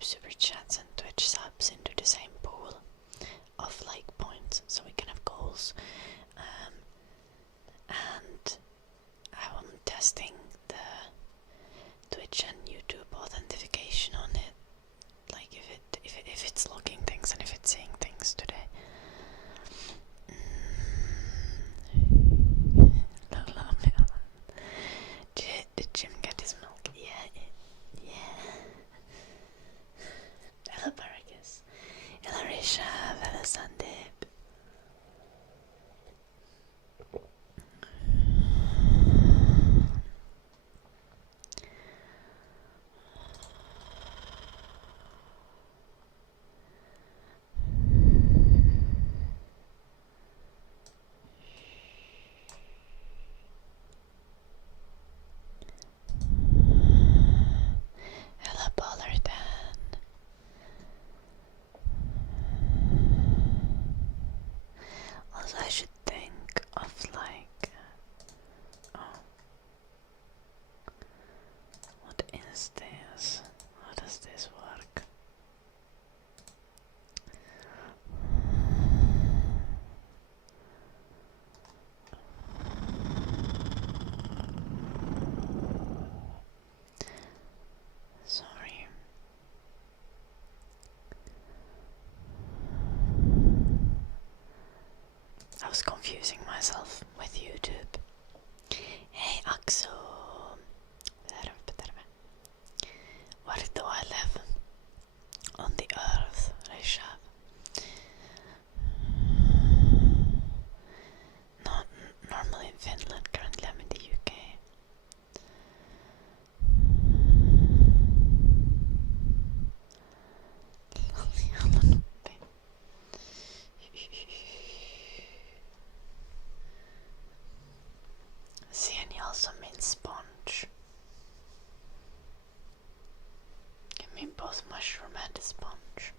YouTube super chats and Twitch subs into the same pool of like points, so we can have goals. And I'm testing the Twitch and YouTube authentication on it, like if it's logging things and if it's seeing things today. Did Jim get his milk? Yeah. Hello Paragus. Hello Risha. Hello Sandip. Hello Ballerdan. Also, I should think of like, what is this? How does this work? Sorry. I was confusing myself with YouTube. Hey Axo. Where do I live? On the earth, Rishav. Not normally in Finland, currently I'm in the UK. Sieni also means sponge. Can mean both mushroom and a sponge.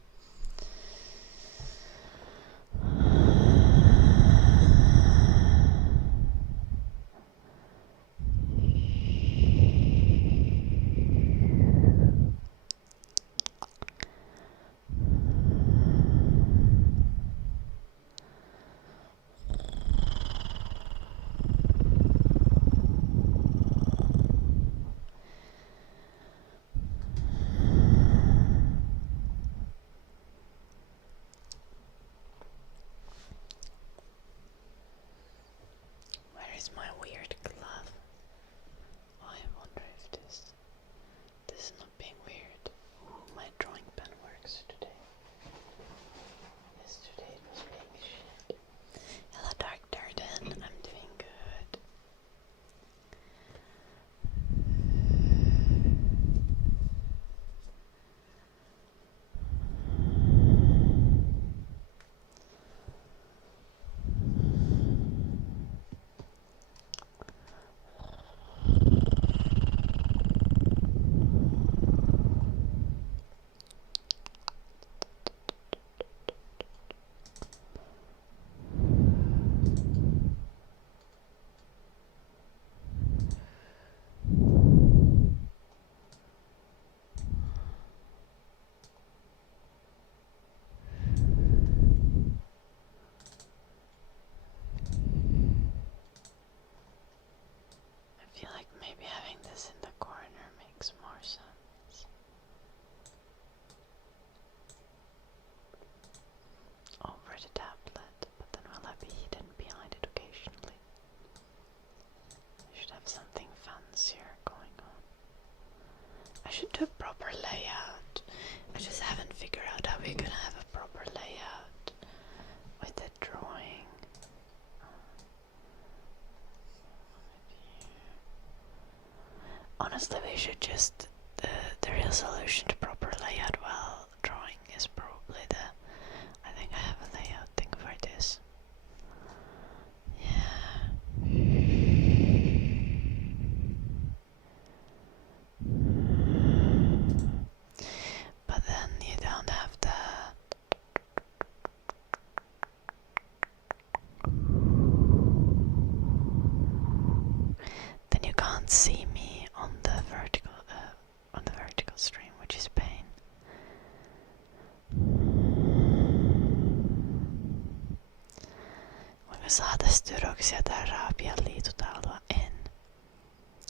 Saataisiin tyroksia tää raapia liitutaulua en.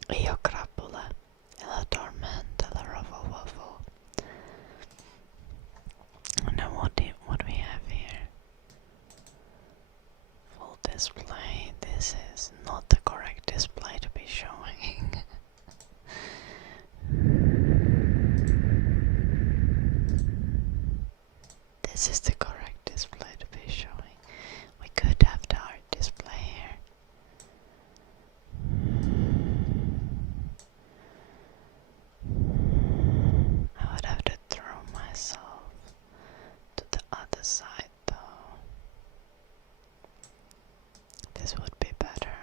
Ei oo krapula. Hello Dormant, hello Ruffle Waffle. Now what we have here? Full display. This is not the correct display to be showing. This is the correct display to be showing. We could have the art display here. I would have to throw myself to the other side though. This would be better.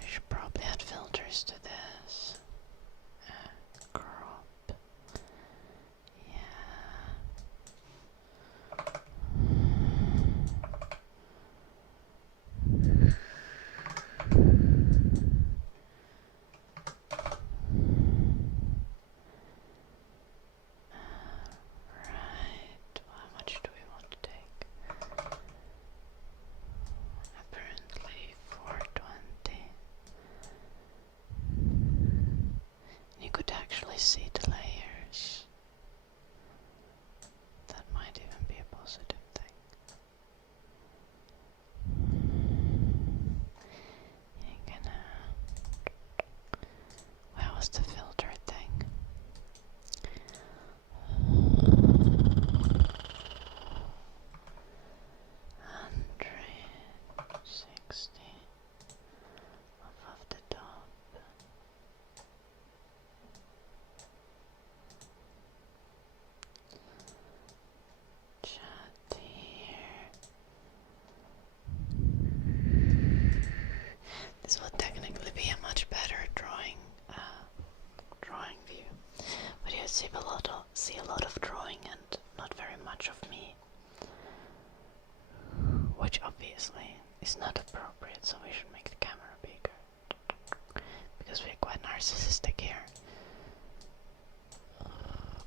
We should probably add filters to this. Crop. Yeah. Right. How much do we want to take? Apparently 420. You could actually see the layers. That might even be a positive thing. You're gonna... Where was the filter thing? 160 above the top. Chat here. This would technically be a much better drawing view, but you see a lot of drawing and not very much of me, which obviously is not appropriate. So we should make the camera bigger because we're quite narcissistic here,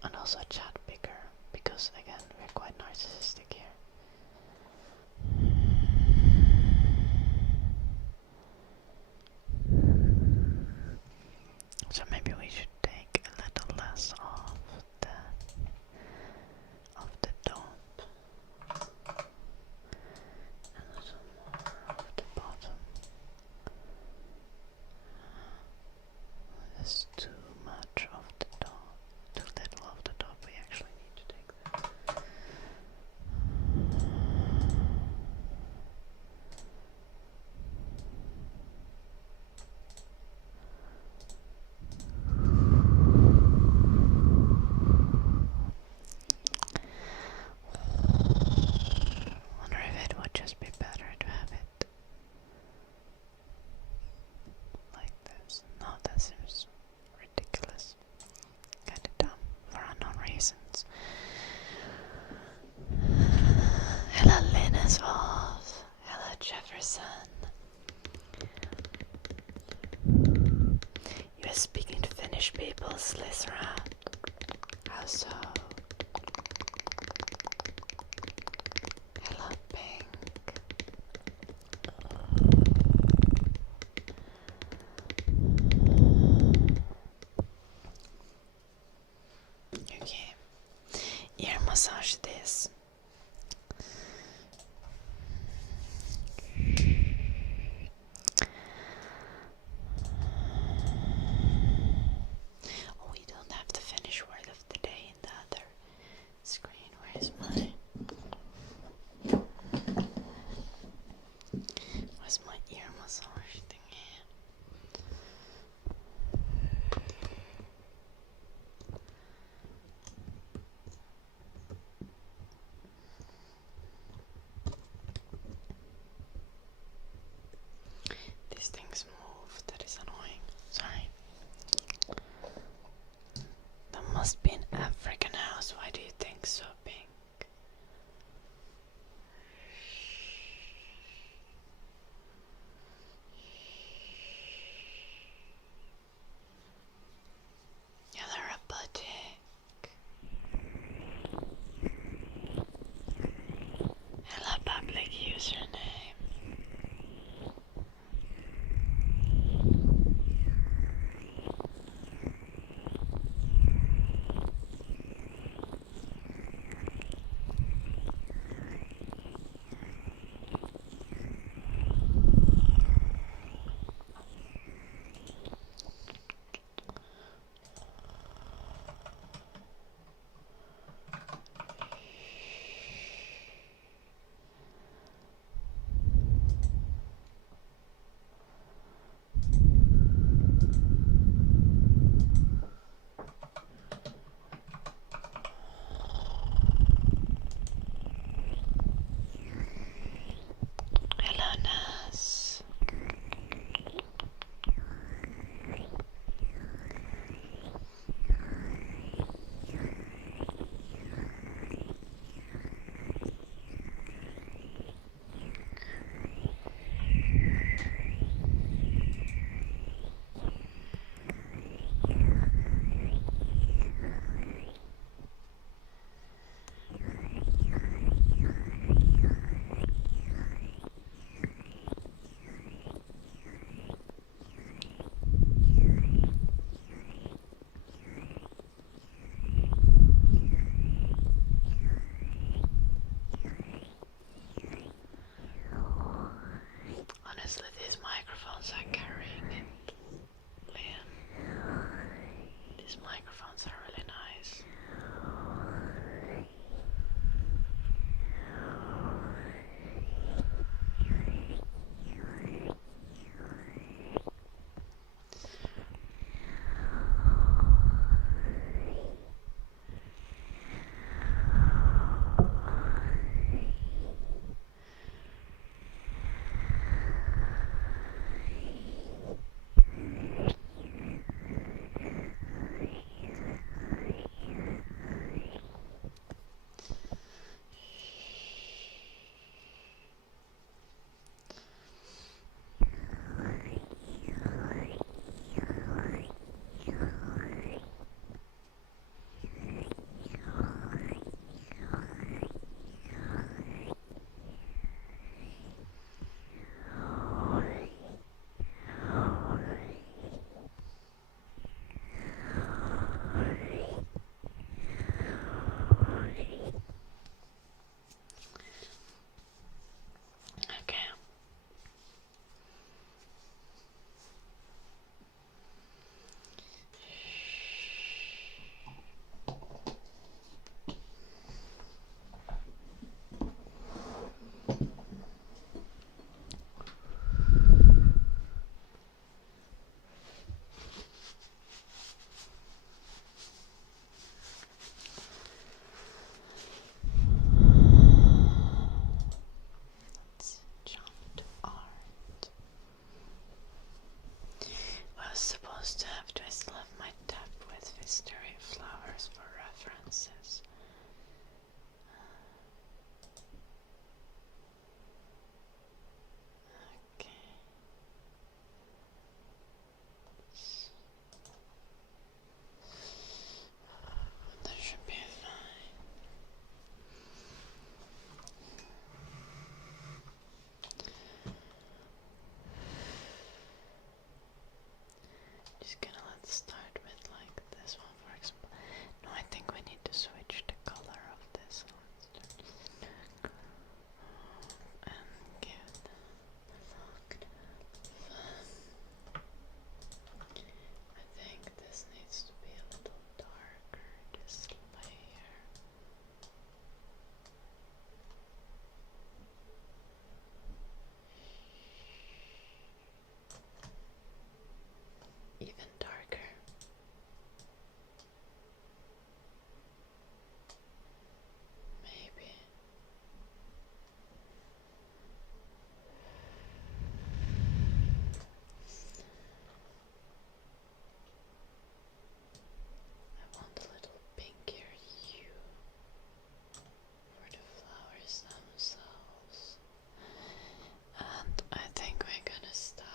and also chat bigger because again we're quite narcissistic here. So maybe we should take a little less of the top, a little more of the bottom. There's too much of the top, too little of the top. We actually need to take that. Wonder if it would just be better to have it like this. No, that seems ridiculous. Kinda dumb for unknown reasons. Hello Linus Voss. Hello Jefferson. You are speaking to Finnish people, Slytherin. How so? Hello Pink. Okay. Ear massage this. Oh, we don't have the Finnish word of the day in the other Wisteria flowers for references. Okay. That should be fine. Just gonna let's start with like this one for example. No, I think we need to switch the color of this and give it a look. I think this needs to be a little darker, this layer. Even darker. Maybe. I want a little pinkier hue for the flowers themselves. And I think we're gonna start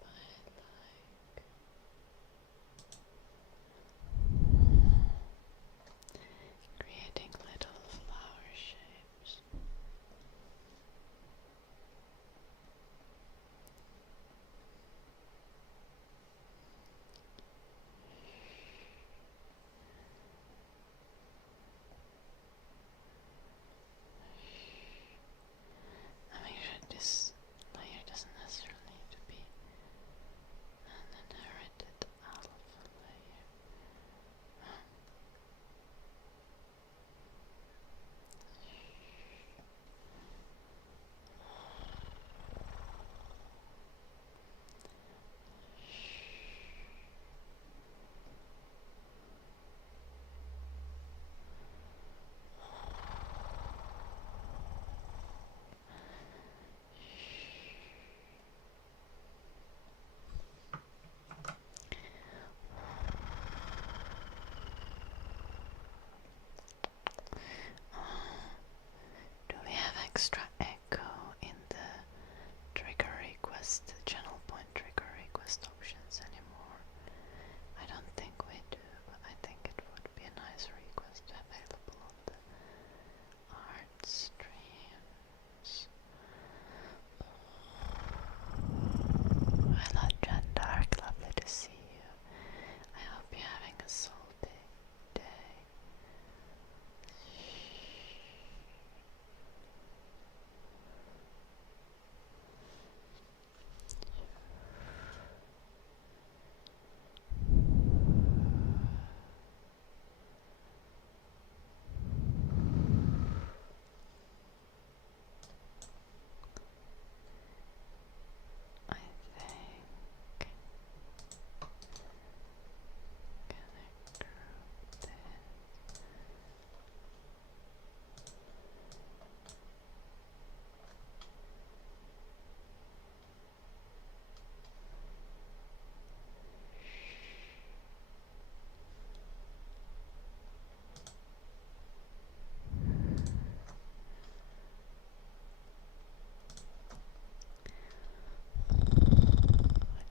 by like creating little flower shapes. I make sure this layer doesn't necessarily need to be an inherited alpha layer. Do we have extra echo in the trigger request, channel point trigger request options anymore? I don't think we do, but I think it would be a nice request available on the art streams. Hello John Dark, lovely to see you. I hope you're having a salty day. I think gonna group this.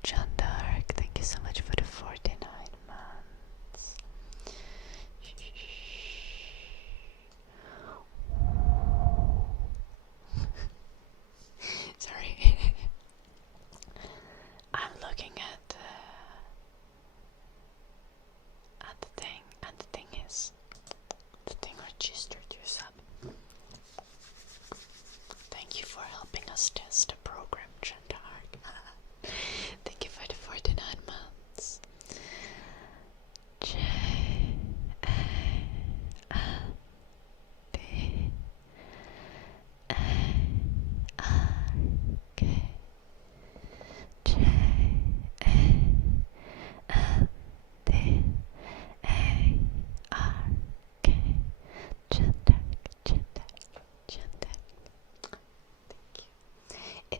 John Dark, thank you so much for the 49 months. Sorry. I'm looking at the thing, and the thing is, the thing registered you sub. Thank you for helping us test the program, John Dark. Thank you for the 49 months. J A N D A R K J A N D A R K Jendak. Thank you.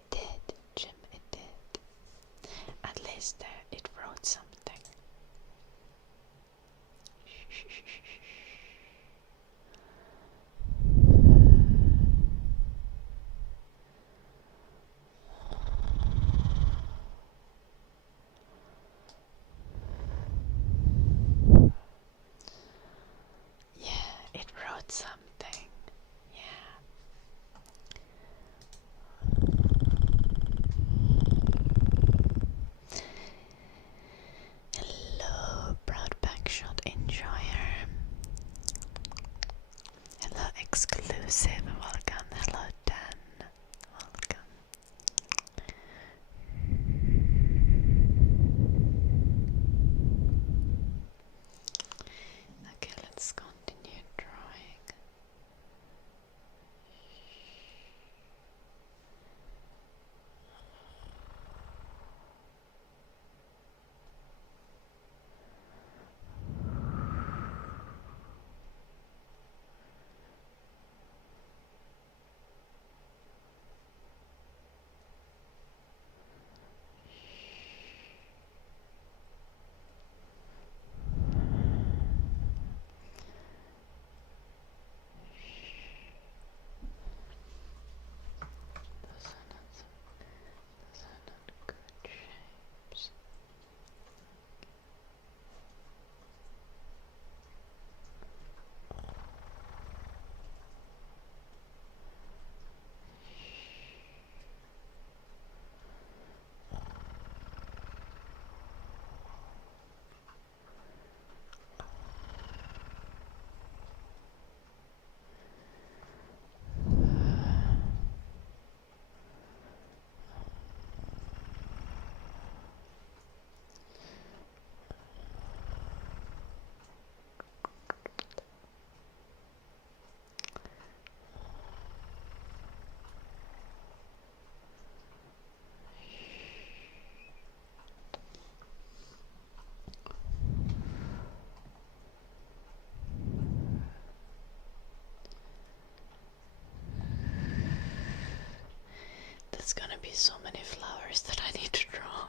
There's gonna be so many flowers that I need to draw.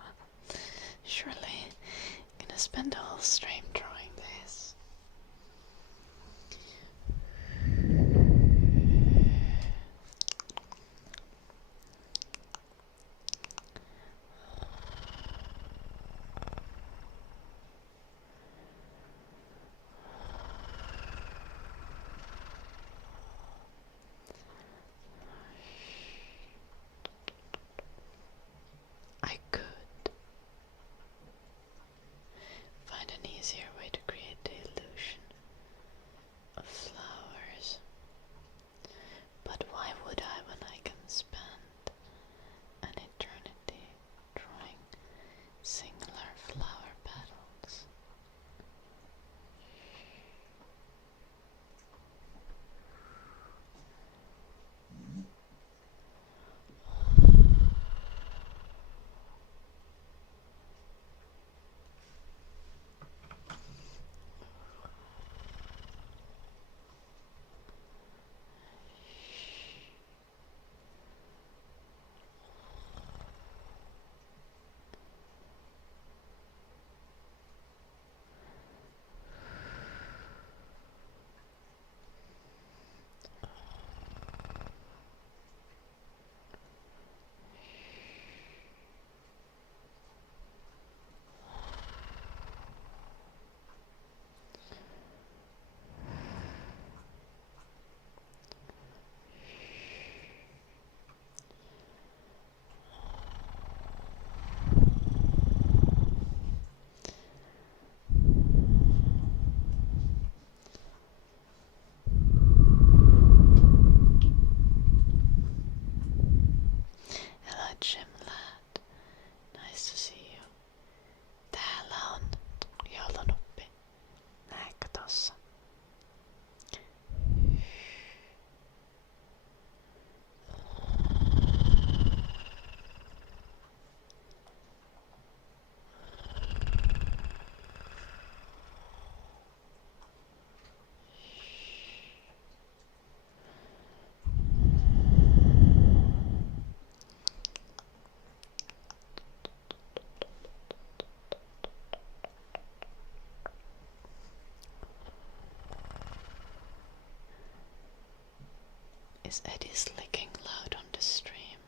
Surely I'm gonna spend the whole stream drawing this. I could find an easier way to create the illusion of flowers, but why would I when I can spend an eternity drawing singular flower petals? Hello Jim lad, nice to see you. Täällä on joulunuppi. Näetkö tossa? Is Eddie's licking loud on the stream?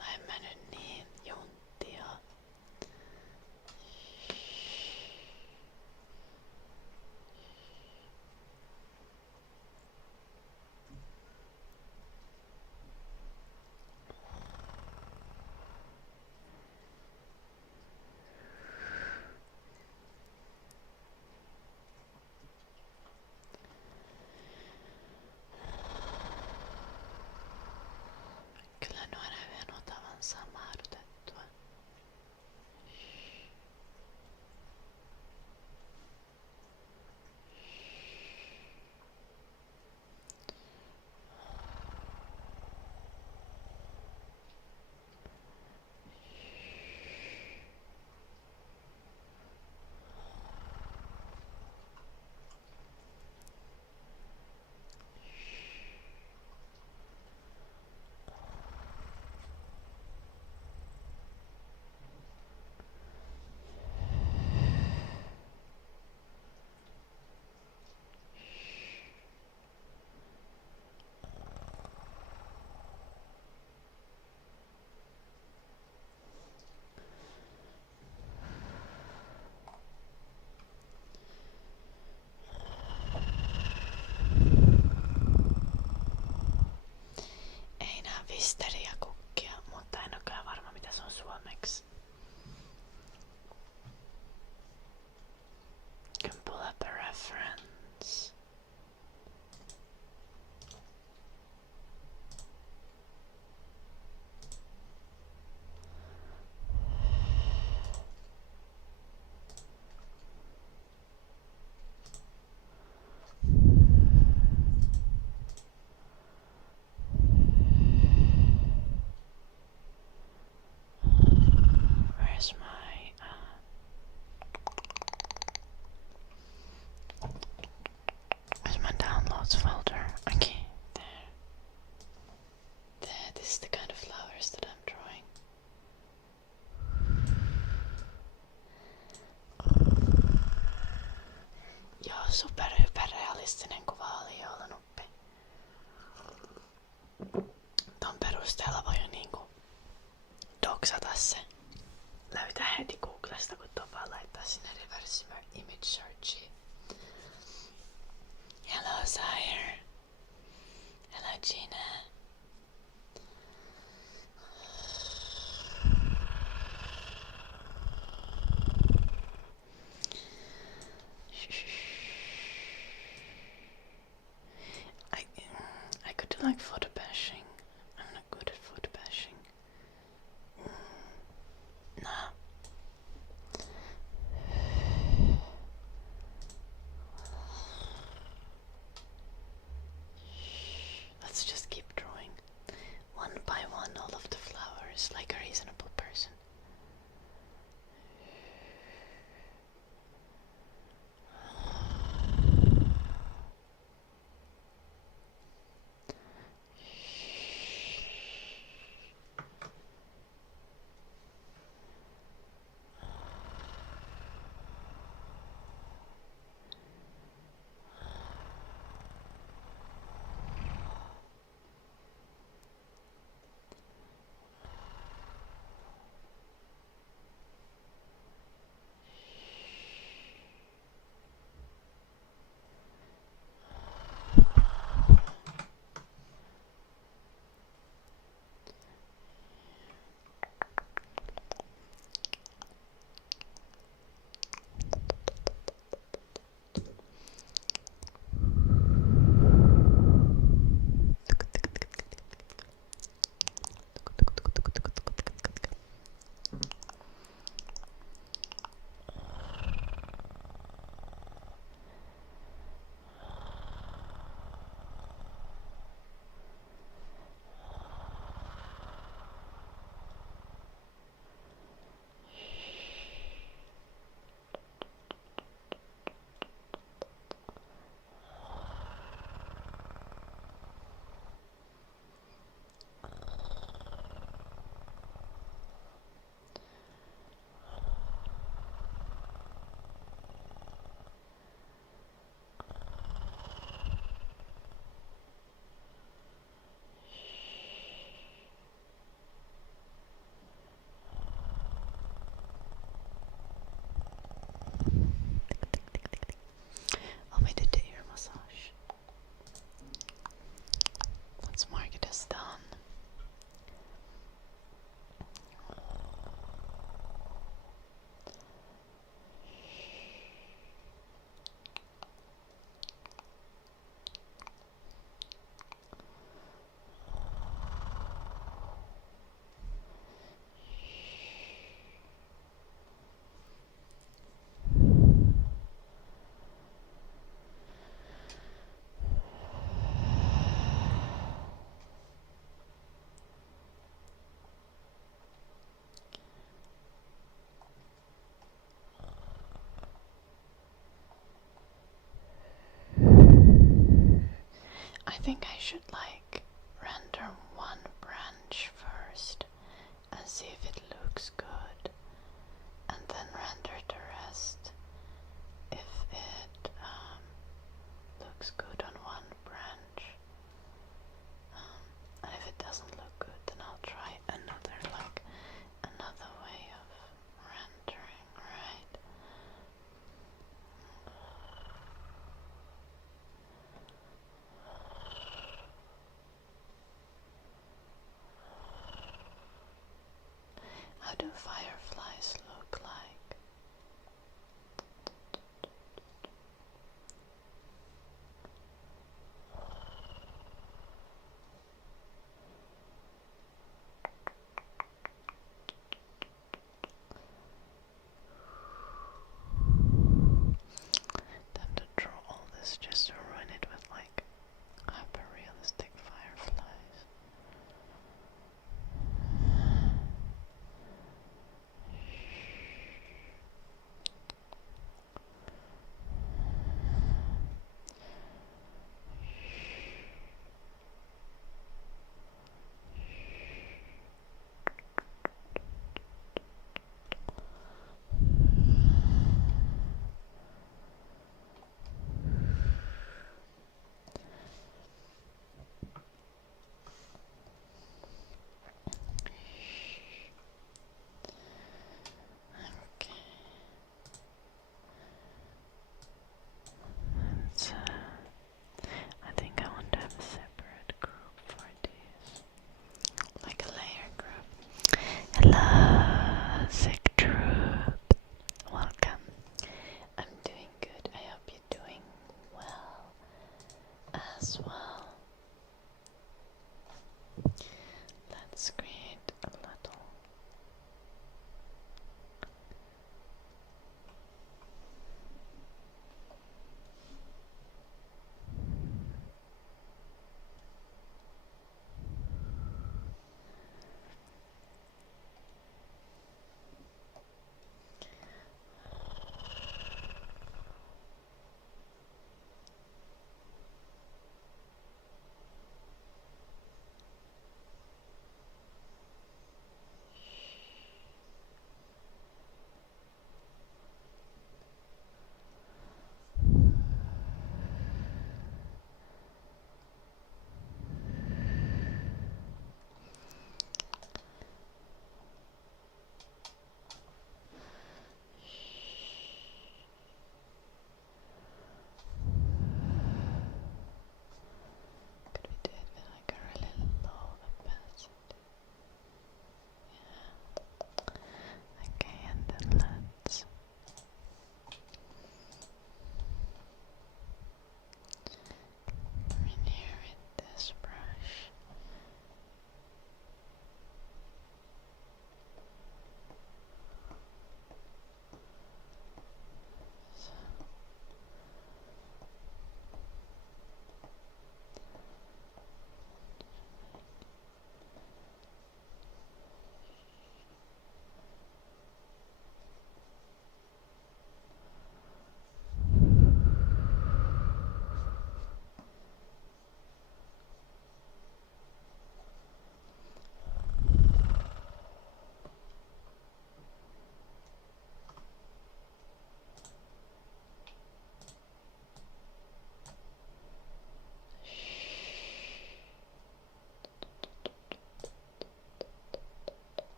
I'm mennyt niin junttia. Kyllä nuo näyvien otavan saa mahdutettua. Ei nää Wisteria kukkia, mutta en oo kyllä varma mitä se on suomeksi. Can pull up a reference. Where's my sina reverse image searchi. Hello, Sire. Hello, Gina. I could do like photo bashing. I'm not good at photo bashing. Nah. Let's just keep drawing.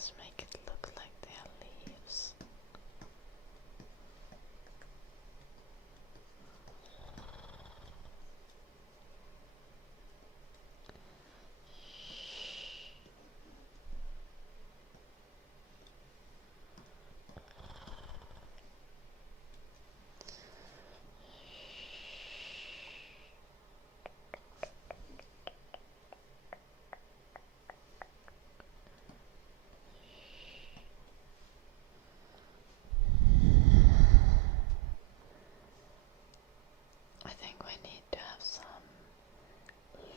Let's make it look like they are leaves. I think we need to have some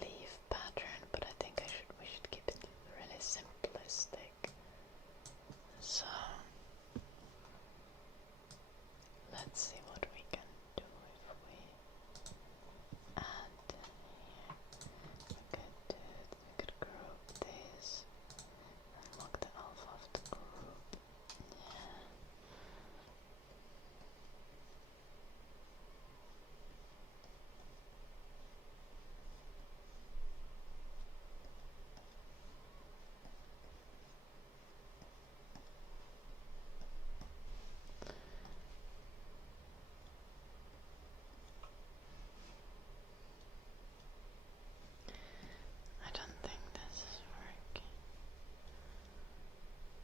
leaf pattern, but I think we should keep it really simplistic. So let's see what we can do if we add here. We could group this and lock the alpha of the group. Yeah. I don't think this is working.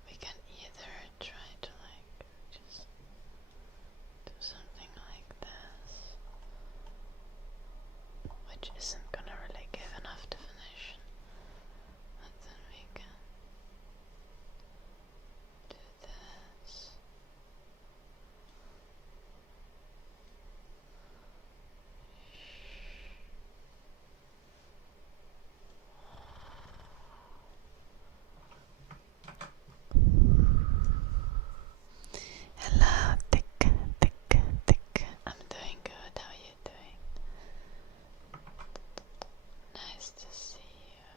We can either try to just do something like this, which isn't gonna really give enough definition, but then we can do this. Hello, tick, tick, tick. I'm doing good. How are you doing? Nice to see you.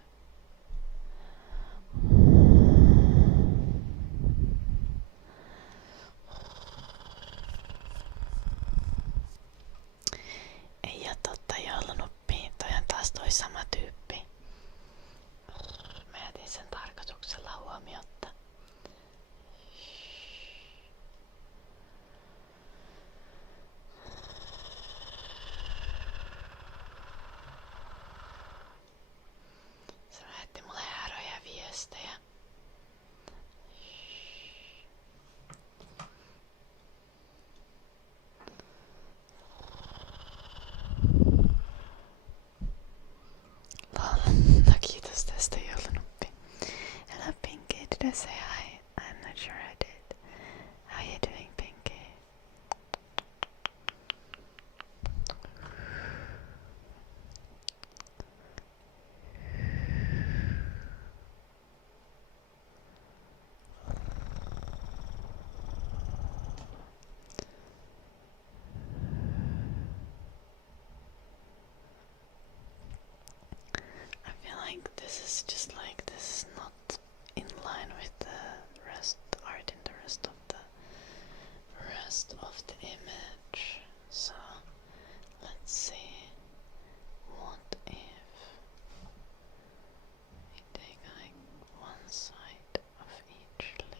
Ei oo totta joulunuppiin. Toi on taas toi sama tyyppi. Mä jätin sen tarkoituksella huomiotta. Se lähetti mulle hääroja viestejä. Lol. No kiitos tästä joulunuppi. Hello Pinky, did I say hi? I'm not sure I did. How are you doing, Pinky? I feel like this is just like this is not in line with the rest art in the rest of the image. So let's see, what if we take like one side of each leaf.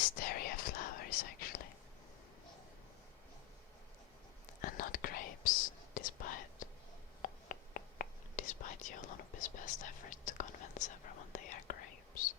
wisteria flowers actually, and not grapes, despite Yolanopi's best efforts to convince everyone they are grapes.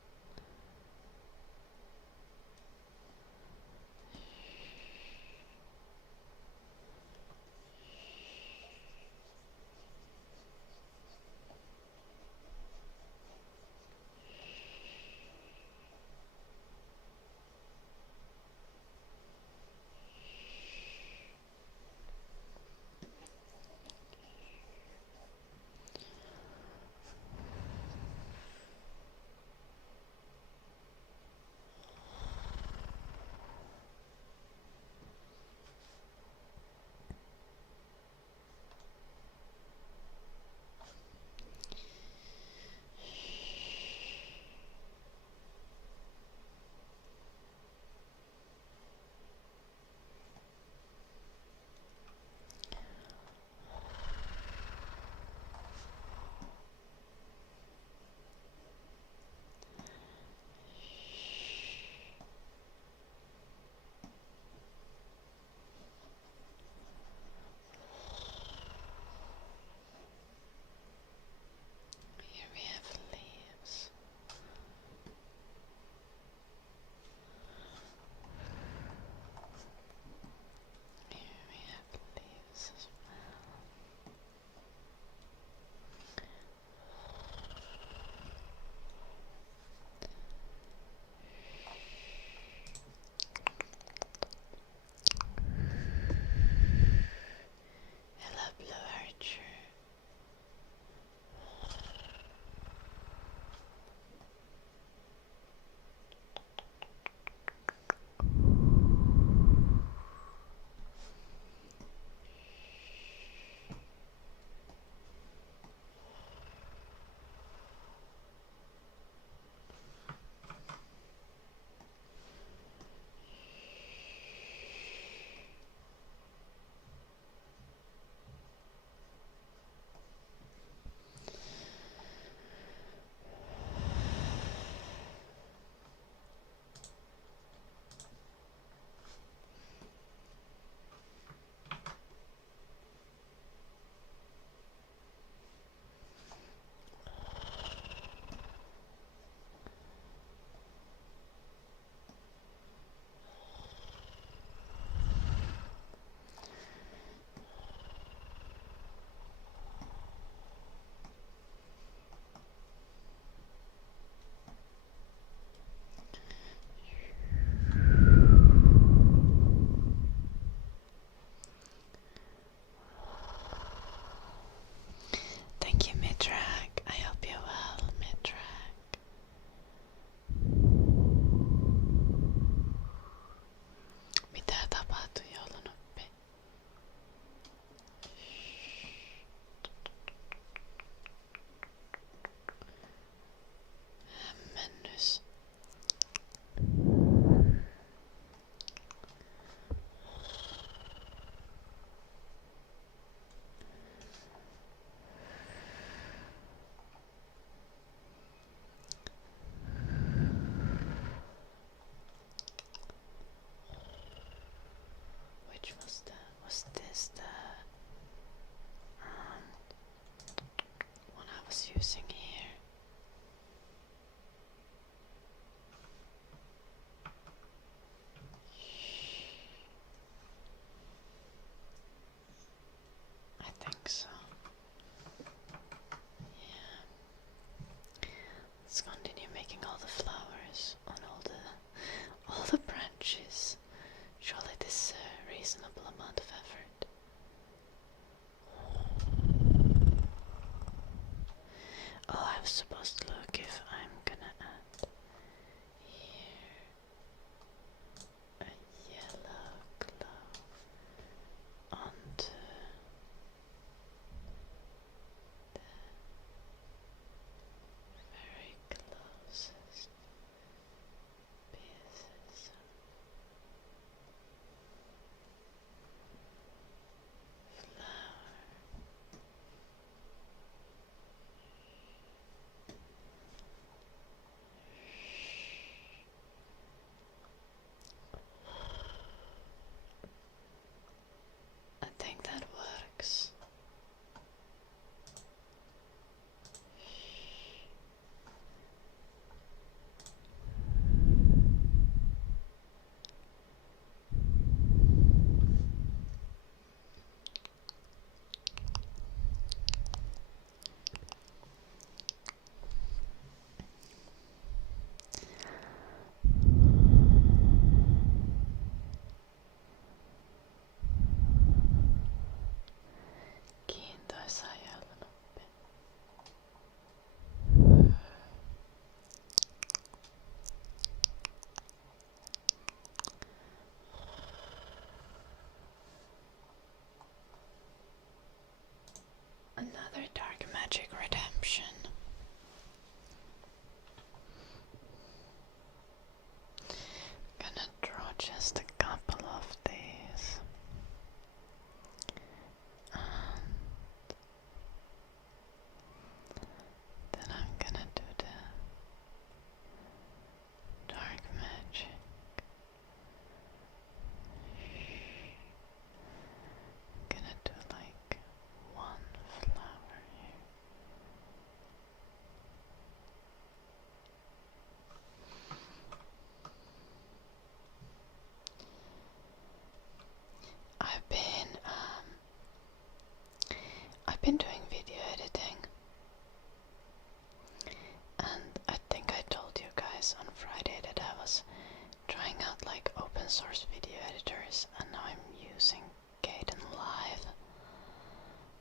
source video editors, and now I'm using Kden Live.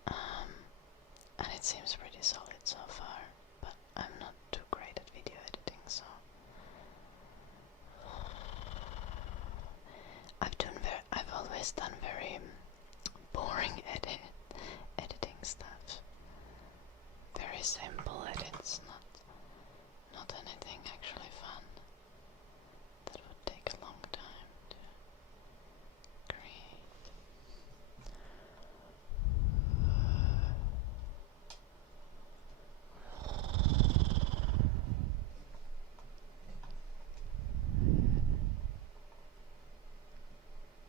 And it seems pretty solid so far, but I'm not too great at video editing, so I've always done very boring editing stuff. Very simple edits, not anything actually fun. That would take a long time to create.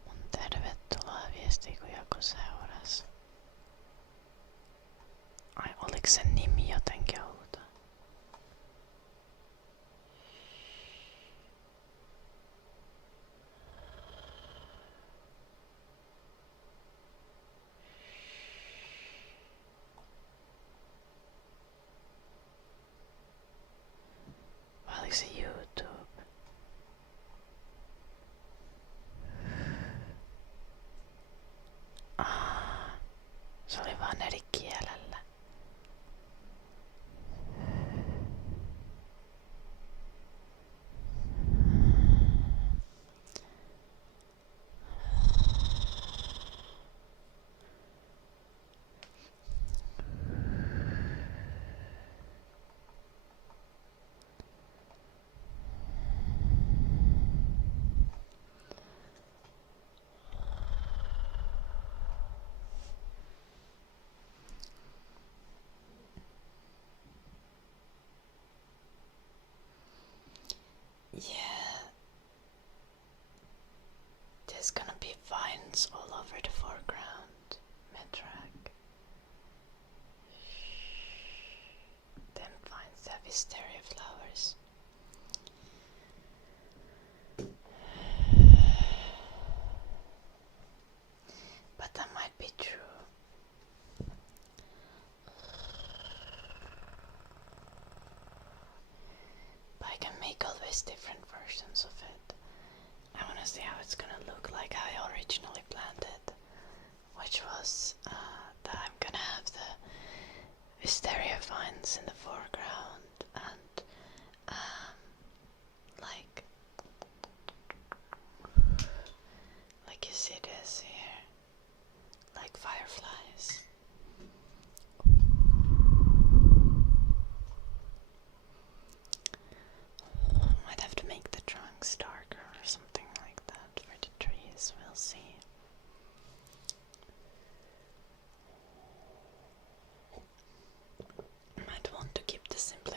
Mun tervetuloa viestiä, kun joku seurasi. Ai, oliko se nimi jotenkin outo? Vai oliko se YouTube? Se oli vaan eri kielellä. Yeah, there's gonna be vines all over the foreground, mid-track. Then vines have Wisteria flowers. But that might be true. But I can make always different versions of it. I wanna see how it's gonna look like how I originally planned it, which was that I'm gonna have the Wisteria vines in the foreground and like you see this here, like fireflies. Might have to make the trunks darker or something like that for the trees, we'll see. Might want to keep the simplicity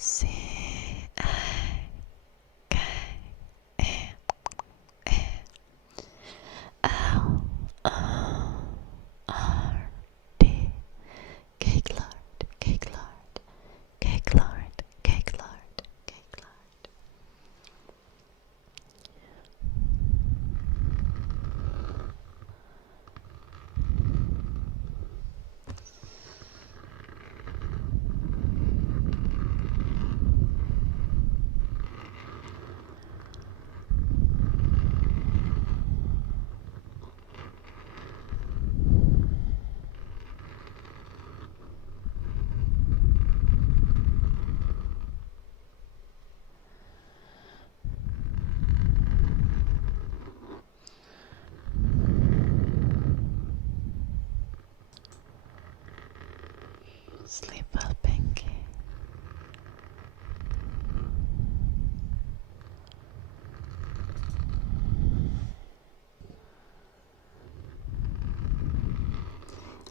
C-A-K-E-L-O-R-D. Cake Lord, Cake Lord, Cake Lord, Cake Lord, Cake Lord. Sleep well, Pinky.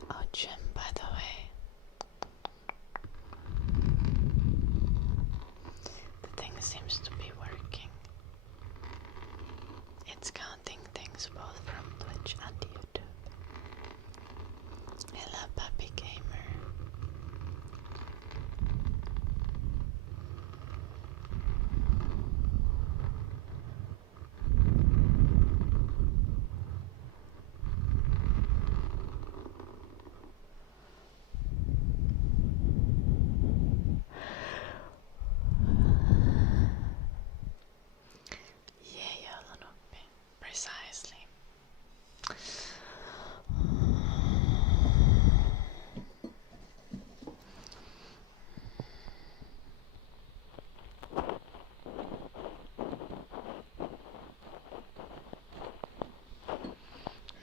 Oh, Jim, by the way, the thing seems to be working. It's counting things both from Twitch and YouTube. Hello, Puppy Gamer. Yeah, Jolanopi. Precisely.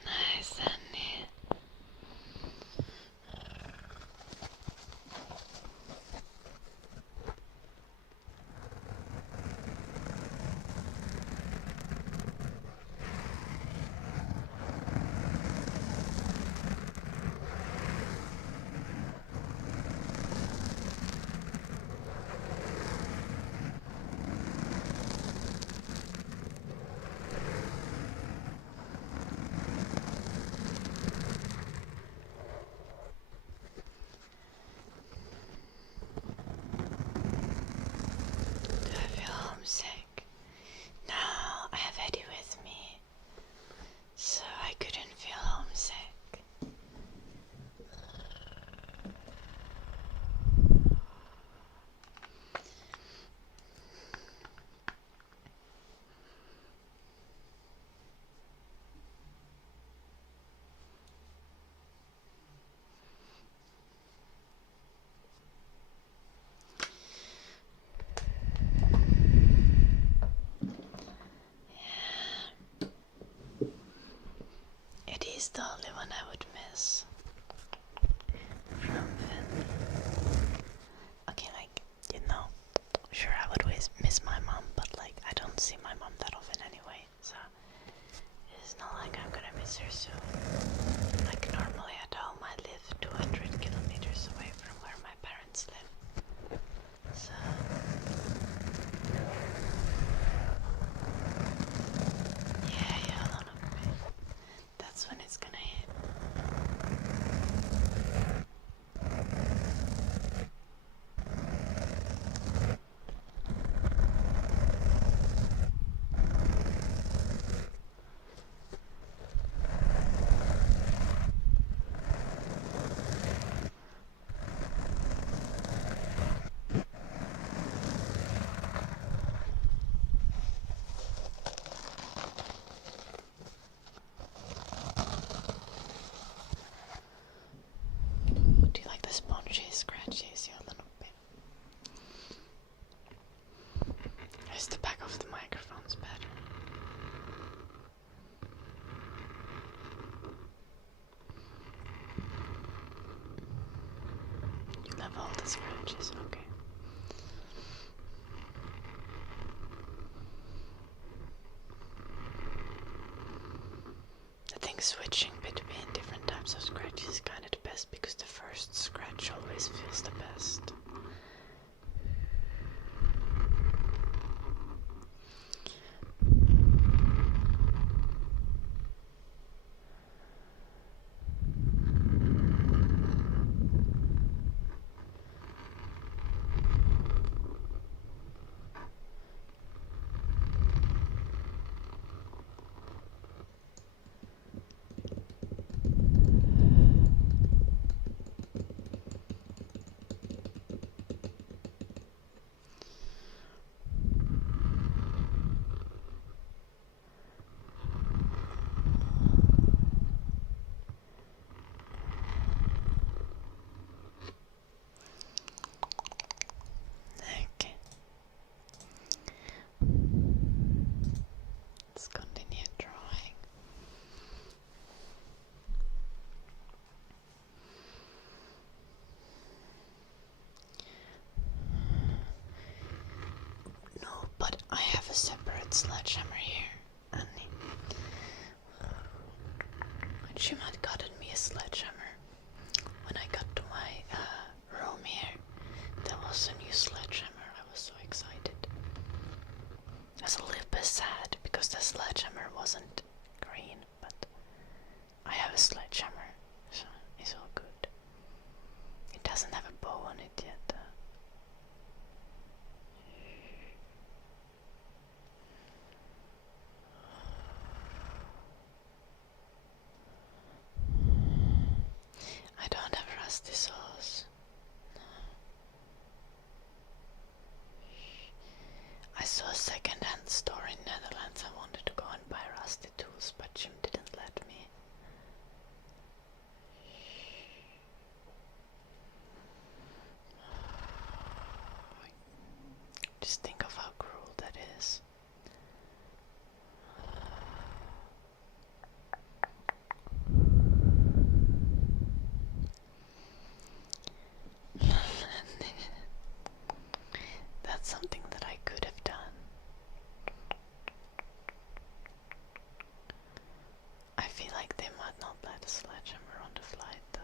Nice, Annie. Do I feel homesick? No, I have Eddie with me, so I couldn't feel homesick. Eddie is the only one I would miss from Finn. Okay, like, you know, sure I would always miss my mom, but like, I don't see my mom that often anyway, so it's not like I'm gonna miss her soon. Like, normally at home I live 200 kilometers away from where my parents live, so yeah, a lot of pain. That's when it's gonna hit. Do you like the spongy scratches? Yeah, a little bit. Is the back of the microphone's better? You love all the scratches, okay. I think switching between different types of scratches is kind of the best because the first scratch always feels the best. that sledgehammer here, and she might gotten me a sledgehammer. When I got to my room here, there was a new sledgehammer. I was so excited. I was a little bit sad because the sledgehammer wasn't green, but I have a sledgehammer, so it's all good. It doesn't have a bow on it yet. I don't have rusty saws. No. I saw a second-hand store in Netherlands. I wanted to go and buy rusty tools, but Jim didn't let me. Just think of how cruel that is. That's something that I could have done. I feel like they might not let a sledgehammer on the flight though.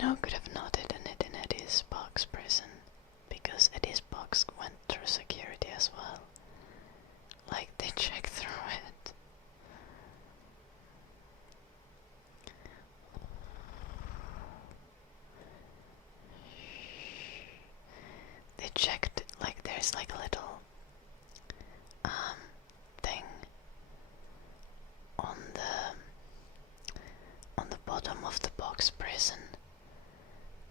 No could have noted it in Eddie's box prison, because Eddie's box went through security as well. Like, they checked through it. They checked, like, there's like a little thing on the bottom of the box prison.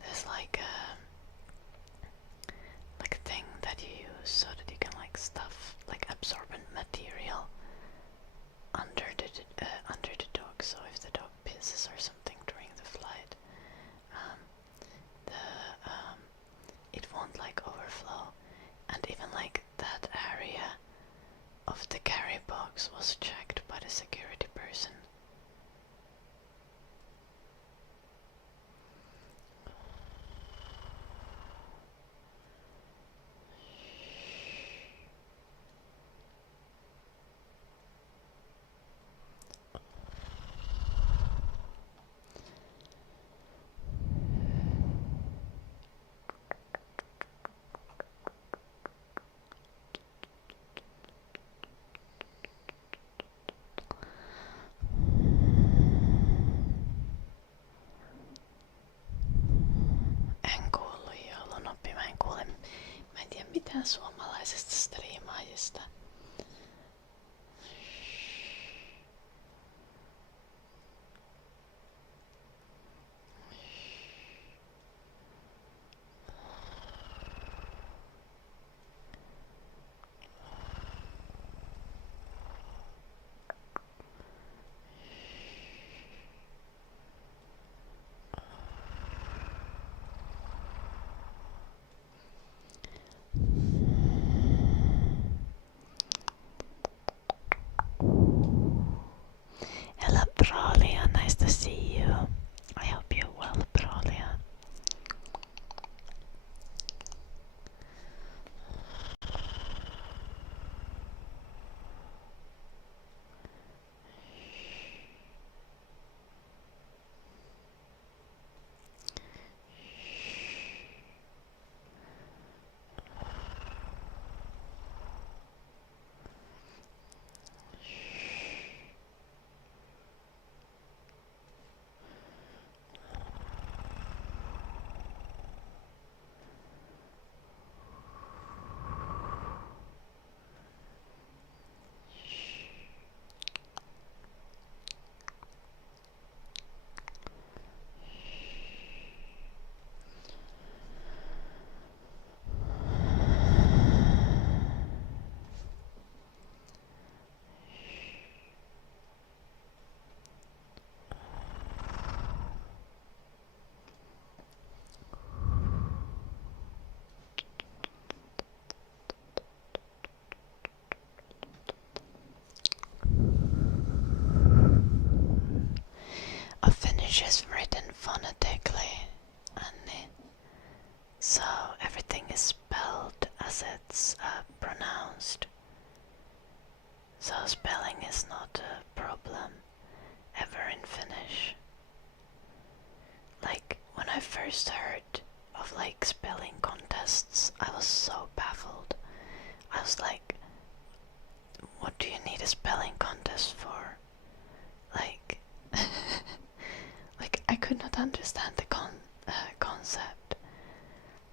There's like a thing that you use so that you can like stuff like absorbent material under the dog. So if the dog pisses or something during the flight, it won't like overflow. And even like that area of the carry box was checked by the security person. Mitään suomalaisesta striimaajista. first heard of like spelling contests, I was so baffled. I was like, what do you need a spelling contest for? Like, like I could not understand the concept,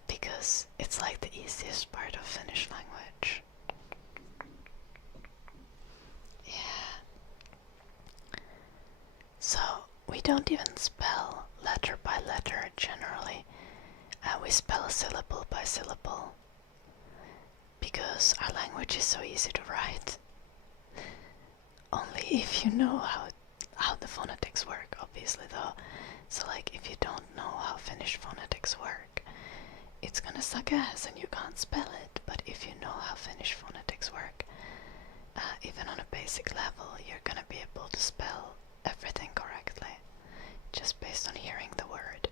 because it's like the easiest part of Finnish language. Yeah. So we don't even spell letter by letter generally. We spell syllable by syllable, because our language is so easy to write. Only if you know how the phonetics work, obviously, though. So like, if you don't know how Finnish phonetics work, it's gonna suck ass and you can't spell it. But if you know how Finnish phonetics work, even on a basic level, you're gonna be able to spell everything correctly, just based on hearing the word.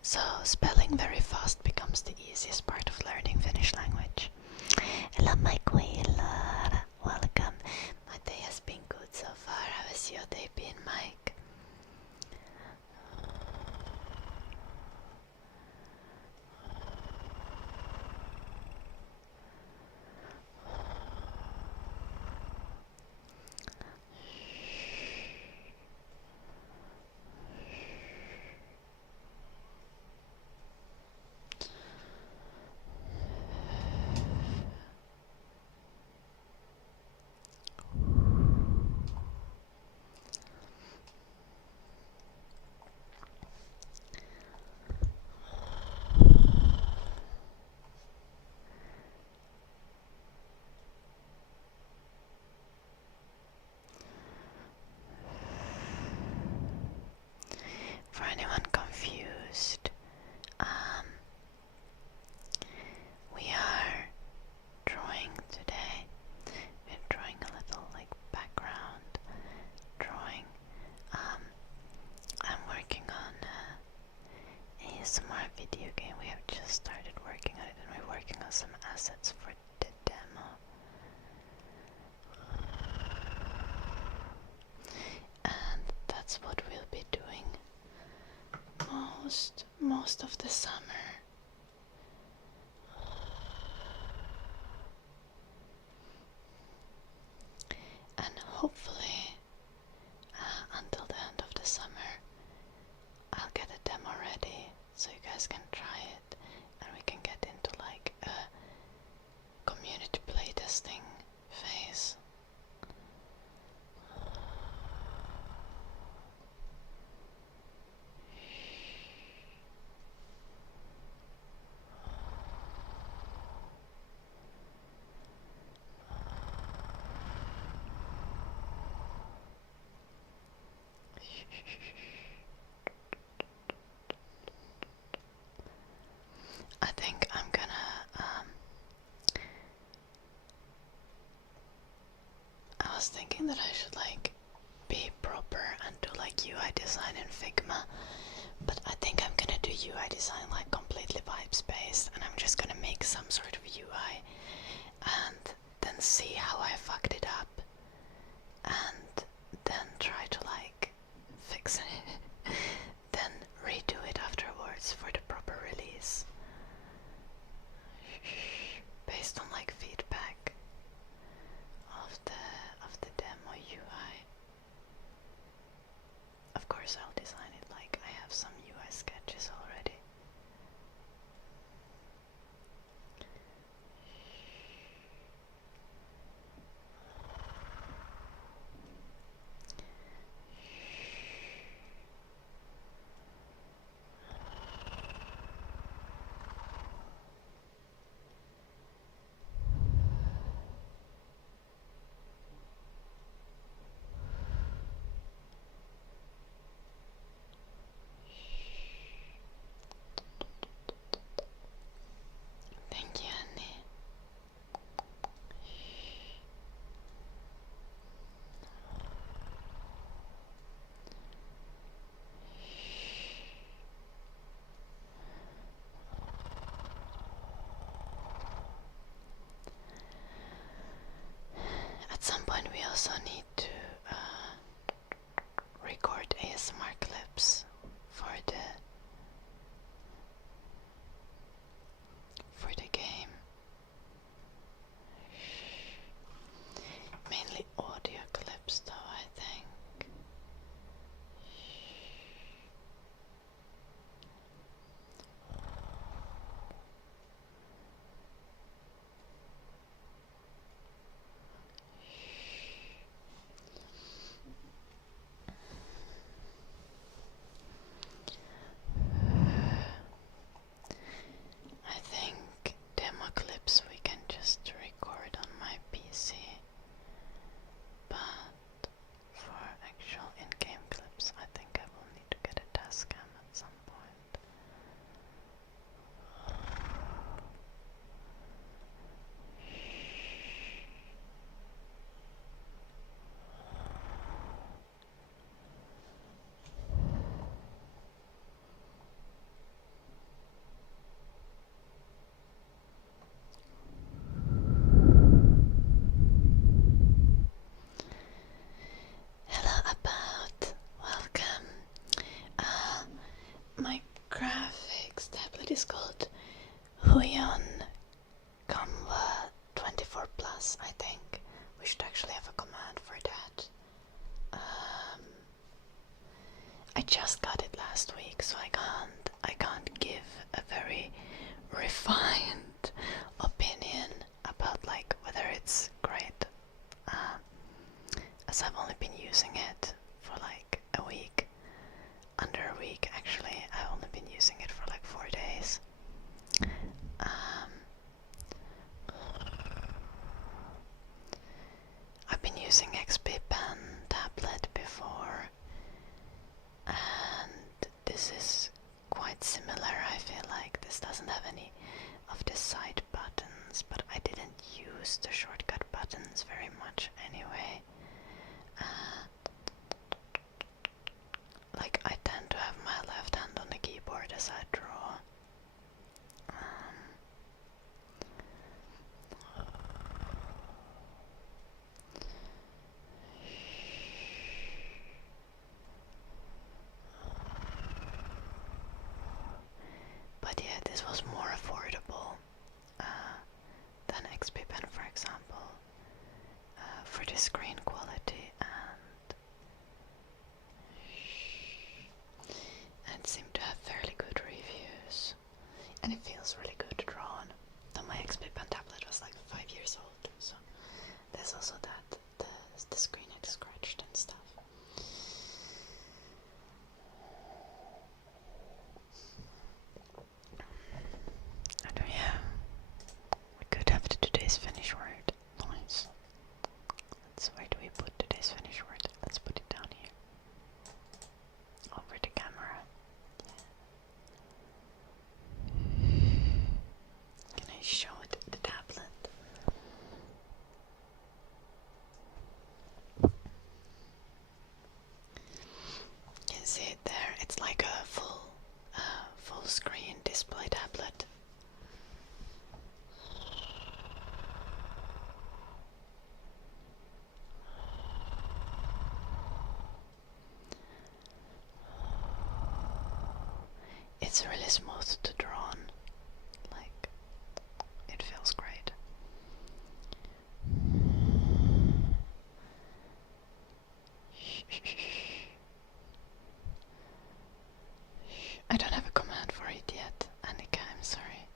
So spelling very fast becomes the easiest part of learning Finnish language. Hello my queen, welcome. My day has been good so far. How has your day been, Mike? For anyone confused, we are drawing today. We're drawing a little like background drawing. I'm working on a ASMR video game. We have just started working on it, and we're working on some assets for the demo. And that's what we'll be doing most of the summer. And hopefully until the end of the summer I'll get a demo ready so you guys can try it, and we can get into like a community playtesting phase. I think I'm gonna I was thinking that I should like be proper and do like UI design in Figma, but I think I'm gonna do UI design like completely vibes based, and I'm just gonna make some sort of UI and then see how I fucked it up and then try to like fix it then redo it afterwards for the proper release based on like feedback of the demo UI. Of course I'll design it like I have some UI sketches already. just got it last week, so I can't give a very refined opinion about like whether it's great, as I've only been using it for like a week, under a week actually. I've only been using it for like 4 days. I've been using XP Pen tablet before, and this is quite similar. I feel like this doesn't have any of the side buttons, but I didn't use the shortcut buttons very much anyway. Like I tend to have my left hand on the keyboard as I draw. But yeah, this was more affordable than XP Pen, for example, for the screen quality, and it seemed to have fairly good reviews, and it feels really good drawn. Though my XP Pen tablet was like 5 years old, so there's also that the screen had scratched and stuff. And yeah, we could have today's finish word. Nice. Where do we put today's finish word? Let's put it down here. Over the camera. Can I show it the tablet? You can see it there. It's like a full screen display tablet. It's really smooth to draw on. Like, it feels great. I don't have a command for it yet, Annika, I'm sorry.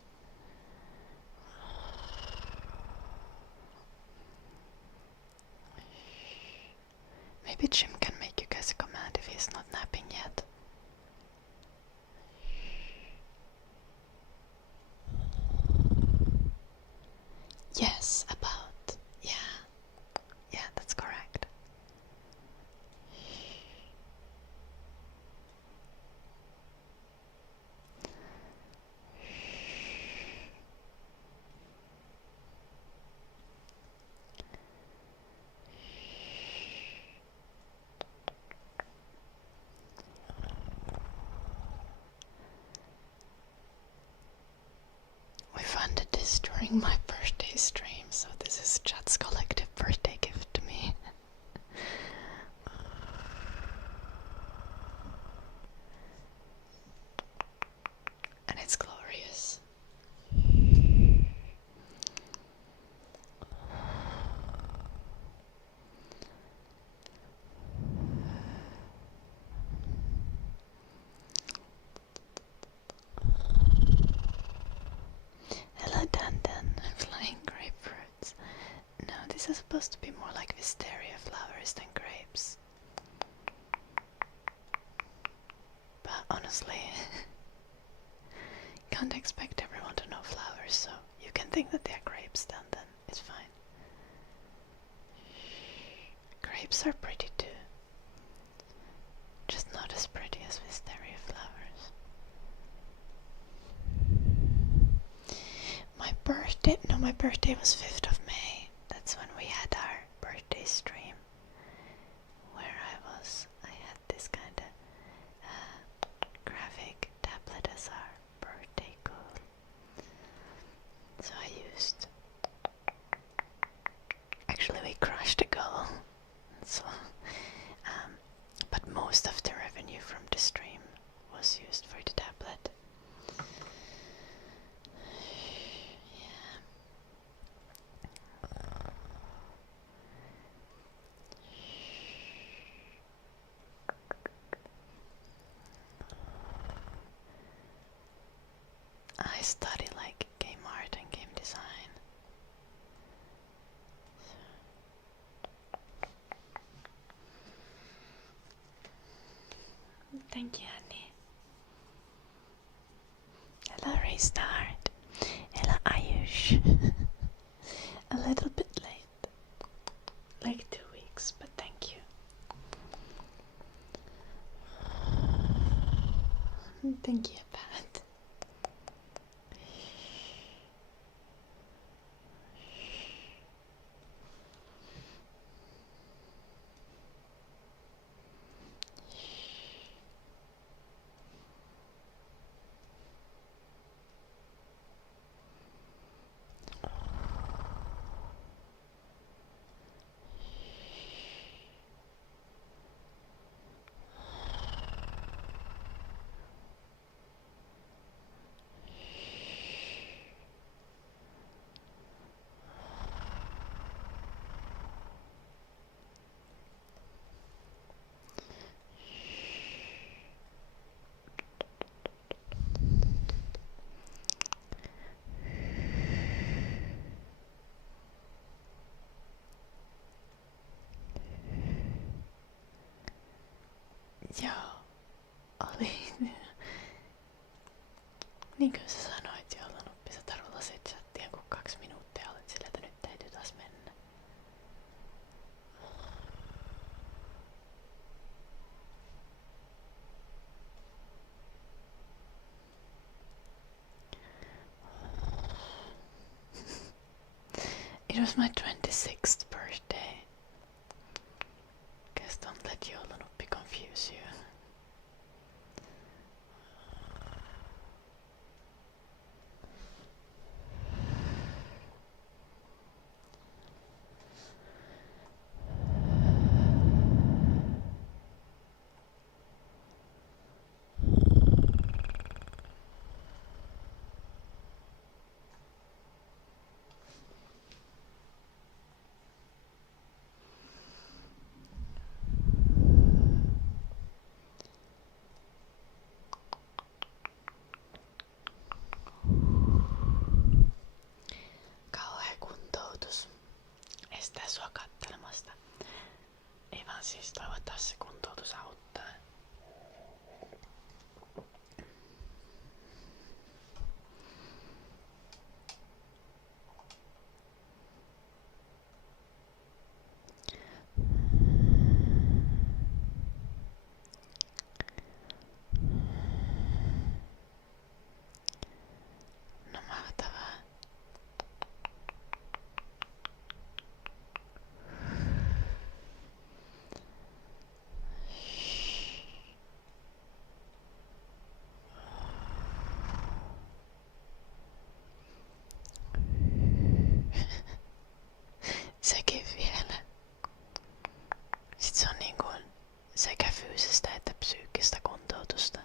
Maybe Jim can make you guys a command if he's not napping yet. Yes, about. Yeah. Yeah, that's correct. We funded this during my birthday stream, so this is Chat's collective birthday gift to me. And it's glorious. Hello, Dandan. Flying grapefruits. No, this is supposed to be more like wisteria flowers than grapes. But honestly, can't expect everyone to know flowers, so you can think that they're grapes, then it's fine. Grapes are pretty too. Just not as pretty as wisteria flowers. My birthday was 5th of May. That's when we had our birthday stream, where I had this kind of graphic tablet as our birthday goal. So I used, actually we crushed the goal. So, but most of the revenue from the stream was used for the tablet. Yeah. I study like game art and game design. Thank you, Annie. Hello, Restart. Hello, Ayush. A little bit late. Like 2 weeks, but thank you. Thank you, Pat. Joo, oli. Niin kuin sä sanoit, joulun oppi, sä tarvitset chattia kun 2 minuuttia olet sillä, että nyt täytyy taas mennä. It was my 26th birthday. Guess don't let joulun oppi confuse you. Kauhea kuntoutus estää sua kattelemasta. Ei vaan siis toivottavasti se kuntoutus auttaa. No mahtavaa. Sekin vielä. Sit se on niin kuin sekä fyysistä että psyykkistä kuntoutusta.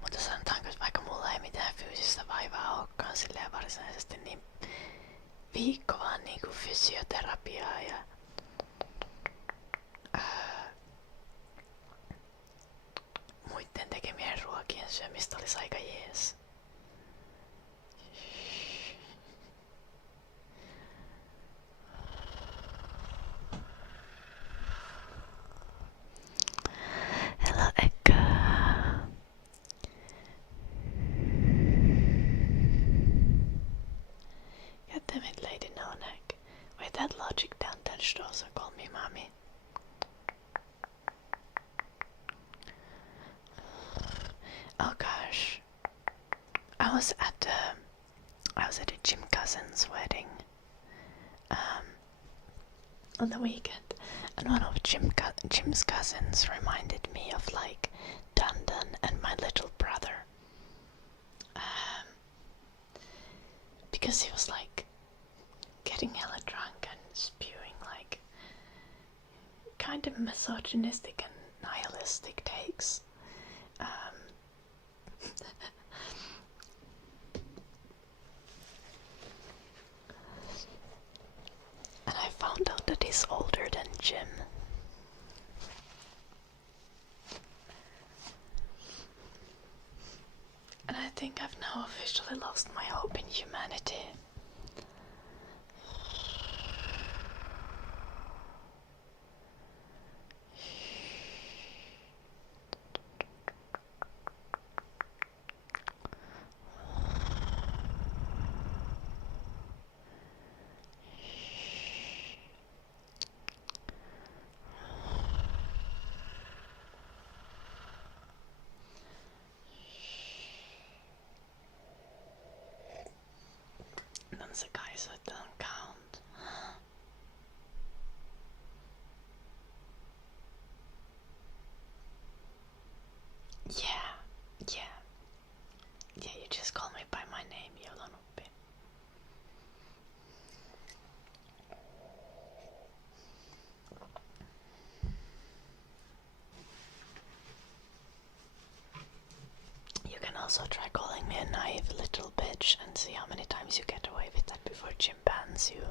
Mutta sanotaanko, että vaikka mulla ei mitään fyysistä vaivaa olekaan silleen varsinaisesti, niin viikko vaan niinku fysioterapiaa ja muitten tekemien ruokien syömistä olisi aika jees. Hello, Ekka. God damn it, Lady No Neck. Wait, that logic down that should also call me mommy. Oh gosh, I was at a Jim cousin's wedding on the weekend, and one of Jim's cousins reminded me of like Dundon and my little brother, because he was like getting hella drunk and spewing like kind of misogynistic and nihilistic takes. And I found out that he's older than Jim. And I think I've now officially lost my hope in humanity. That's a guy, so it doesn't count. Yeah, you just call me by my name, Jolanoppi. You can also try calling me a naive little bitch and see how many times you get away with that before Jim bans you.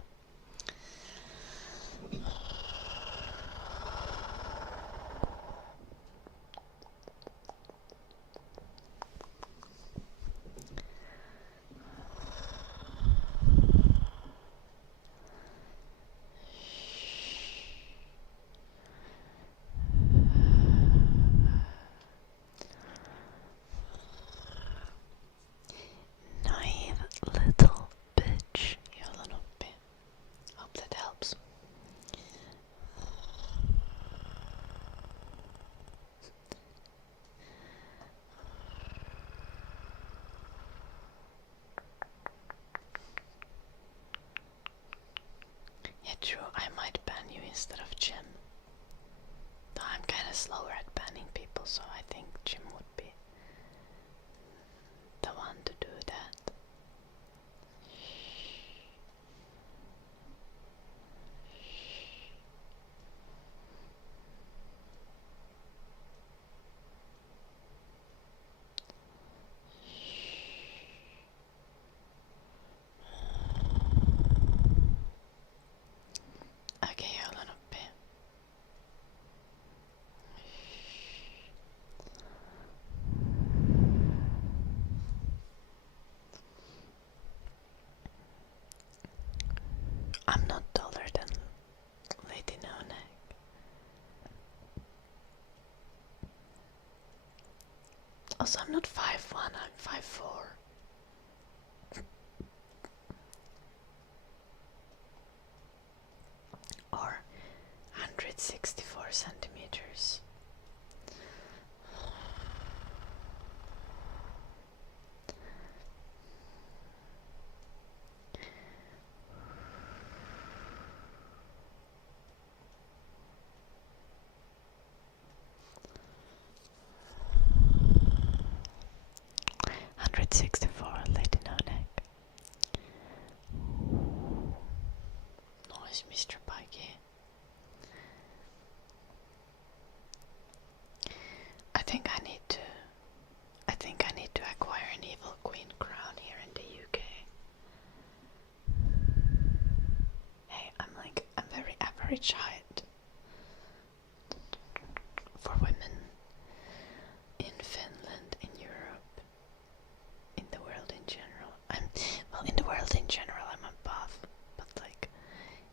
Naive little bitch, Jolanoppi. Hope that helps. Yeah, true, I might ban you instead of Jim. Though I'm kinda slower at banning people, so I think Jim would be the one to do that. Okay, Jolanoppi. I'm not taller than Lady No Neck. Also, I'm not 5'1", I'm 5'4". Or 164 centimeters. Lady No Neck. Nice, Mr. Pikey. I think I need to acquire an evil queen crown here in the UK. Hey, I'm very average height for women in Finland, in Europe, in the world in general. In the world in general I'm above, but like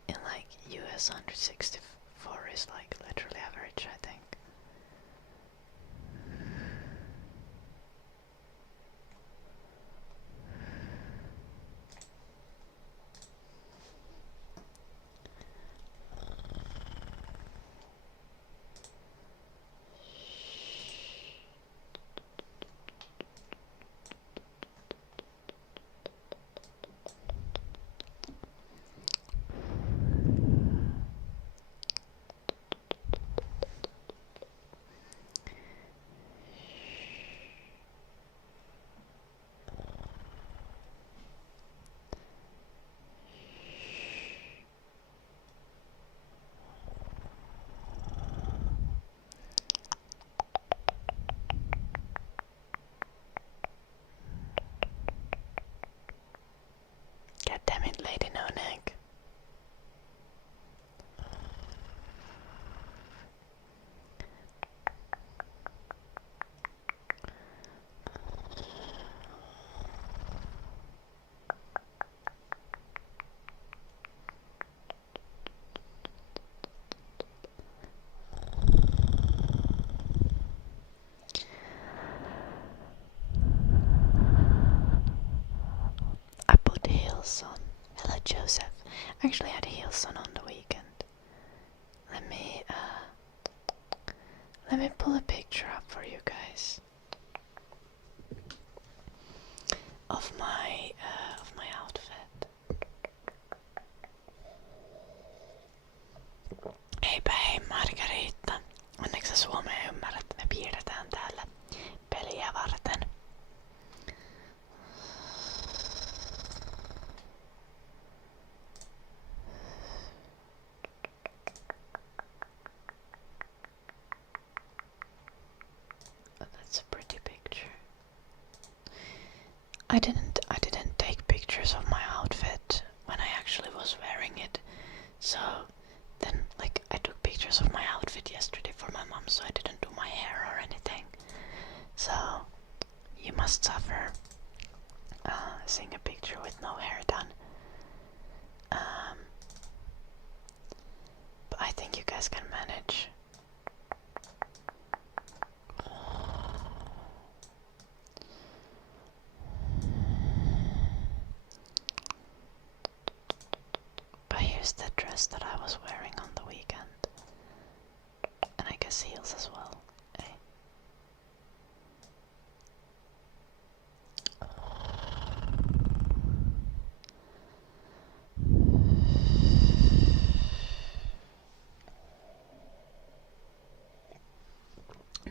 in like US 164 is like literally average, I think. heels on. Hello, Joseph. I actually had heels on the weekend. Let me pull a picture up for you guys of my outfit. Eipä hei Margarita. Onneksi sä Suomeen ymmärrät, että me piirretään täällä peliä varten. That's a pretty picture. I didn't take pictures of my outfit when I actually was wearing it. So then like I took pictures of my outfit yesterday for my mom, so I didn't do my hair or anything. So you must suffer seeing a picture with no hair done. But I think you guys can manage. But here's the dress that I was wearing on the weekend. And I guess heels as well. Eh?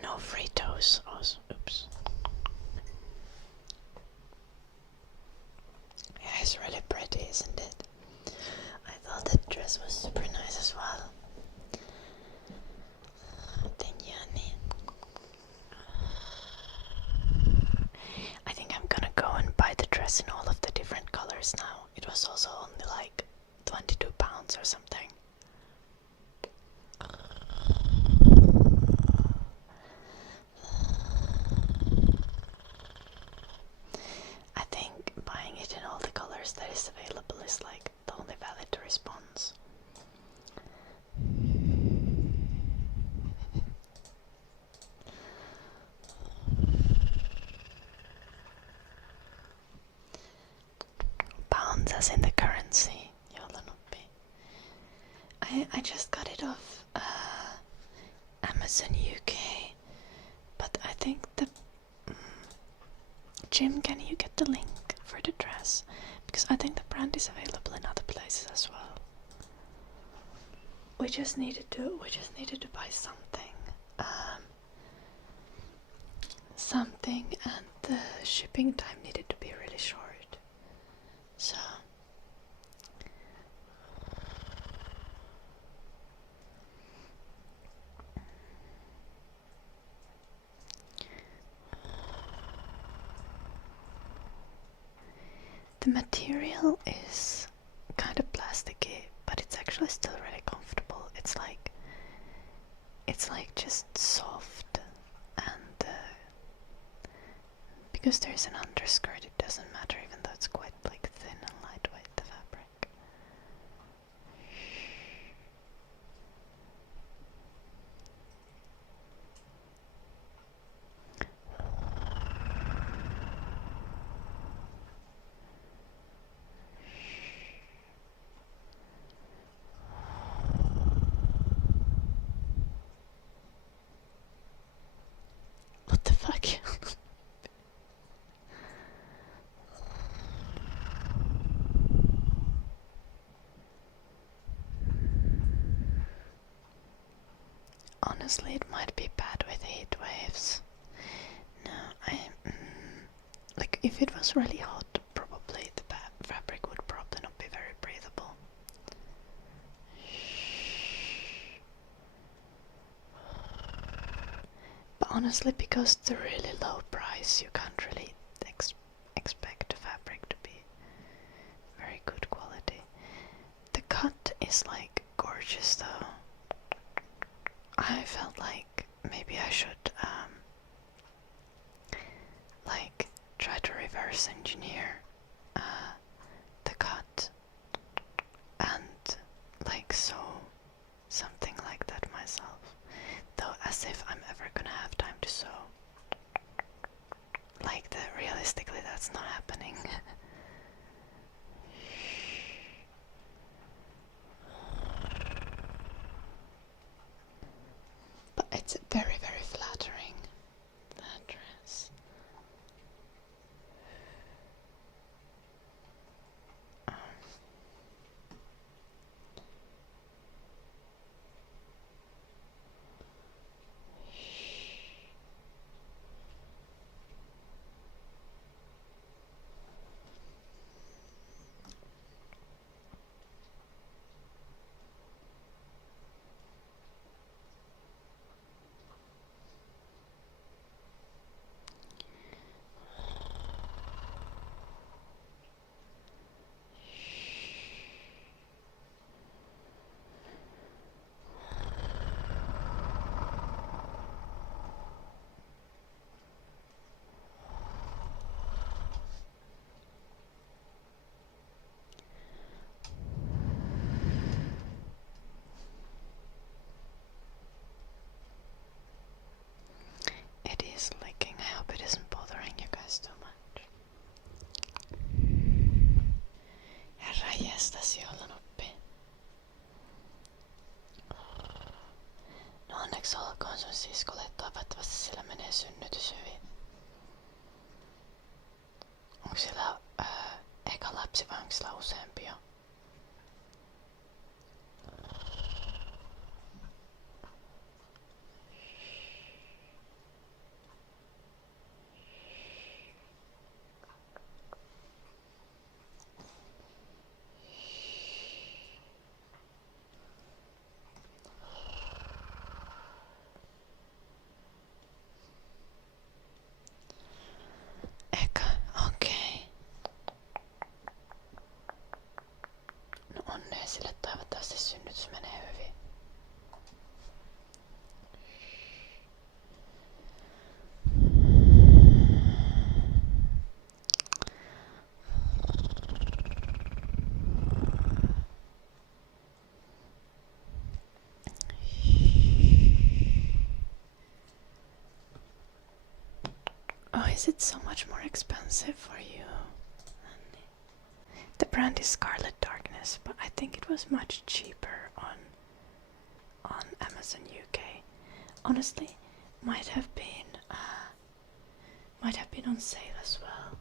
No Fritos. Oh, oops. Yeah, it's really pretty, isn't it? I thought that dress was super nice as well. Thank you, honey. I think I'm gonna go and buy the dress in all of the different colors now. It was also only like £22 or something. I think buying it in all the colors that is available is like the only valid response. Pounds as in the currency. I just got it off Amazon UK, but I think the Jim, can you get the link for the dress? Because I think the brand is available in other places as well. We just needed to buy something. And the shipping time needed to be really short. So the material is kind of plasticky, but it's actually still really comfortable. It's like just soft, and because there's an underskirt, it doesn't matter, even though it's quite like thin and lightweight, the fabric. What the fuck? Honestly, it might be bad with heat waves. No, like if it was really hot, probably the fabric would probably not be very breathable. But honestly, because the really low price, you can't really expect the fabric to be very good quality. The cut is like gorgeous though. I felt like maybe I should like try to reverse engineer the cut and like sew something like that myself, though as if I'm ever gonna have time to sew. Like realistically that's not happening. Ecla useampia. Okei. No onnea sille, toivottavasti synnytys menee hyvin. Oh, is it so much more expensive for you? The brand is Scarlet Darkness, but I think it was much cheaper on Amazon UK. Honestly, might have been on sale as well.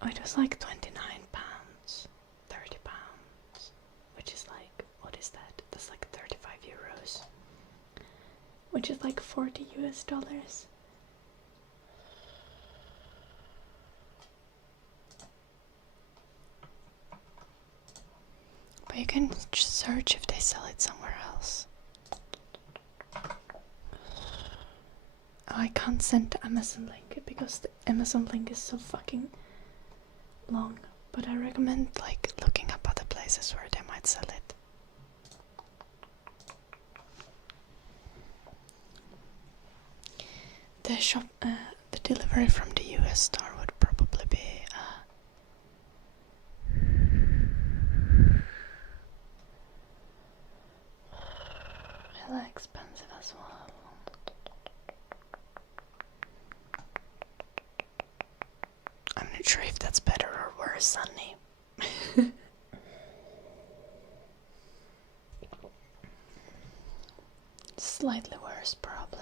Oh, it was like £29, £30, which is like, what is that? That's like 35 euros, which is like $40 US. But you can just search if they sell it somewhere else. I can't send the Amazon link because the Amazon link is so fucking long, but I recommend like looking up other places where they might sell it. The shop, the delivery from the US store would probably be really expensive as well. I'm not sure if that's better or worse, Sunny. Slightly worse, probably.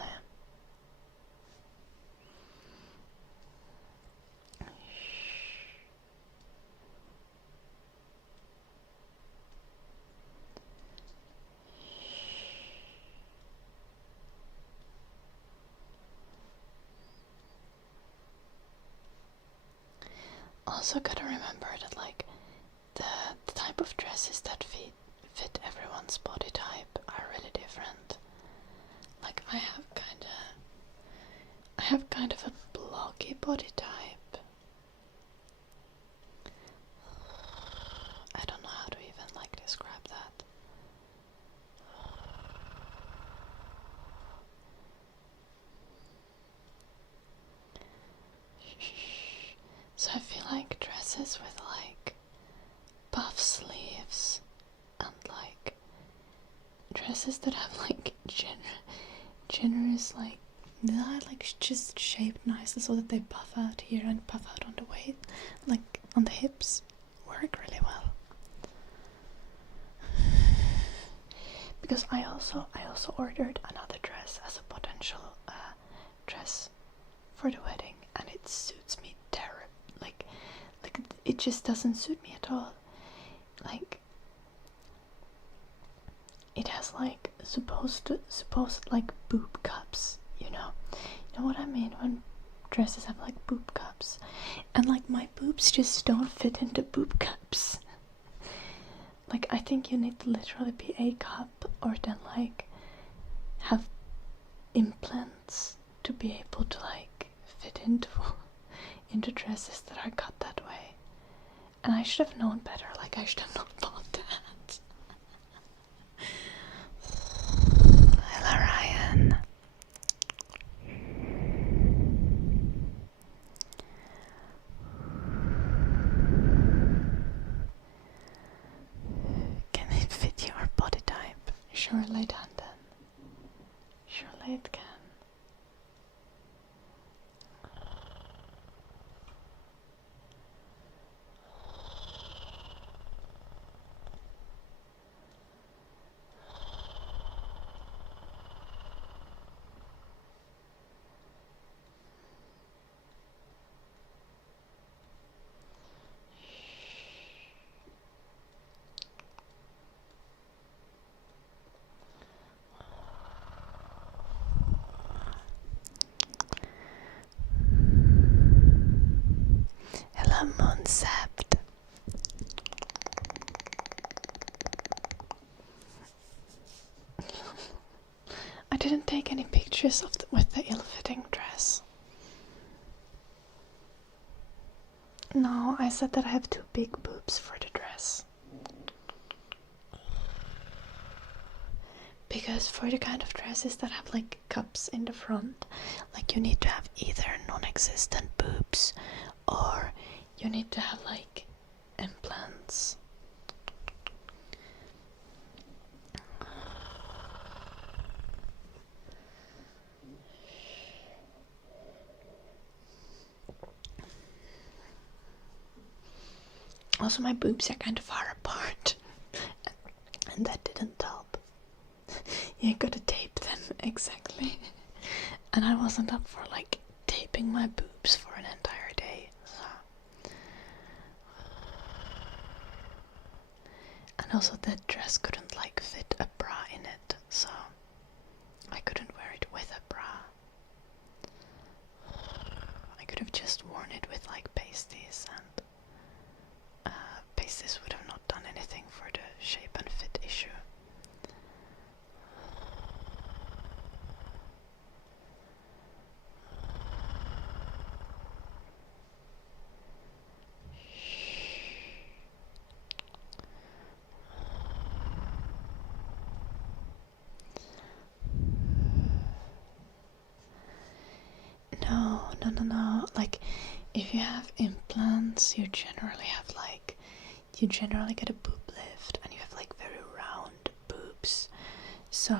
Also gotta remember that like the type of dresses that fit everyone's body type are really different. Like I have kind of a blocky body type. I don't know how to even like describe that. So I feel like dresses with like puff sleeves and like dresses that have like generous like they're like just shaped nicely so that they puff out here and puff out on the waist, like on the hips, work really well. Because I also ordered another dress as a potential dress for the wedding, and it suits me terribly. Like it just doesn't suit me at all. Like it has like supposed like boob cups, you know what I mean when dresses have like boob cups, and like my boobs just don't fit into boob cups. Like I think you need to literally be a cup or then like have implants to be able to like fit into dresses that are cut that way. And I should have known better. Like I should have not bought that. Hello, Ryan. Can it fit your body type? Surely, Dandan. Surely it can. the mooncept. I didn't take any pictures of with the ill-fitting dress. No, I said that I have too big boobs for the dress. Because for the kind of dresses that have like cups in the front, like you need to have either non-existent boobs or you need to have like implants. Also, my boobs are kind of far apart, and that didn't help. You gotta tape them, exactly. And I wasn't up for like taping my boobs for an entire day, so. And also that dress couldn't like fit a bra in it, so I couldn't wear it with a bra. I could have just worn it with like pasties, and pasties would have not done anything for the shape and fit issue. No. Like, if you have implants, you generally get a boob lift, and you have like very round boobs. So,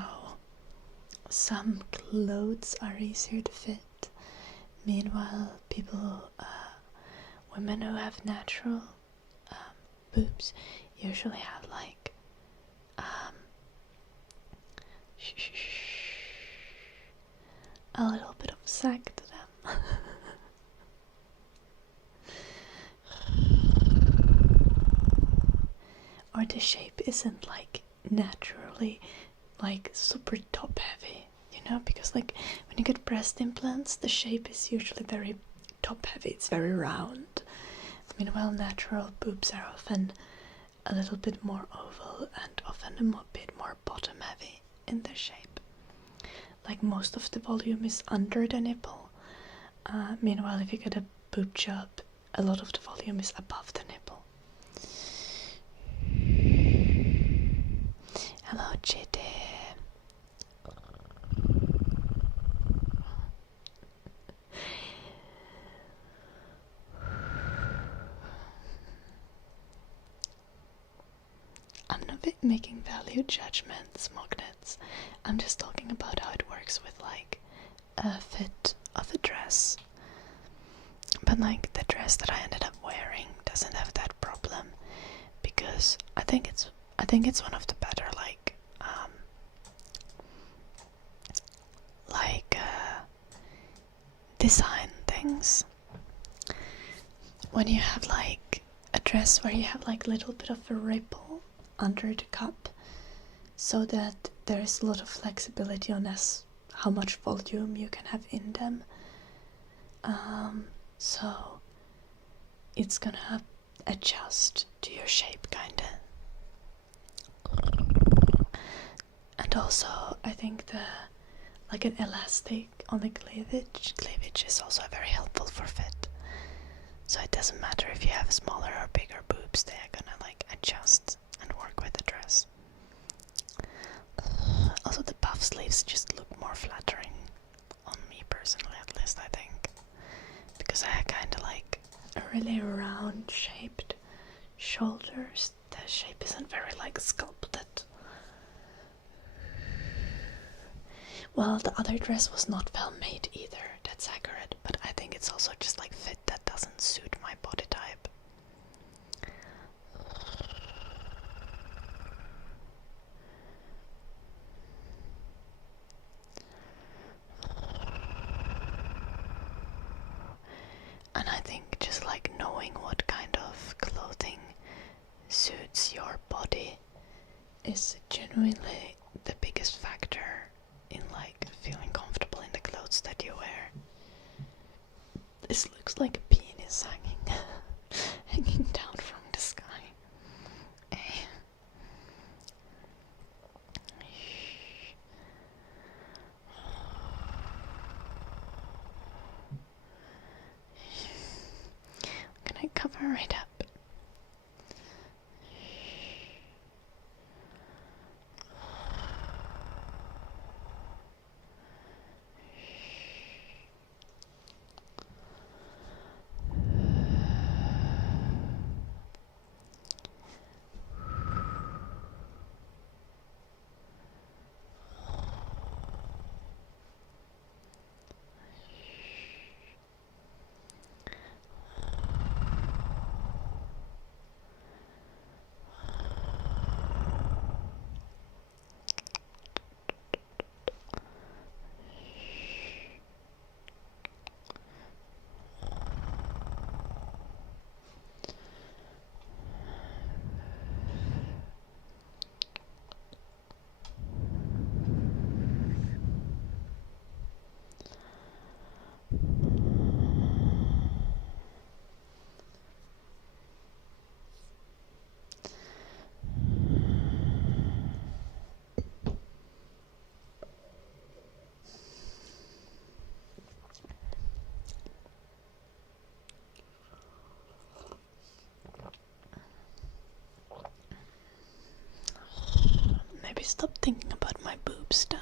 some clothes are easier to fit. Meanwhile, women who have natural boobs usually have like a little bit of sag to them. Or the shape isn't like naturally like super top heavy, you know, because like when you get breast implants, the shape is usually very top heavy, it's very round. Meanwhile, natural boobs are often a little bit more oval and often a bit more bottom heavy in their shape. Like most of the volume is under the nipple. Meanwhile, if you get a boob job, a lot of the volume is above the nipple. Hello, Chitty. I'm not making value judgments, magnets. I'm just talking about how it works with like a fit of a dress. But like the dress that I ended up wearing doesn't have that problem, because I think it's one of the better design things. When you have like a dress where you have like a little bit of a ripple under the cup, so that there is a lot of flexibility on how much volume you can have in them. So it's gonna adjust to your shape, kinda. And also, I think like an elastic on the cleavage is also very helpful for fit. So it doesn't matter if you have smaller or bigger boobs, they're gonna like adjust and work with the dress. Also, the puff sleeves just look more flattering on me personally, at least I think, because I kind of like a really round shaped shoulders. The shape isn't very like sculpted. Well, the other dress was not well made either, that's accurate, but I think it's also just like fit that doesn't suit my body type. And I think just like knowing what kind of clothing suits your body is genuinely the biggest factor in like feeling comfortable in the clothes that you wear. This looks like a penis hanging. hanging down from the sky. Can I cover it up? Maybe stop thinking about my boobs, Dan.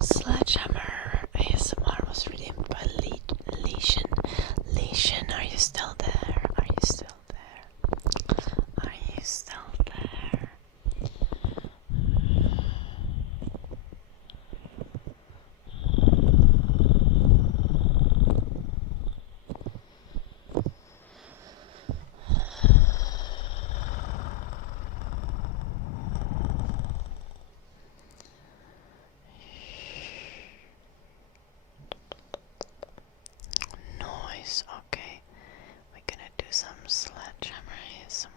Sledgehammer ASMR was redeemed by Lesion. Lesion, are you still there? Are you still there? Are you still there? Noise, okay. We're gonna do some sledgehammer ASMR.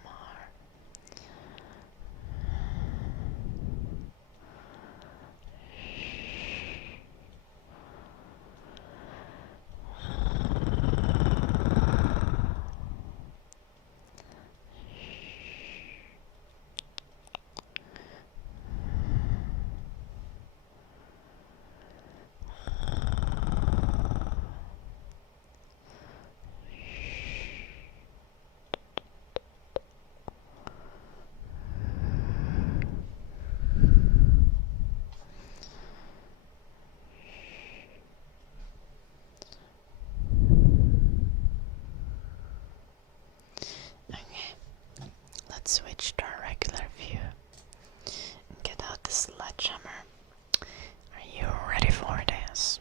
Let's switch to our regular view and get out the sledgehammer. Are you ready for this?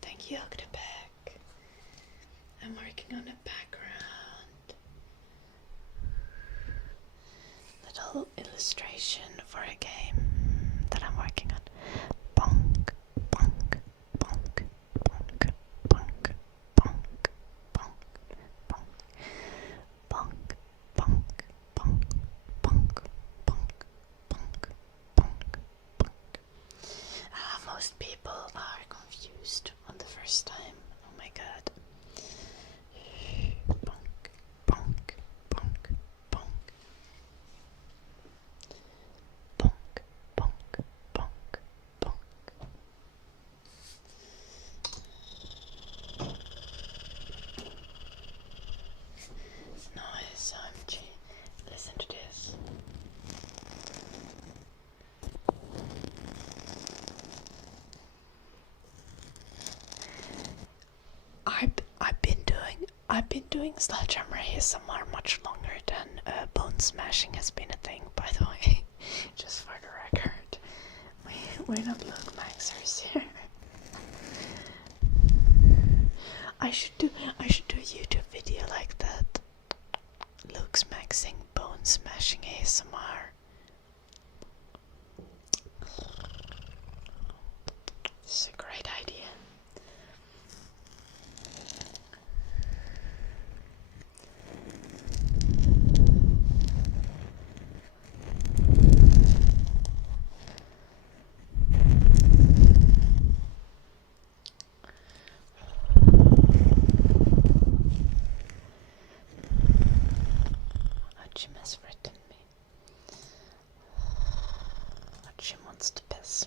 Thank you, Octopack. I'm working on a background. Little illustration for a game that I'm working on. Bonk, bonk, bonk, bonk, bonk, bonk, bonk, bonk, bonk, bonk, bonk, bonk, bonk, bonk, bonk, bonk. Most people are confused on the first time. Oh my god. Bonk, bonk, bonk, bonk. Bonk, bonk, bonk, bonk. Nice, OMG. Listen to this. I've been doing sledgehammer ASMR much longer than bone smashing has been a thing, by the way. Just for the record. We're not look maxers here. I should do a YouTube video like that. Luke's maxing bone smashing ASMR. This is a great idea. Jim has written me. Jim wants to piss.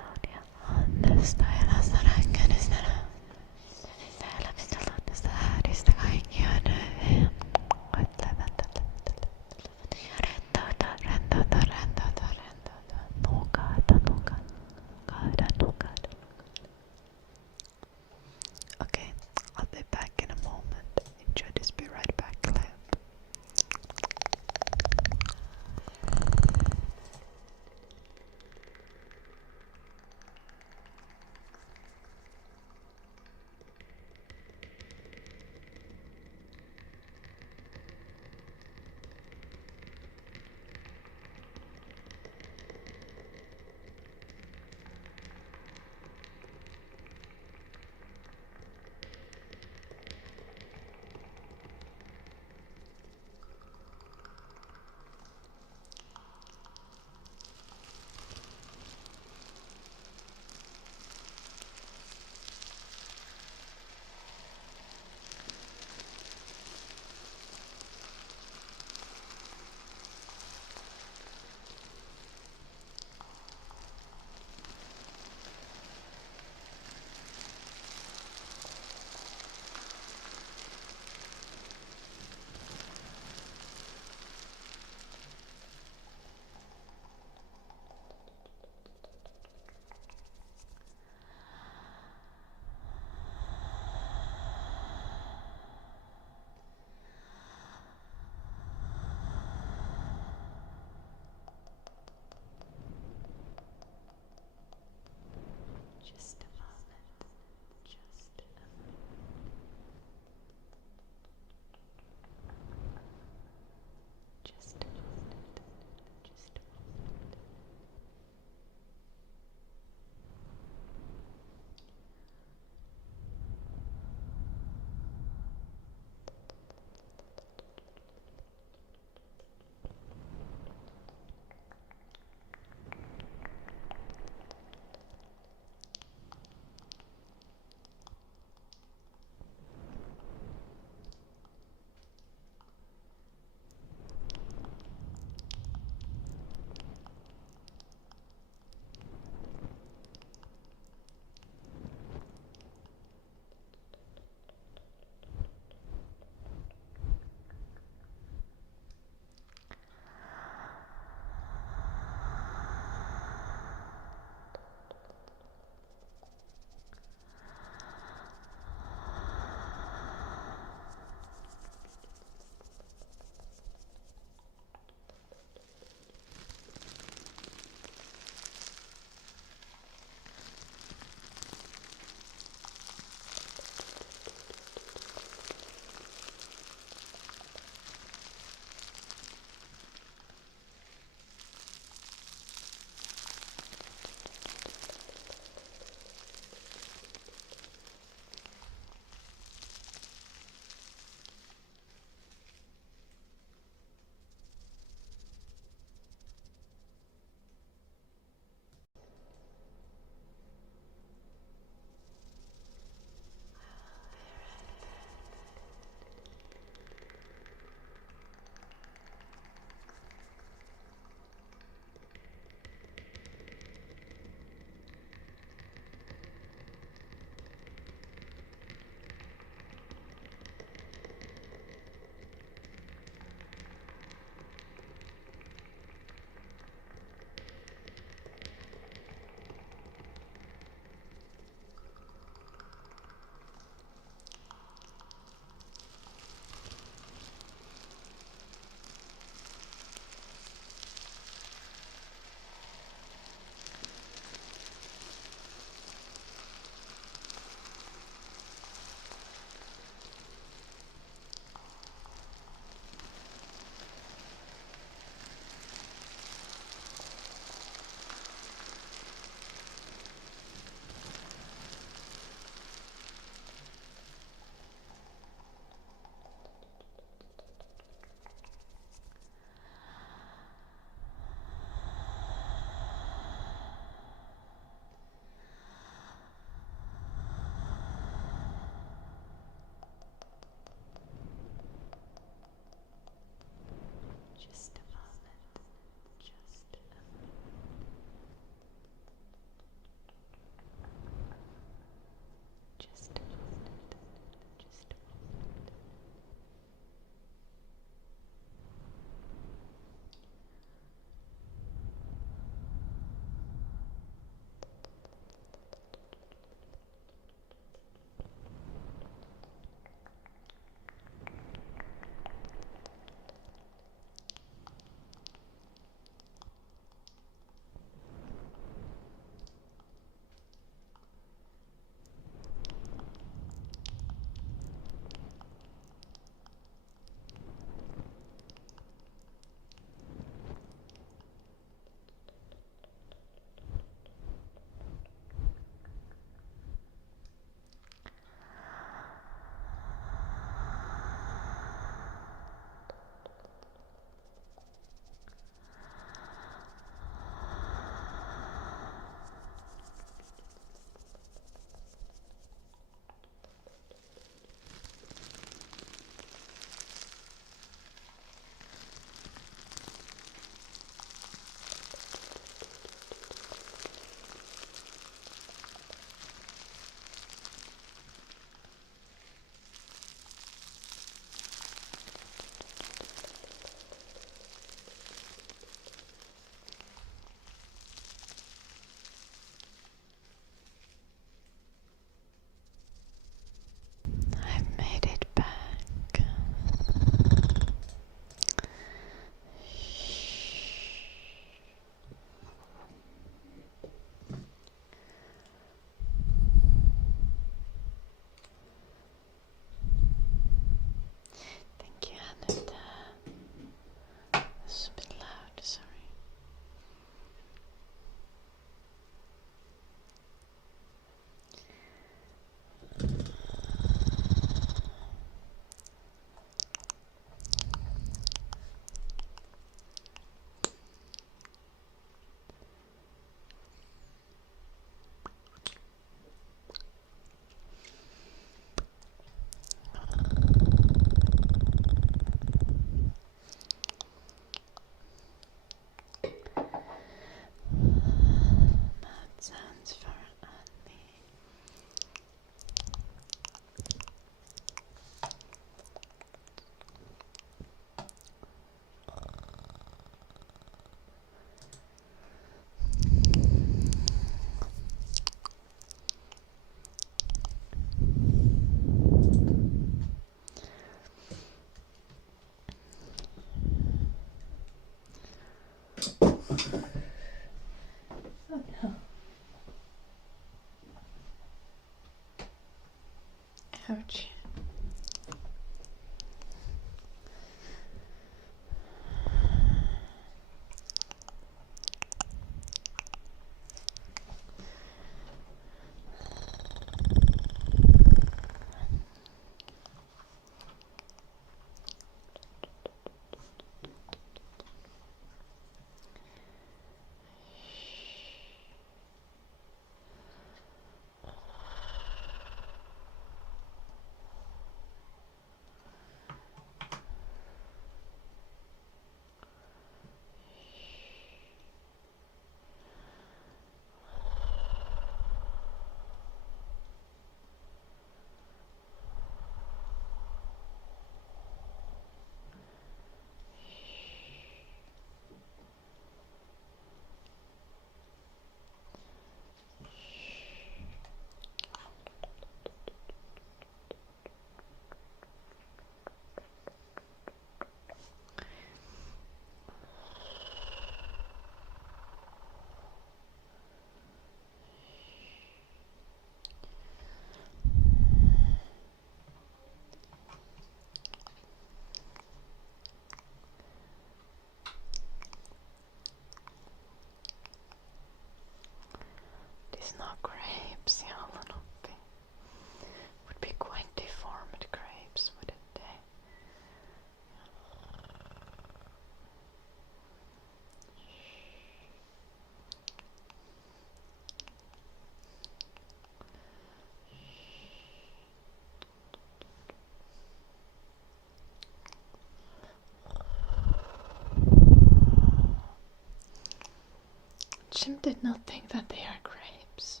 Jim did not think that they are grapes.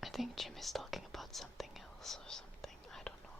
I think Jim is talking about something else or something. I don't know.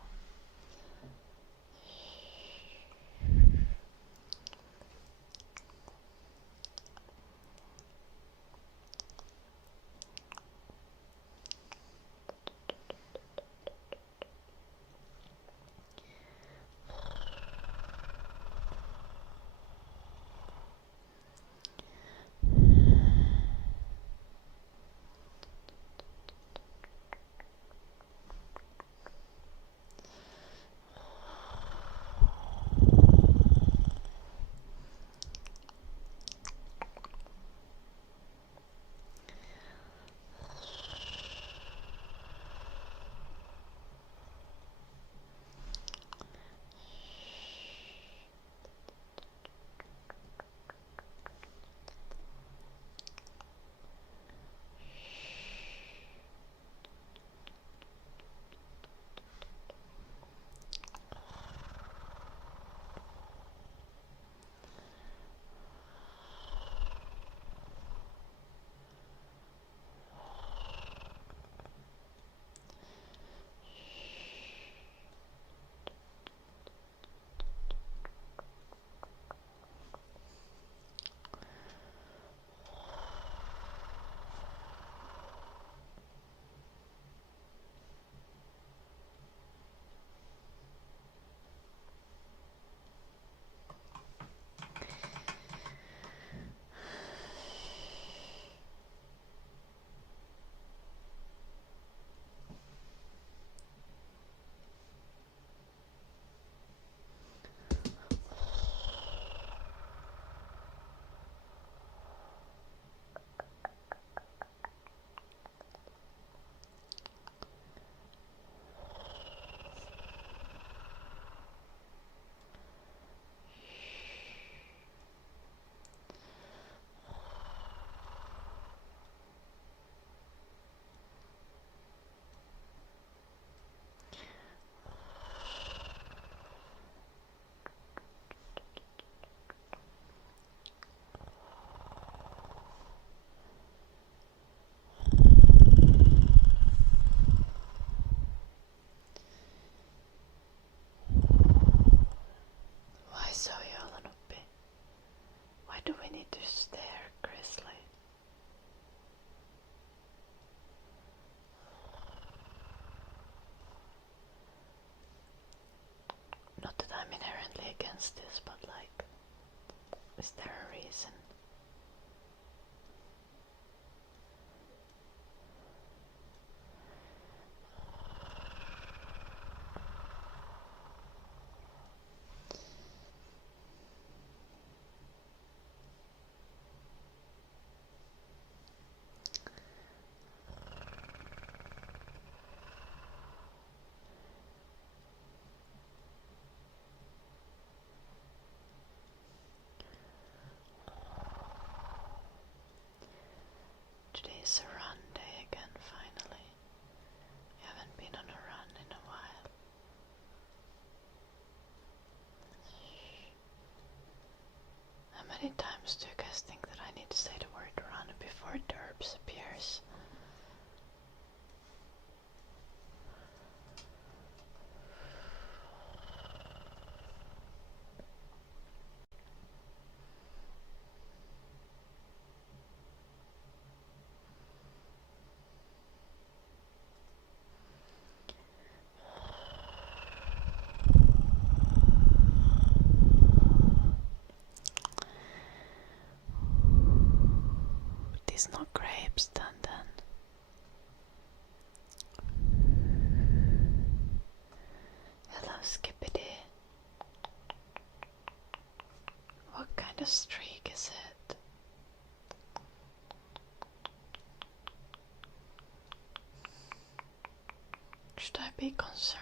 Do we need to stare, Grizzly? Not that I'm inherently against this, but like, is there a reason? Today's a run day again, finally. I haven't been on a run in a while. How many times do you guys think that I need to say the word run before Derbs appears? These not grapes, then. Hello, Skippity. What kind of streak is it? Should I be concerned?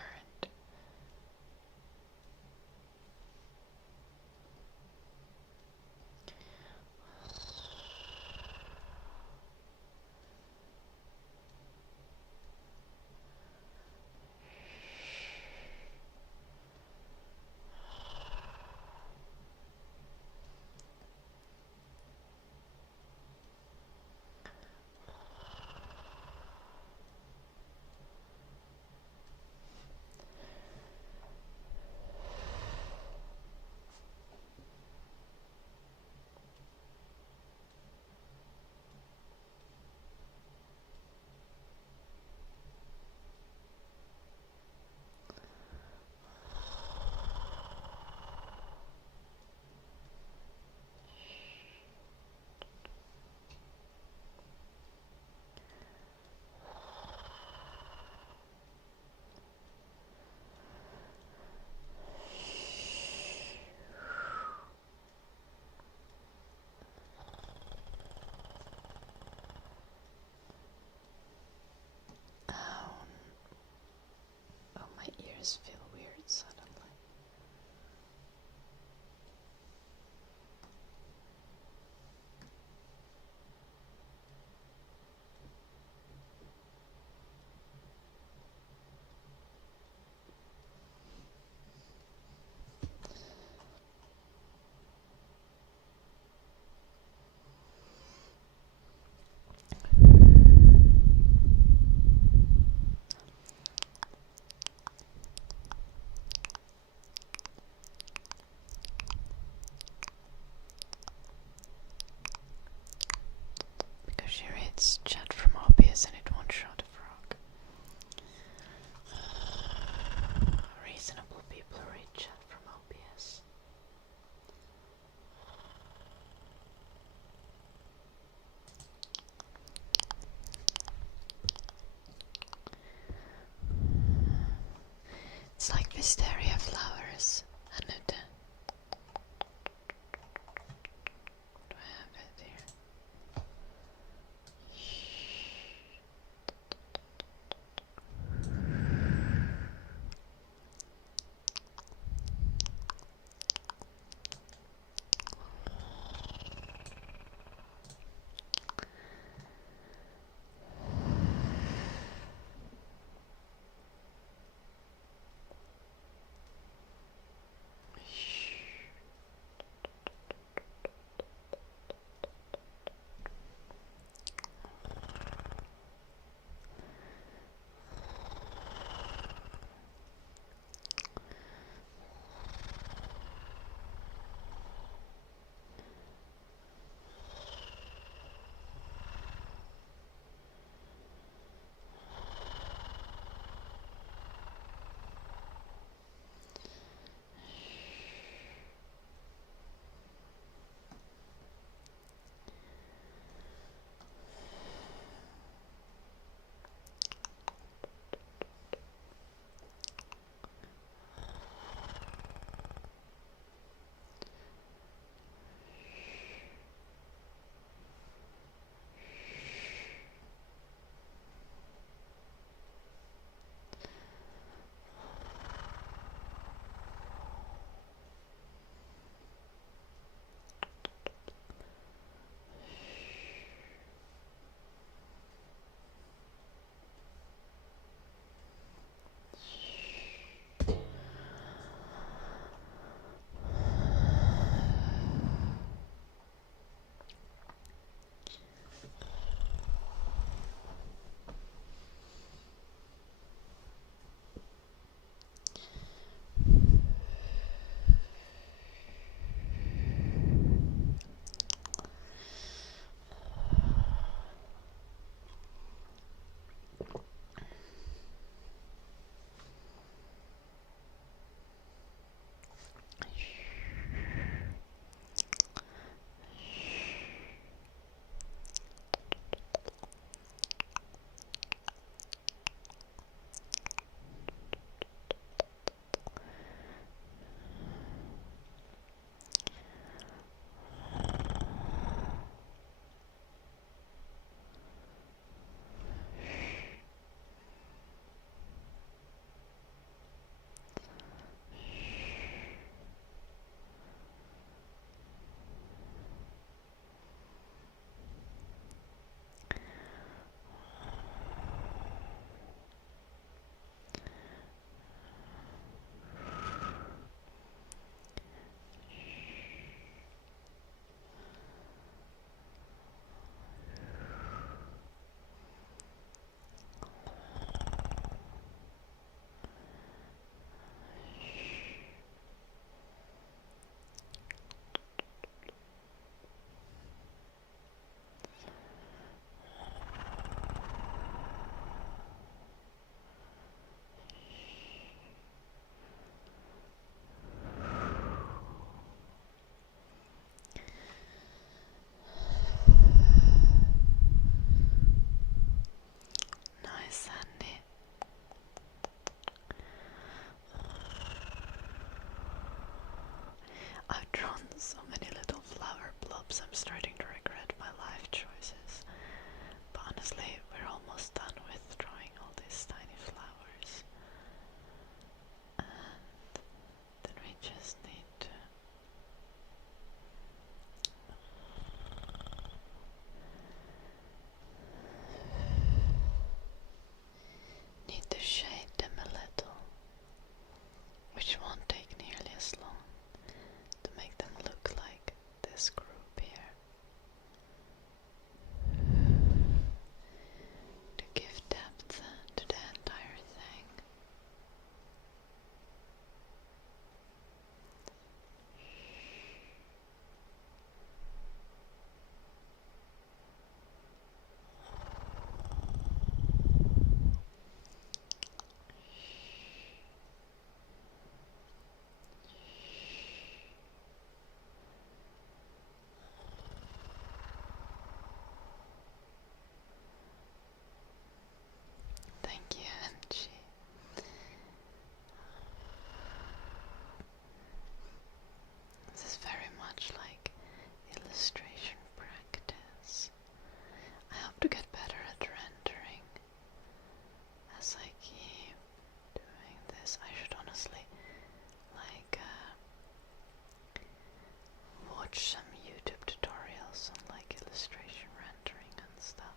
watch some YouTube tutorials on like illustration rendering and stuff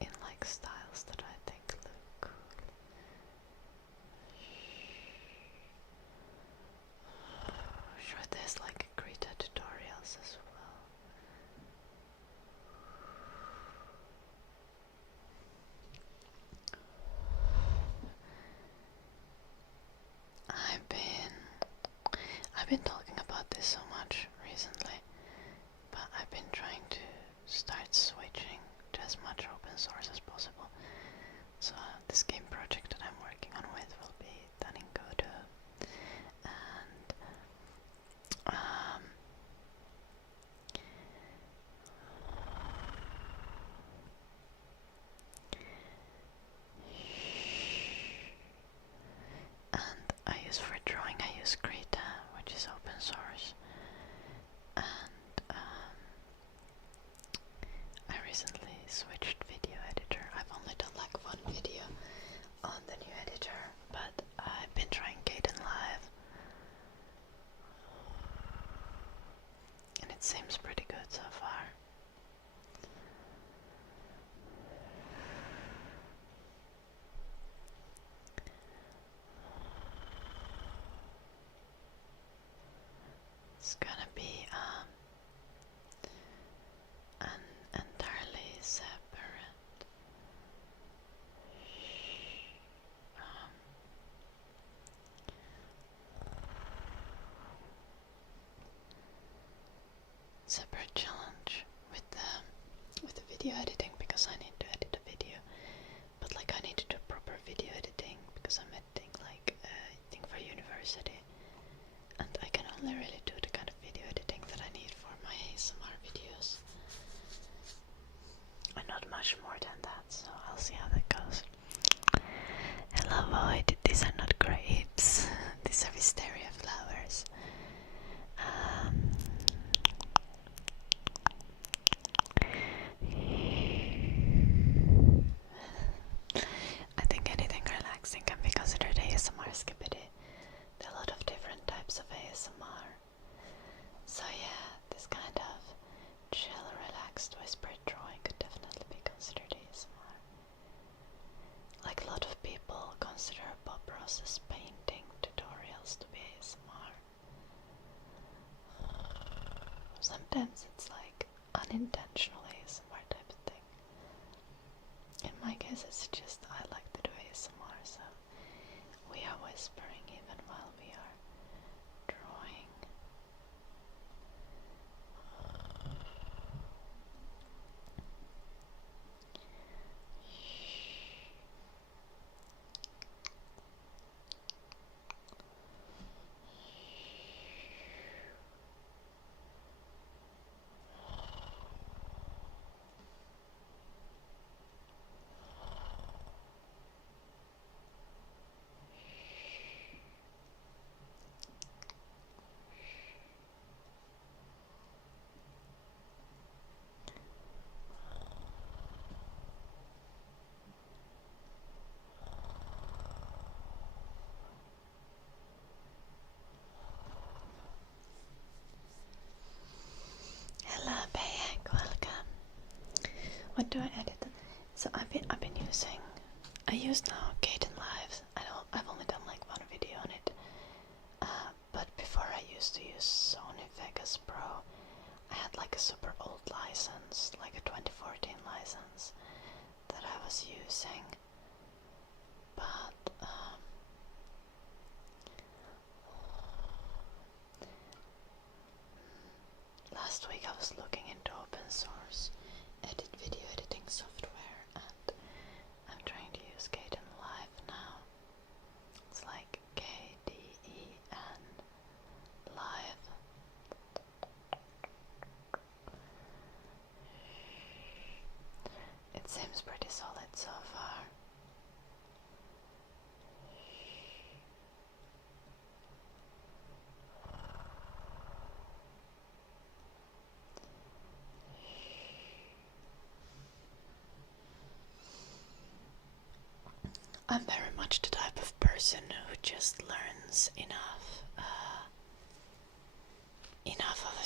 in like styles that I think look cool. Sure, there's like Krita tutorials as well. I've been talking about this so much recently, but I've been trying to start switching to as much open source as possible. So this game project that I'm working on with will be done in Godot, and for drawing I use Krita, which is open source, and I recently switched video editor. I've only done like one video on the new editor, but I've been trying Kden Live, and it seems pretty good so far. It's gonna be an entirely separate challenge with the video editing, because I need to edit a video, but like I need to do proper video editing because I'm editing like a thing for university, and I can only really do the kind of video editing that I need for my ASMR videos, and not much more than that, so I'll see how that goes. Hello Void, these are not grapes, these are Wisteria flowers. I think anything relaxing can be considered ASMR skippity. There are a lot of different types of ASMR. So yeah, this kind of chill, relaxed, whispered drawing could definitely be considered ASMR. Like a lot of people consider Bob Ross's painting tutorials to be ASMR. Sometimes it's like unintentional ASMR type of thing. In my case, it's just I like to do ASMR, so we are whispering even while we are drawing. Hello, Bayek, welcome. What do I edit? So I've been using. I use now Kden Live. I've only done like one video on it. But before I used to use Sony Vegas Pro. I had like a super old license, like a 2014 license that I was using. But last week I was looking into open source video editing software, and I'm trying to use Kden Live now. It's like KDEN Live. It seems pretty solid so far. I'm very much the type of person who just learns enough of a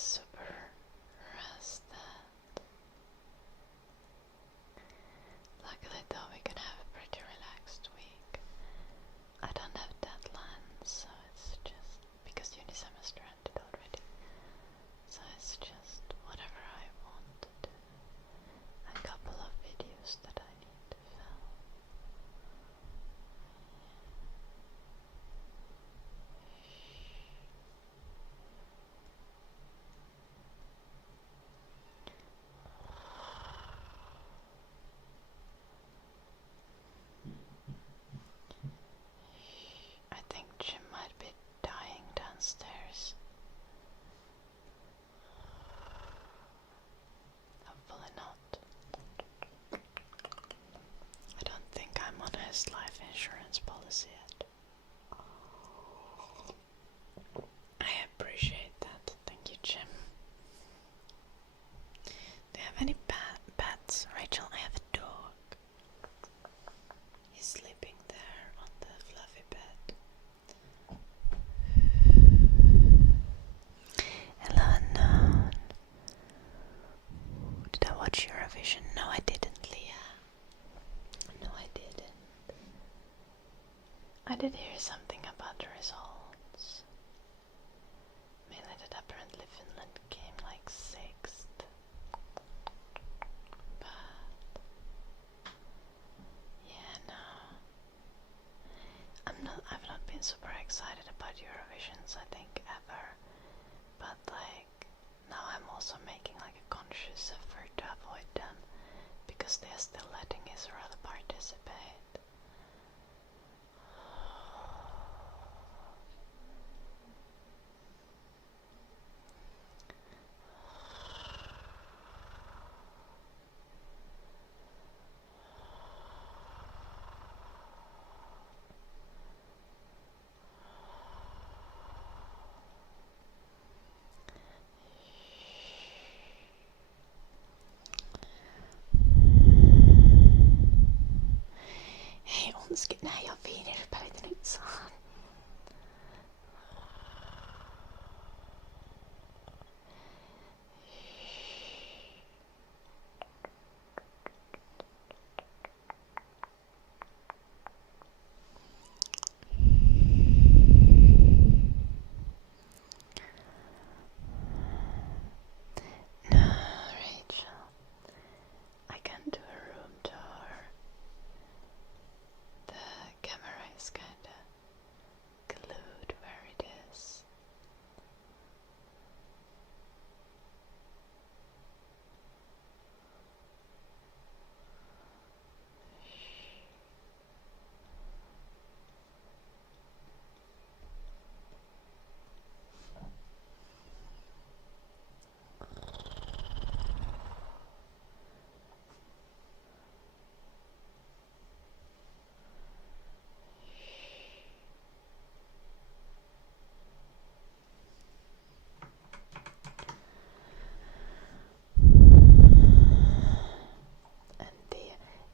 super rested. Luckily though we can have a pretty relaxed week. I don't have deadlines, so it's just because uni semester ended already. So it's just whatever I want to do. A couple of videos that I need to film. I think Jim might be dying downstairs. Hopefully not. I don't think I'm on his life insurance policy yet. I appreciate that. Thank you, Jim. Do you have any pets? Rachel, I have a dog. He's sleeping there on the fluffy bed. Hello, unknown. Did I watch Eurovision? No, I didn't, Leah. No, I didn't. I did hear something about the results. Mainly that apparently Finland came like 6th. But yeah, no. I've not been super excited about Eurovisions, I think, ever. But like now I'm also making like a conscious effort to avoid them because they're still letting Israel participate. Hei, onski nää jo viinirypäleitä nyt saan. No, Rachel. I can't do a room tour. The camera is kinda glued where it is.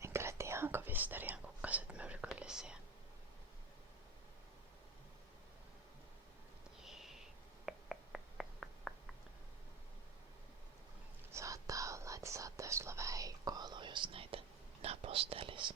En kyllä tiedä, onko Wisterian kukkaset myrkyllisiä. Saattaa olla, että saattaisi olla vähän heikko olo, jos näitä napostelis.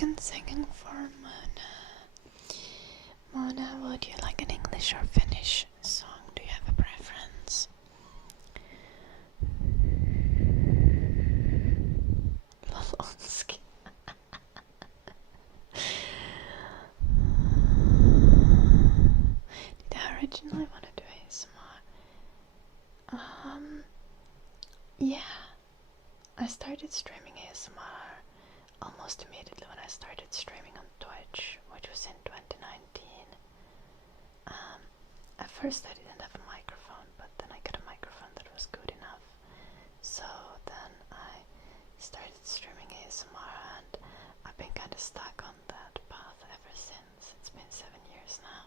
And singing for Mona. Mona, would you like an English or Finnish song? Do you have a preference? Lolonski. Did I originally want to do ASMR? started streaming ASMR almost immediately when I started streaming on Twitch, which was in 2019. At first I didn't have a microphone, but then I got a microphone that was good enough. So then I started streaming ASMR, and I've been kind of stuck on that path ever since. It's been 7 years now.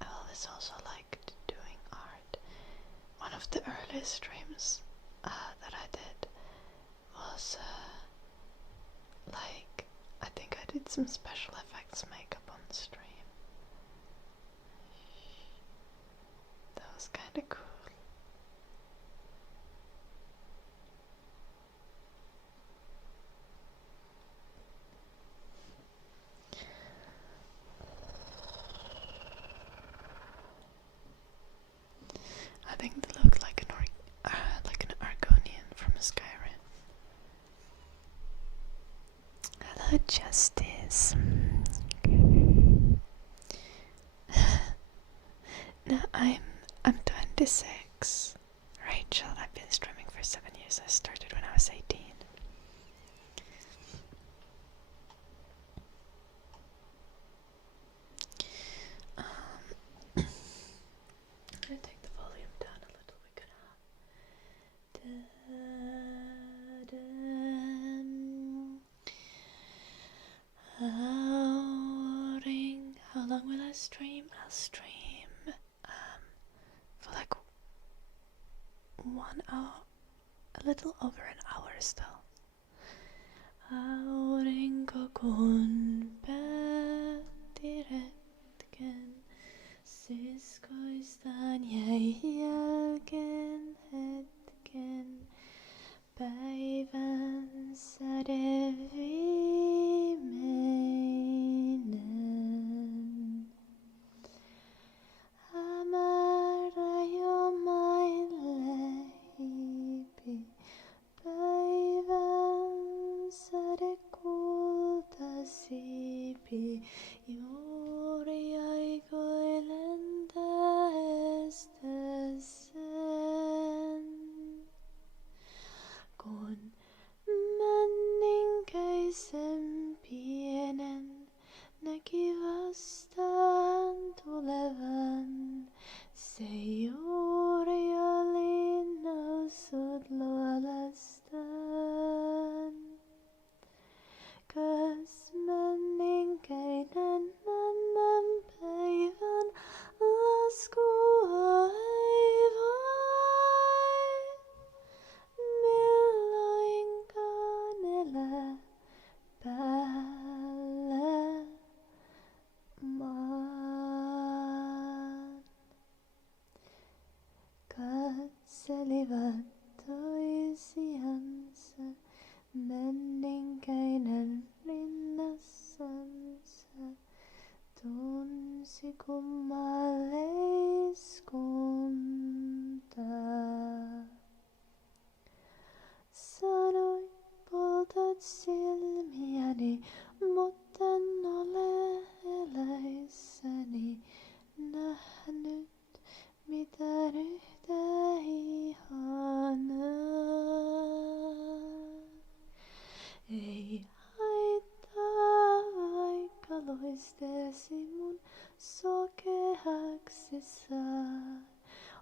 I always also liked doing art. One of the earliest streams that I did was I think I did some special effects makeup on stream. That was kind of cool. I think they look like an Argonian from Skyrim. Hello, Justice. No, I'm 26. Rachel, I've been streaming for 7 years. I started when I was 18. I'm gonna take the volume down a little. How long will I stream? I'll stream for like 1 hour, a little over an hour still. Aurinko kun päätiretken, siskoistaan jäi jälkeen hetken. Päivän säde viimeinen. Hämärä jo maille hiipi. Päivän säde kultasiipi. Juuri aikoi lentäessä sen. Kun männinkäisen pienen näki vastaan tulevan, se juuri oli noussut luolastaan. Kas männinkäinen annan päivän laskua ei voi. Milloinkaan elää päällä maan. Katselivat toisiansa, männinkäinen rinnassansa. Tunsi kummalaiskuntaa. Sanoi, poltat silmiäni, mutten ole eläissäni nähnyt mitään yhtä ihanaa. Ei haittaa, vaikka loisteesi mun sokeaksi saa.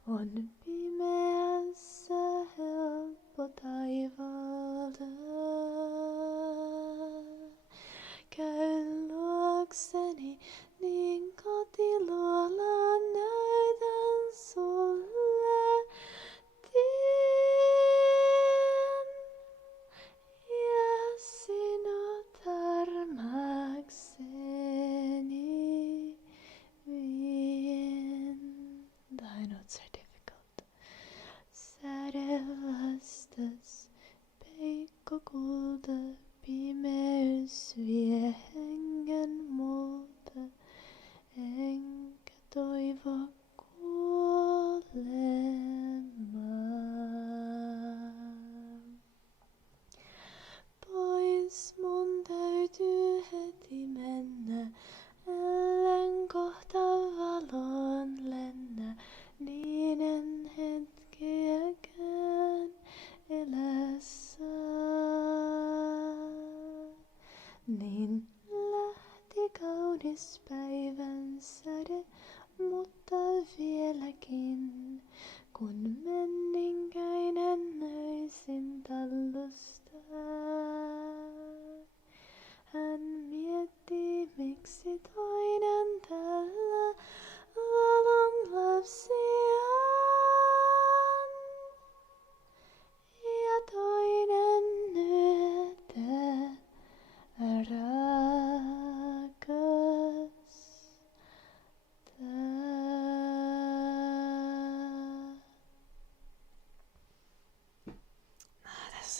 On pimeässä helppo taivalta. Käy luokseni, niin kotiluola näytän sulle tien. Ja sinut armakseni vien. The high notes are difficult.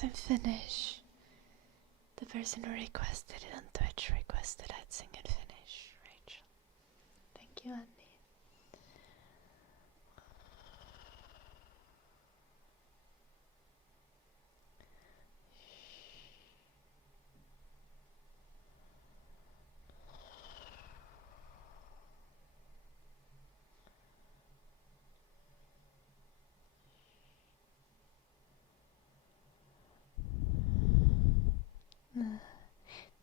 in Finnish. The person who requested it on Twitch requested I'd sing in Finnish, Rachel. Thank you, Annie.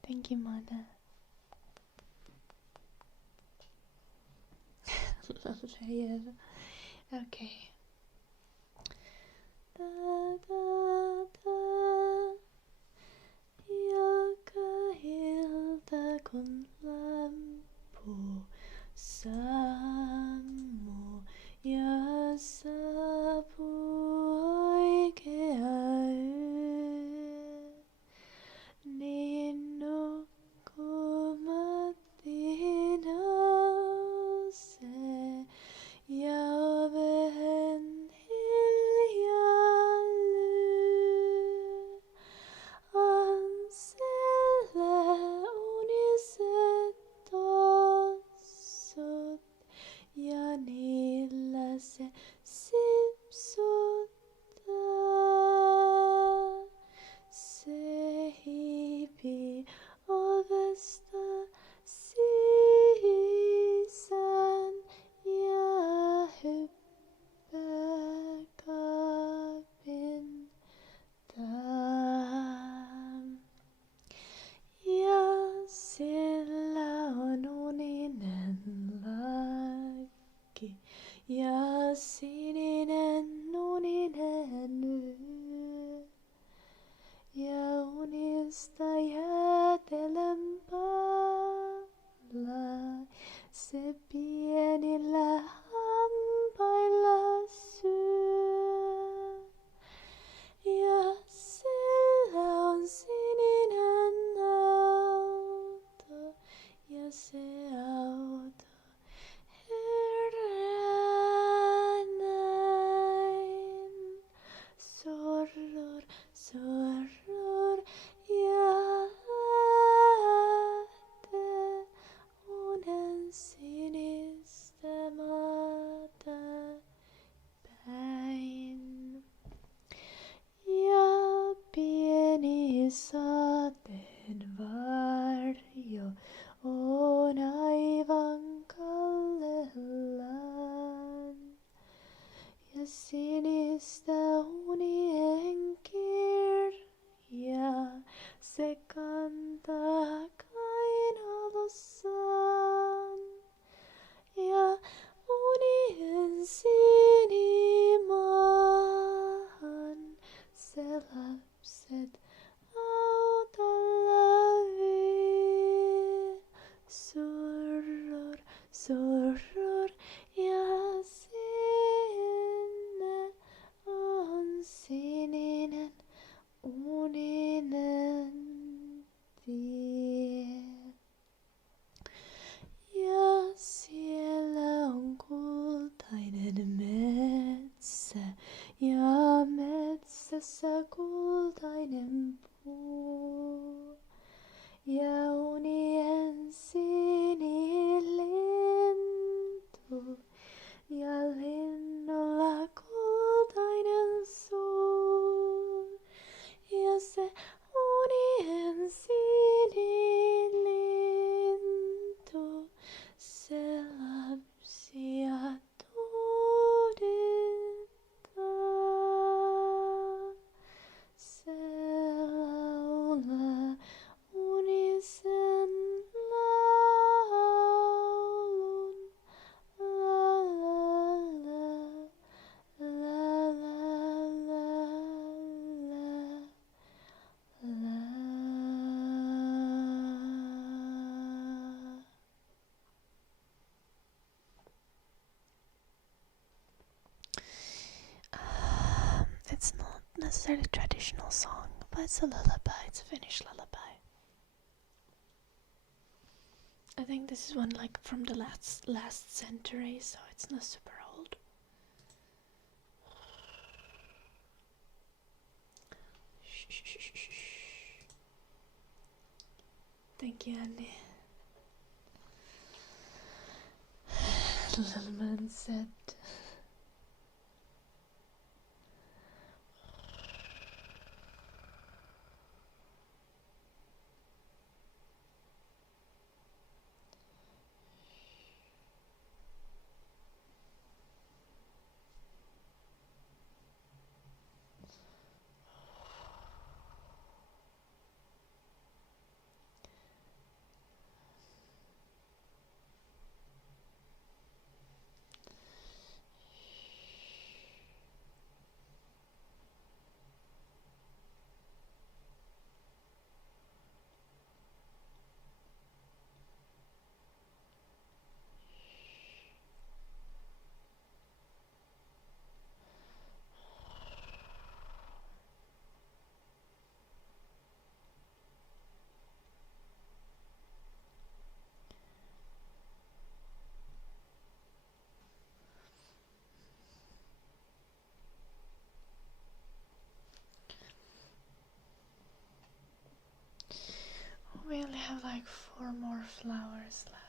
Thank you, Mana. Okay. Da, da, da. Yakahilda con lampo samo yasapu oike au nino komatina se Yavehen hiljalu anselle unisetosut ja niillä se sipsuttaa. Se hiipii ovesta sisään ja hyppää kaapin taa. Ja sillä on uninen lakki ja sininen uninen yö. Ja unista jäätelen palaa, se pienillä hampailla syö. Ja sillä on sininen auto, ja se auto herää näin. Sorror, sorror, ja lähtee unen sinistä maata päin. Ja pieni sateenvarjo on aivan kallellaan. Ja sinistä unien kirjaa se kantaa kainalossaan. Ja unien sinimaahan se lapset autolla vie. Surror, surror, ja sinne on sininen uninen tie. Ja siellä on kultainen metsä ja metsässä kultainen puu. Ja unien sinilintu ja linnulla kultainen suu. Ja se unien sinilintu, se lapsia tuudittaa. Se laulaa unisen laulun. La la la, la la la la. It's not necessarily a traditional song, but it's a lullaby. It's a Finnish lullaby. I think this is one like from the last century, so it's not super old. Shh. Thank you, Andy. Little man said. We only have like 4 more flowers left.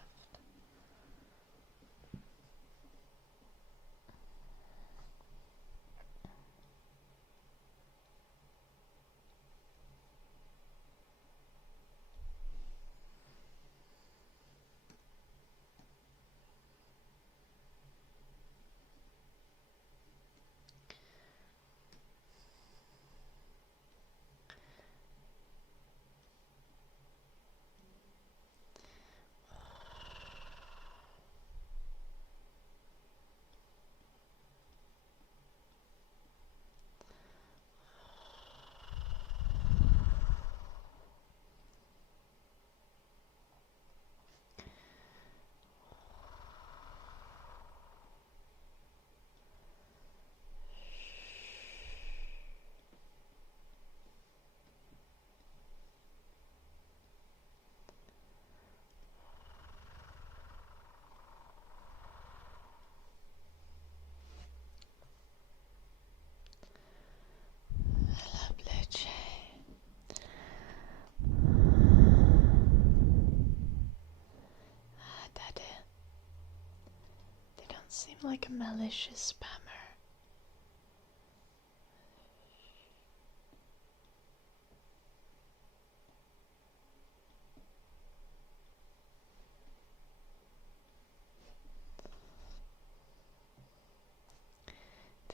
Seem like a malicious spammer.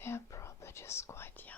They are probably just quite young.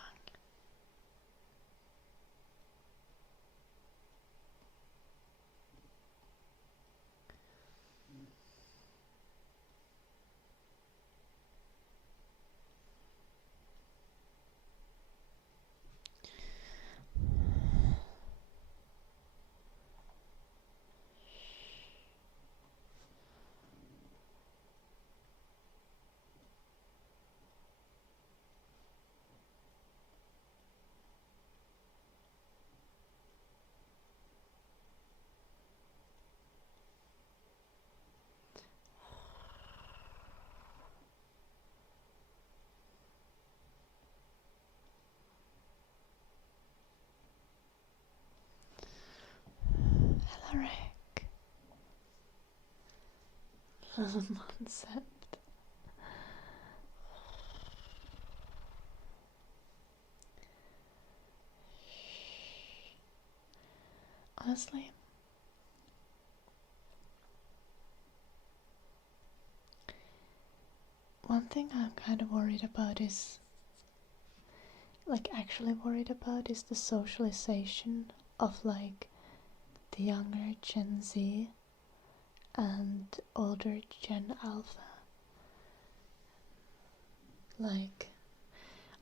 Alaric. Little concept. Honestly, one thing I'm kind of worried about is, like actually worried about, is the socialization of like the younger Gen Z and older Gen Alpha. Like,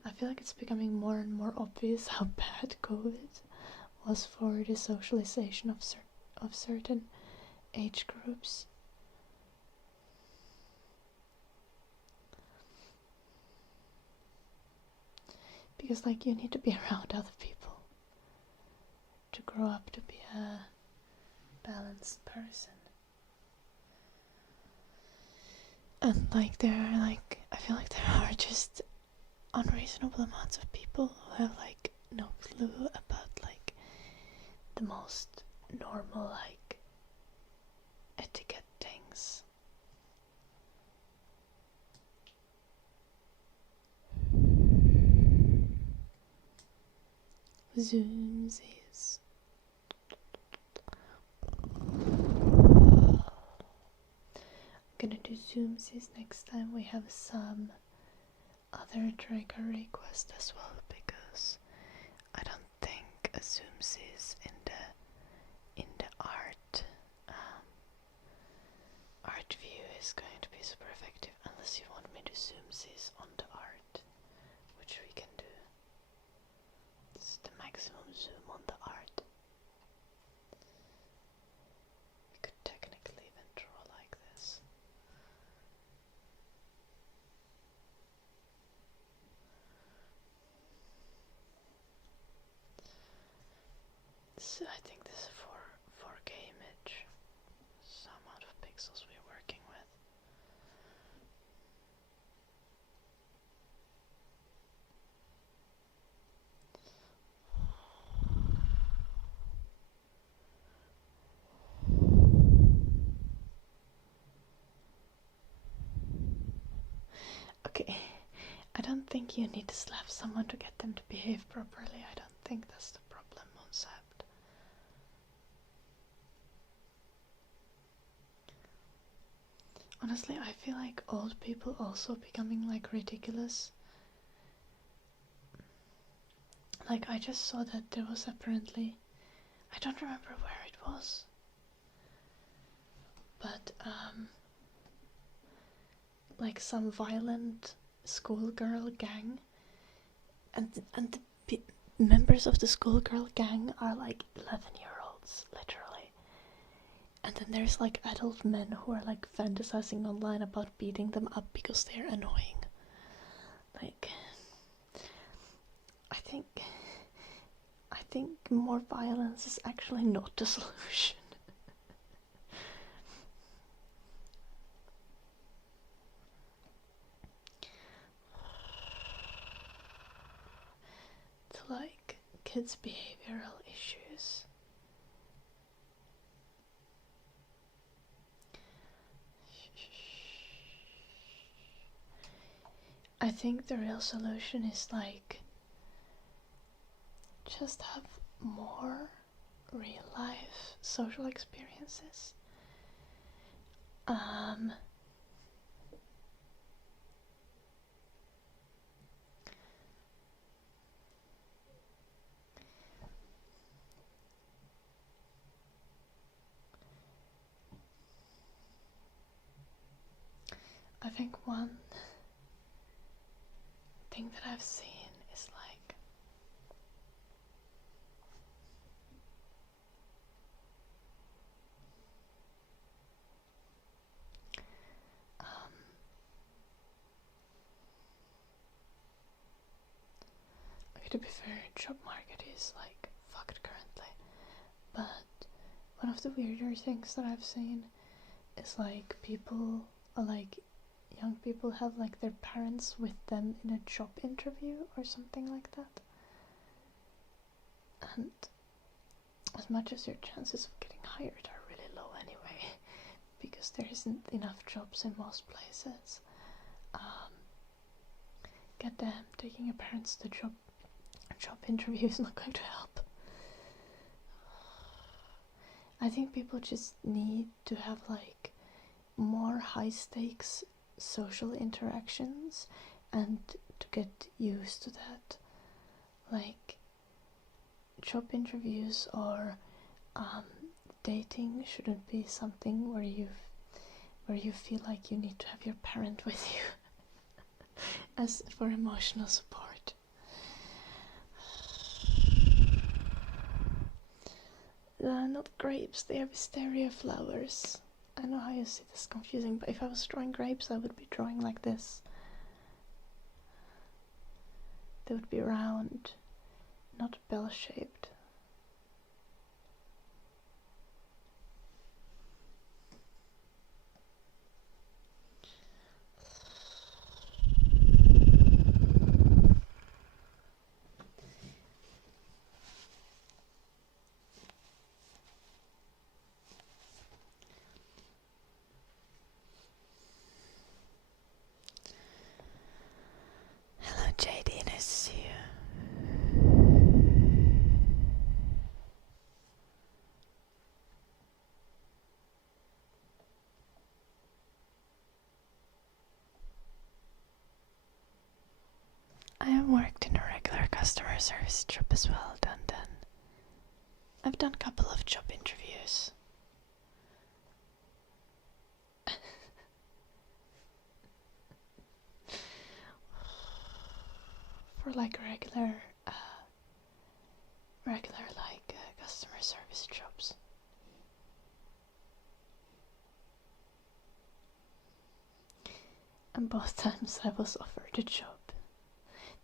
I feel like it's becoming more and more obvious how bad COVID was for the socialization of certain age groups. Because like you need to be around other people to grow up to be a balanced person. And like there are like, I feel like there are just unreasonable amounts of people who have like no clue about like the most normal like etiquette things. Zoomsies. I'm gonna do zoomsies next time we have some other trigger requests as well, because I don't think a zoomsies in the art view is going to be super effective unless you want me to zoomsies on the art, which we can do. This is the maximum zoom on the art. We could technically even draw like this. So I think this is for 4K image. Some amount of pixels we're working with. Okay, I don't think you need to slap someone to get them to behave properly. I don't think that's the problem concept. Honestly, I feel like old people also becoming like ridiculous. Like, I just saw that there was apparently, I don't remember where it was, but like some violent schoolgirl gang, and the members of the schoolgirl gang are like 11-year-olds, literally. And then there's like adult men who are like fantasizing online about beating them up because they're annoying. Like, I think more violence is actually not the solution. To like kids' behavioral issues. I think the real solution is like just have more real life social experiences. I think one thing that I've seen is like to be fair, job market is like fucked currently, but one of the weirder things that I've seen is like people, like young people have like their parents with them in a job interview or something like that. And as much as your chances of getting hired are really low anyway, because there isn't enough jobs in most places, goddamn, taking your parents to job interview is not going to help. I think people just need to have like more high stakes social interactions and to get used to that. Like, job interviews or dating shouldn't be something where you feel like you need to have your parent with you as for emotional support. Not grapes, they are wisteria flowers. I know how you see this confusing, but if I was drawing grapes, I would be drawing like this. They would be round, not bell-shaped. customer service job as well. I've done a couple of job interviews. For like regular customer service jobs. And both times I was offered a job.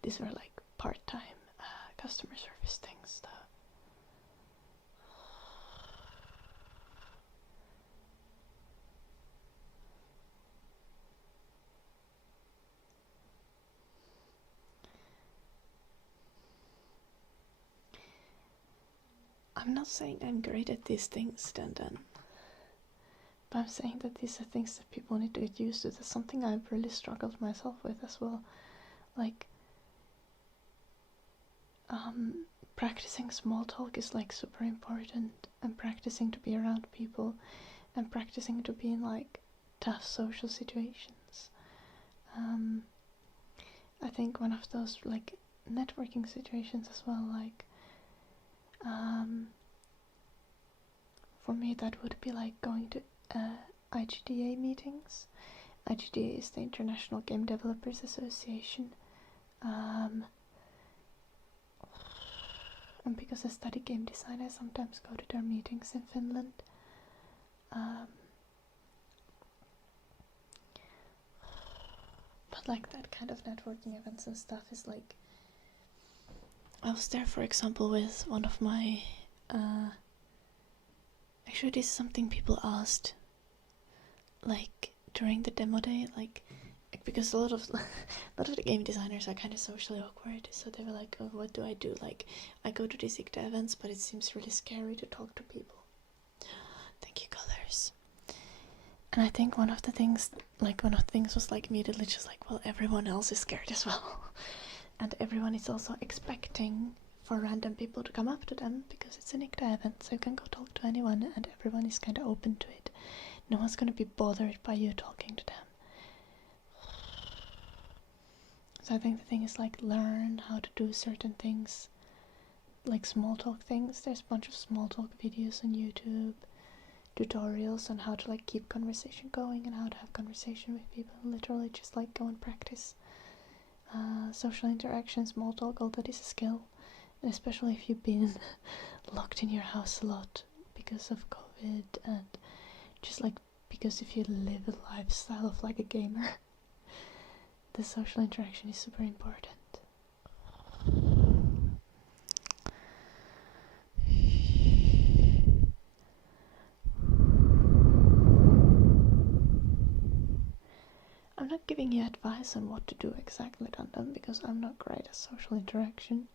These were like part-time customer service things though. I'm not saying I'm great at these things, but I'm saying that these are things that people need to get used to. That's something I've really struggled myself with as well. Like, practicing small talk is like super important, and practicing to be around people, and practicing to be in like tough social situations. I think one of those like networking situations as well, like for me that would be like going to IGDA meetings. IGDA is the International Game Developers Association, and because I study game design I sometimes go to their meetings in Finland. But like that kind of networking events and stuff is like, I was there for example with one of my actually this is something people asked like during the demo day, like because a lot of the game designers are kind of socially awkward, so they were like, oh, what do? Like, I go to these IGDA events, but it seems really scary to talk to people. Thank you, colors. And I think one of the things was like immediately just like, well, everyone else is scared as well. And everyone is also expecting for random people to come up to them because it's an IGDA event, so you can go talk to anyone and everyone is kind of open to it. No one's going to be bothered by you talking to them. So I think the thing is like learn how to do certain things, like small talk things. There's a bunch of small talk videos on YouTube, tutorials on how to like keep conversation going and how to have conversation with people. Literally just like go and practice social interaction, small talk, all that is a skill. And especially if you've been locked in your house a lot because of COVID, and just like because if you live a lifestyle of like a gamer, the social interaction is super important. I'm not giving you advice on what to do exactly, Dundon, because I'm not great at social interaction.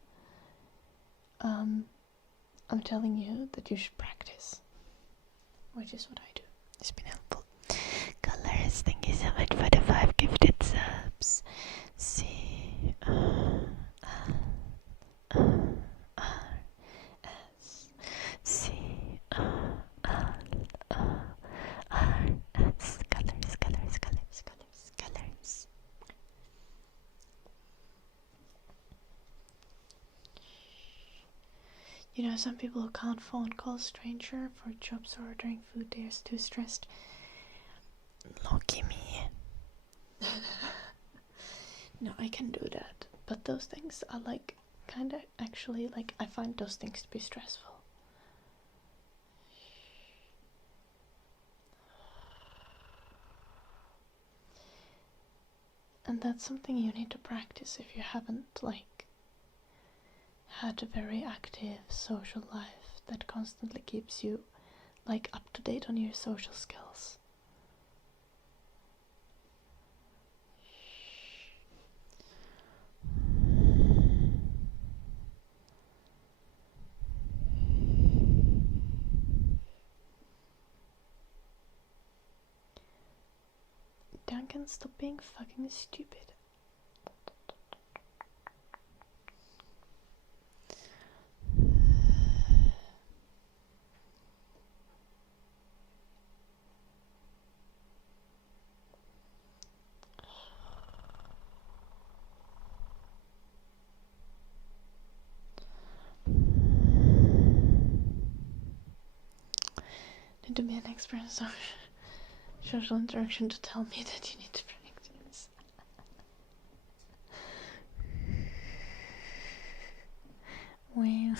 I'm telling you that you should practice, which is what I do. It's been helpful. Colors, thank you so much for the 5 gifted subs. C R S C R S. Colors. You know, some people who can't phone call a stranger for jobs or ordering food, they're too stressed. Lucky me. No, I can do that. But those things are like, kind of actually, like, I find those things to be stressful. And that's something you need to practice if you haven't, like, had a very active social life that constantly keeps you, like, up to date on your social skills. Duncan, stop being fucking stupid. need to be an expert in social interaction to tell me that you need to practice. Well,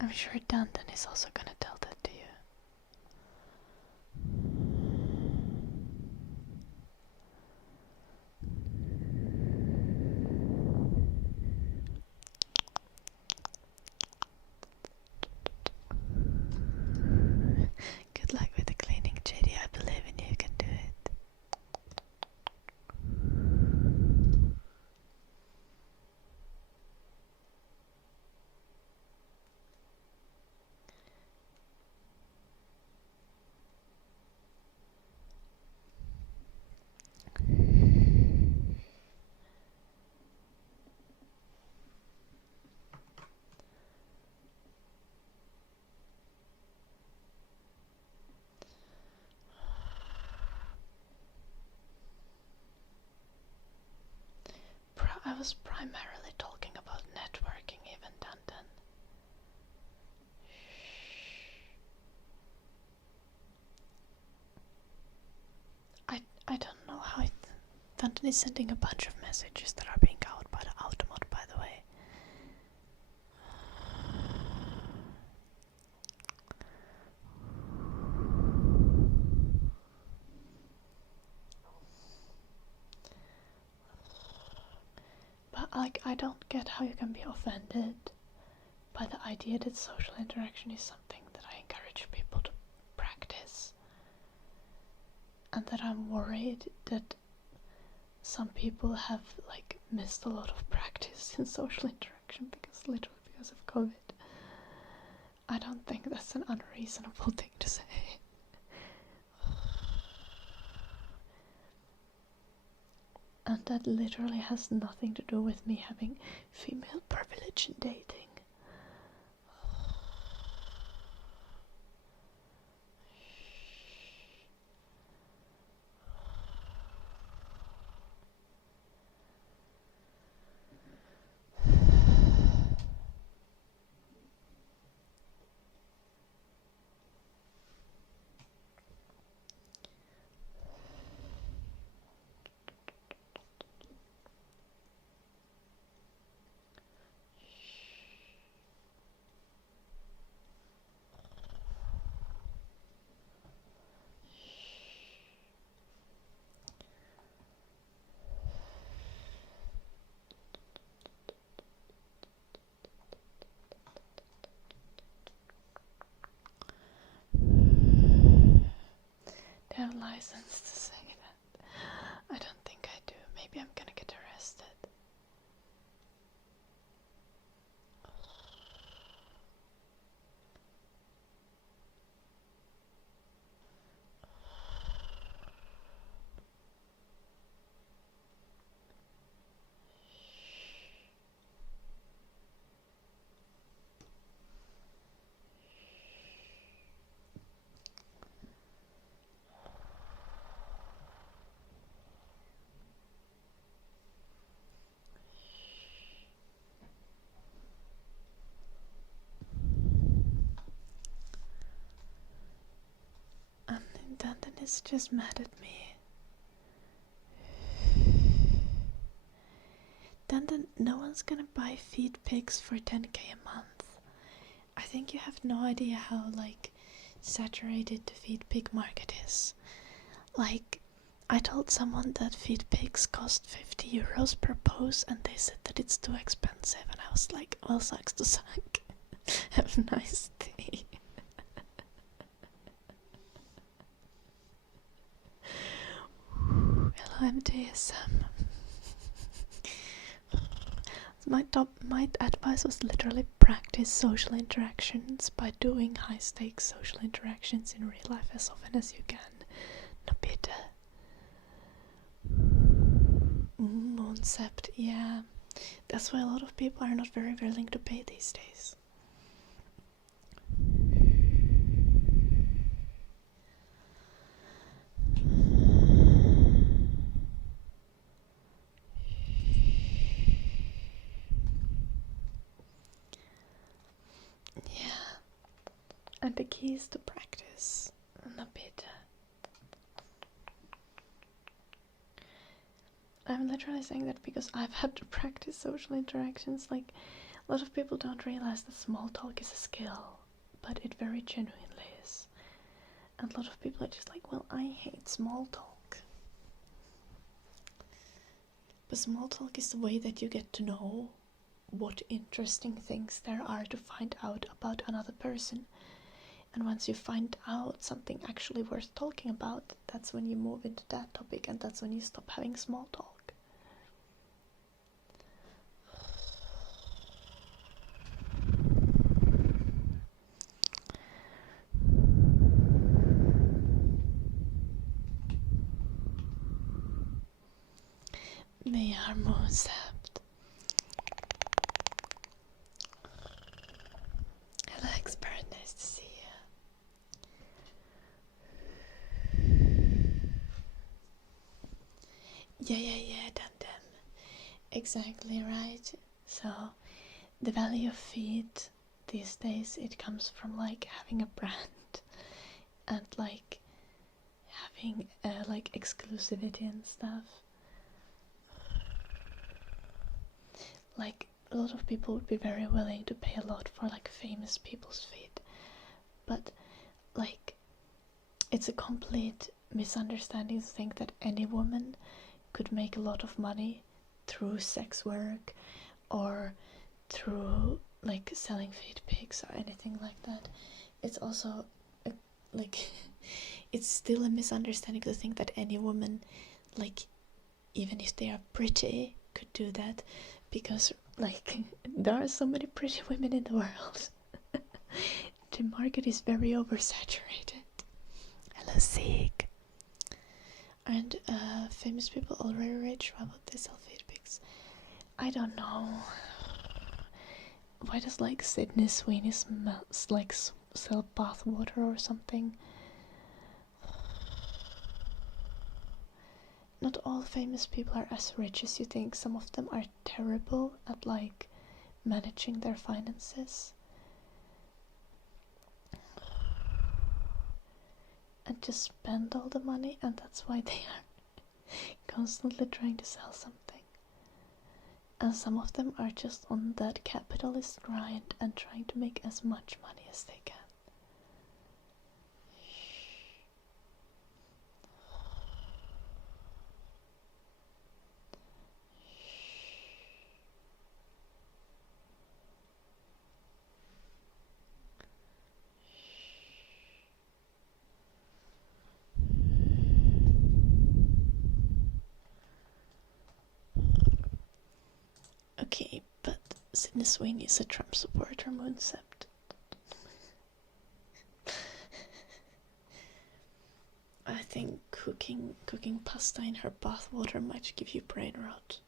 I'm sure Dandan is also gonna tell that to you. Good luck with the cleaning, JD. I believe in you. You can do it. I was primarily talking about networking, even Dandan. I don't know how Dandan is sending a bunch of messages that are being covered by the automod, by the way. But like, I don't get how you can be offended by the idea that social interaction is something that I encourage people to practice, and that I'm worried that some people have like missed a lot of practice in social interaction literally because of COVID. I don't think that's an unreasonable thing to say. And that literally has nothing to do with me having female privilege in dating. They have license to say that. I don't think I do. Maybe I'm gonna get arrested. And Dandan is just mad at me. Dandan, no one's gonna buy feed pics for 10k a month. I think you have no idea how like saturated the feed pic market is. Like, I told someone that feed pics cost 50 euros per pose, and they said that it's too expensive, and I was like, well, sucks to suck. Have a nice day. Hello, MTSM. My advice was literally practice social interactions by doing high stakes social interactions in real life as often as you can. No bitte. Mooncept, yeah. That's why a lot of people are not very willing to pay these days. key is to practice. A bit. I'm literally saying that because I've had to practice social interactions. Like, a lot of people don't realize that small talk is a skill, but it very genuinely is. And a lot of people are just like, well, I hate small talk. But small talk is the way that you get to know what interesting things there are to find out about another person. And once you find out something actually worth talking about, that's when you move into that topic, and that's when you stop having small talk. They are moonsapped. Hello, expert. Nice to see you. Yeah, done them. Exactly right. So, the value of feed these days, it comes from like having a brand and like having like exclusivity and stuff. Like, a lot of people would be very willing to pay a lot for like famous people's feed, but like, it's a complete misunderstanding to think that any woman could make a lot of money through sex work or through like selling feed pics or anything like that. It's also like it's still a misunderstanding to think that any woman, like, even if they are pretty, could do that, because like there are so many pretty women in the world. The market is very oversaturated. Hello, Seek. And famous people already rich. Why would they sell feed pics? I don't know. Why does like Sydney Sweeney like sell bathwater or something? Not all famous people are as rich as you think. Some of them are terrible at like managing their finances and just spend all the money, and that's why they are constantly trying to sell something. And some of them are just on that capitalist grind and trying to make as much money as they can. Okay, but Sydney Sweeney is a Trump supporter, moonsapped. I think cooking pasta in her bathwater might give you brain rot.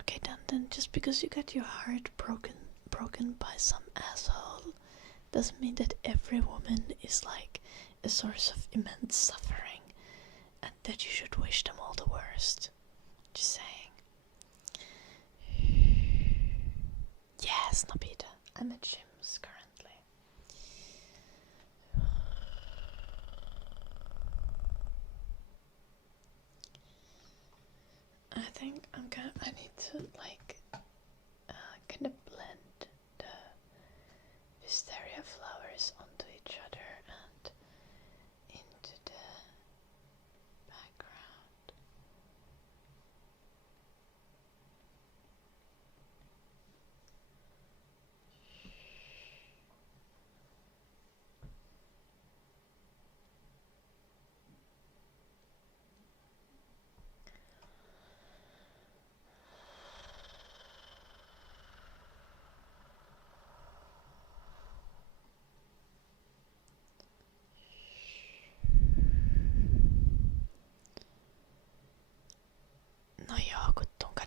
Okay, then just because you got your heart broken by some asshole doesn't mean that every woman is like a source of immense suffering and that you should wish them all the worst. Just saying. Yes, Nabita. I'm at gyms currently. I think I need to like kind of blend the Wisteria flowers onto each other and into the background.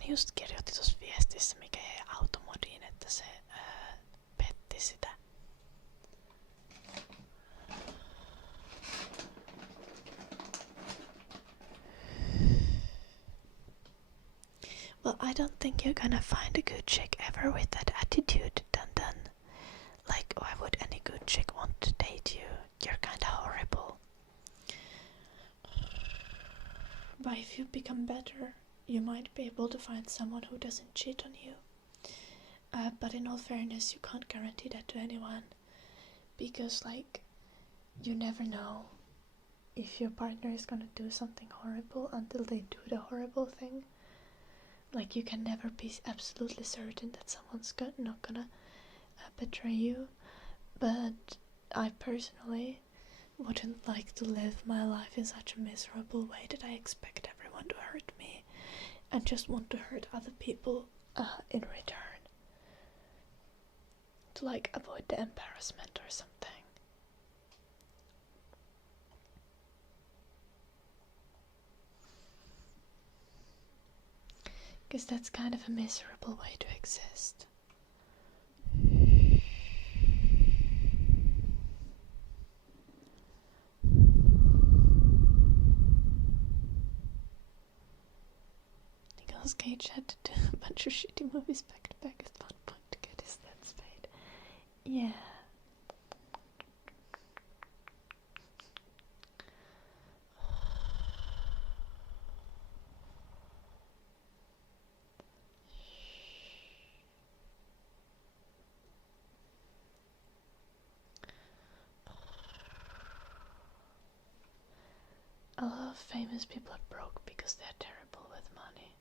just kirjoitti tuossa viestissä, mikä jäi automodiin, että se petti sitä. Well, I don't think you're gonna find a good chick ever with that attitude, Dun. Like, why would any good chick want to date you? You're kinda horrible. But if you become better, you might be able to find someone who doesn't cheat on you. But in all fairness, you can't guarantee that to anyone. Because, like, you never know if your partner is gonna do something horrible until they do the horrible thing. Like, you can never be absolutely certain that someone's not gonna betray you. But I personally wouldn't like to live my life in such a miserable way that I expect everyone to hurt me and just want to hurt other people in return. To, like, avoid the embarrassment or something. Because that's kind of a miserable way to exist. Nicolas Cage had to do a bunch of shitty movies back to back at one point to get his debts paid. Yeah. A lot of famous people are broke because they're terrible with money.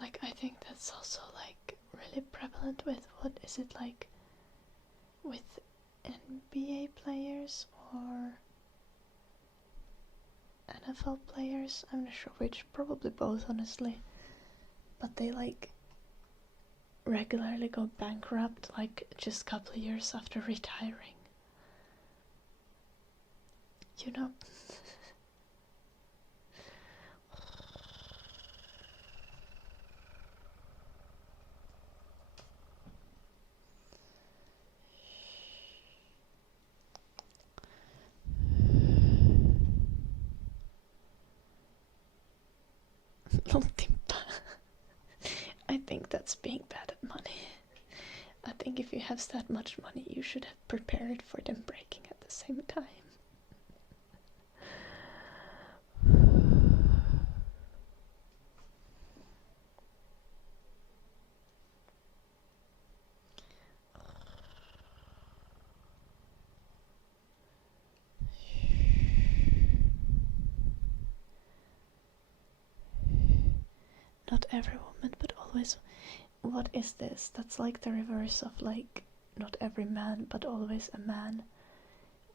Like, I think that's also, like, really prevalent with, what is it, like, with NBA players or NFL players? I'm not sure which, probably both, honestly. But they, like, regularly go bankrupt, like, just a couple of years after retiring. You know? I think that's being bad at money. I think if you have that much money, you should have prepared for them breaking at the same time. Not every woman, but always. What is this? That's like the reverse of, like, not every man, but always a man.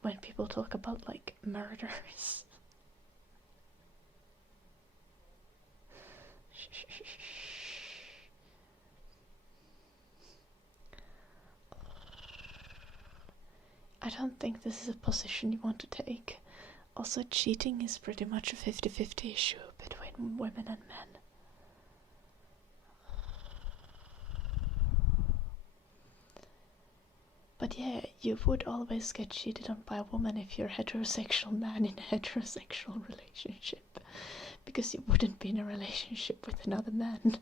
When people talk about, like, murders. I don't think this is a position you want to take. Also, cheating is pretty much a 50-50 issue between women and men. But yeah, you would always get cheated on by a woman if you're a heterosexual man in a heterosexual relationship. Because you wouldn't be in a relationship with another man.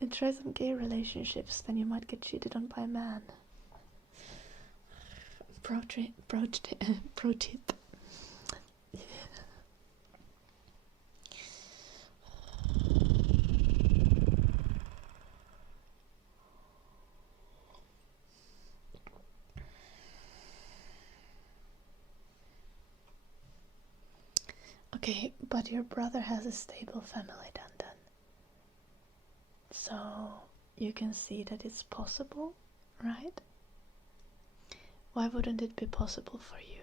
And try some gay relationships, then you might get cheated on by a man. Pro tip. Okay, but your brother has a stable family, Dun. So you can see that it's possible, right? Why wouldn't it be possible for you?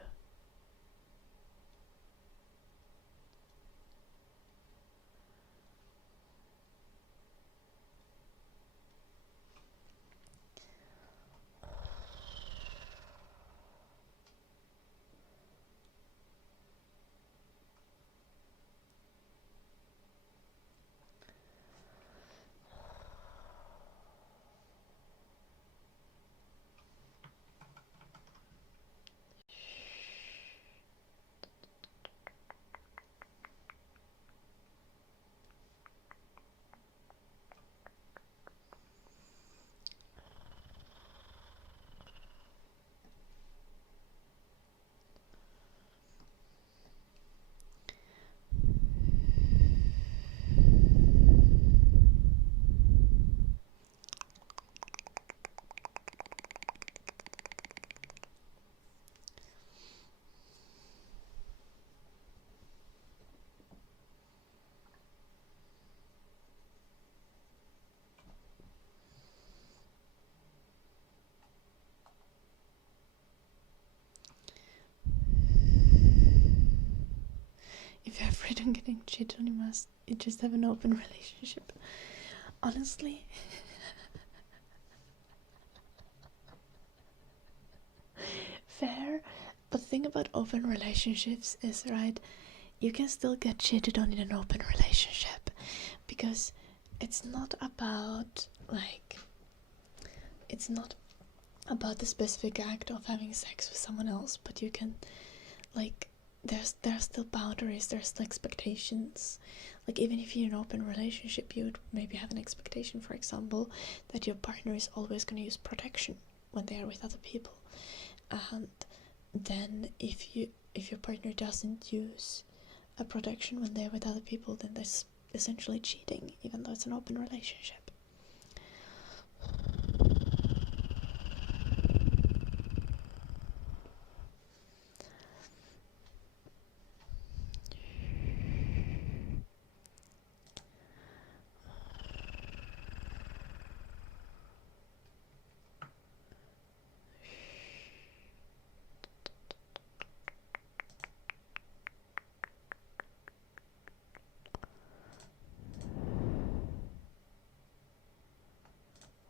on getting cheated on, you just have an open relationship. Honestly, fair. But the thing about open relationships is, right, you can still get cheated on in an open relationship, because it's not about, like, it's not about the specific act of having sex with someone else, but you can, like, there are still boundaries, there's still expectations. Like, even if you're in an open relationship, you would maybe have an expectation, for example, that your partner is always going to use protection when they are with other people. And then if your partner doesn't use a protection when they're with other people, then that's essentially cheating, even though it's an open relationship.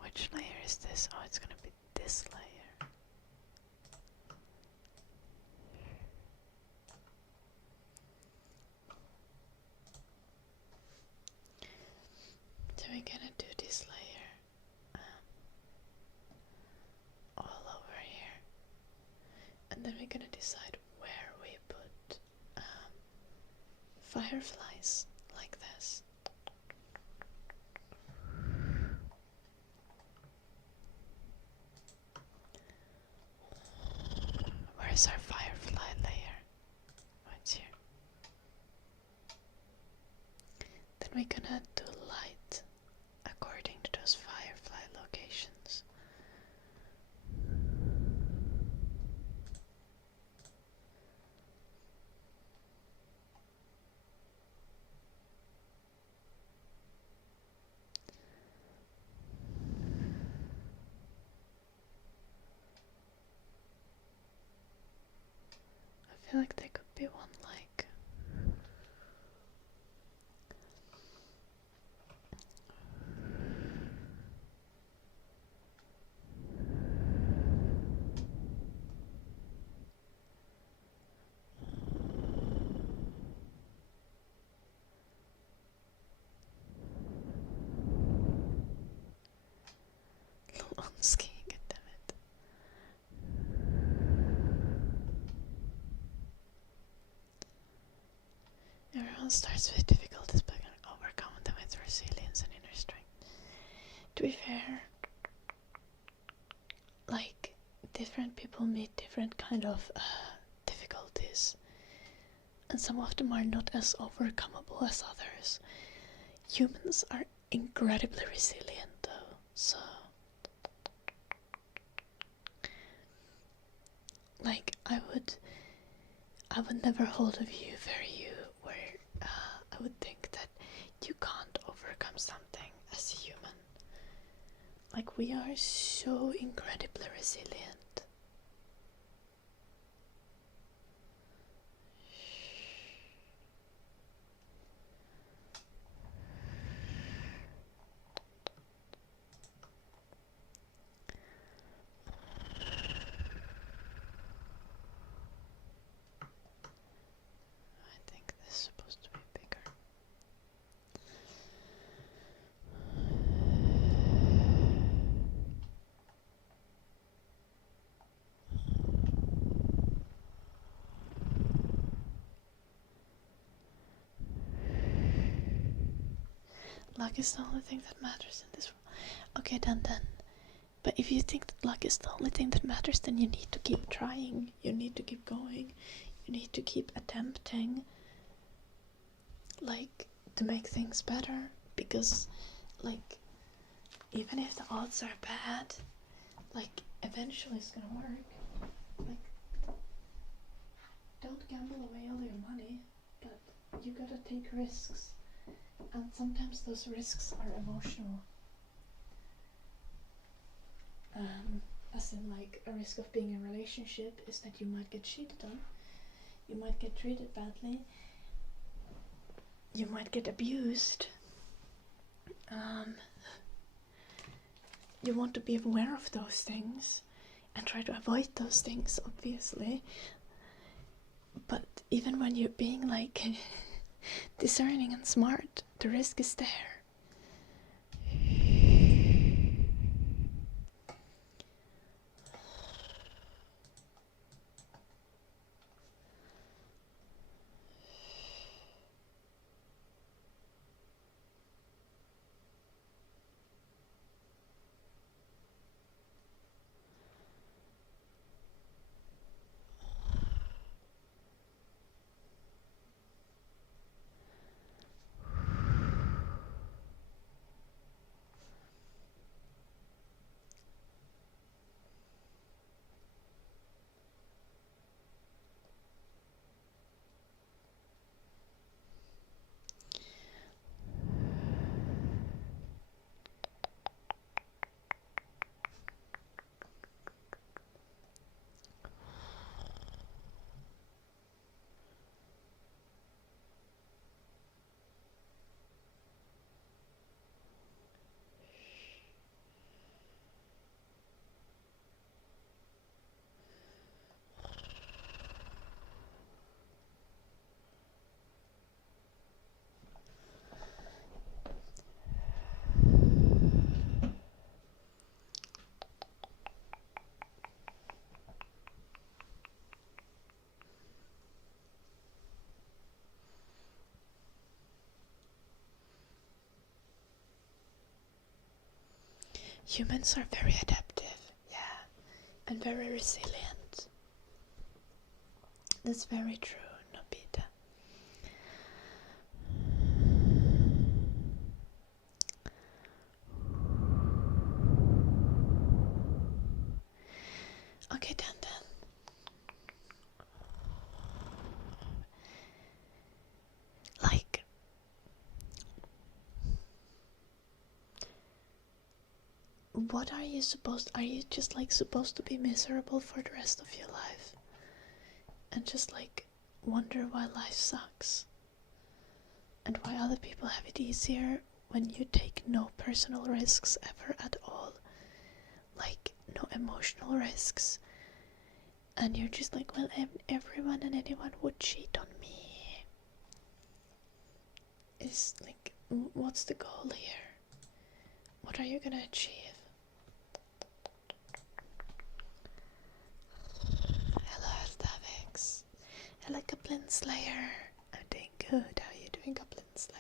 Which layer is this? Oh, it's gonna be this layer. So we're gonna do this layer all over here, and then we're gonna decide where we put fireflies like this. Where's our firefly layer? Oh, it's here. Then we're gonna do light according to those firefly locations. I feel like there could be one like little on skiing, goddammit. Everyone starts with difficulties but can overcome them with resilience and inner strength. To be fair, like, different people meet different kind of difficulties, and some of them are not as overcomable as others. Humans are incredibly resilient though, so like I would never hold a view where I would think that you can't overcome something as a human. Like, we are so incredibly resilient. I think this is supposed to be bigger. Luck is the only thing that matters in this world. Okay, then. But if you think that luck is the only thing that matters, then you need to keep trying. You need to keep going. You need to keep attempting, like, to make things better. Because, like, even if the odds are bad, like, eventually it's gonna work. Like, don't gamble away all your money, but you gotta take risks. And sometimes those risks are emotional. As in, like, a risk of being in a relationship is that you might get cheated on, you might get treated badly, you might get abused. You want to be aware of those things and try to avoid those things, obviously. But even when you're being like discerning and smart, the risk is there. Humans are very adaptive, yeah, and very resilient. That's very true, Nobita. Okay, then. Like, what are you just like supposed to be miserable for the rest of your life? And just like wonder why life sucks? And why other people have it easier when you take no personal risks ever at all? Like, no emotional risks. And you're just like, well, everyone and anyone would cheat on me. Is like, what's the goal here? What are you gonna achieve? Hello, Stavix. Hello, Goblin Slayer. I'm doing good. How are you doing, Goblin Slayer?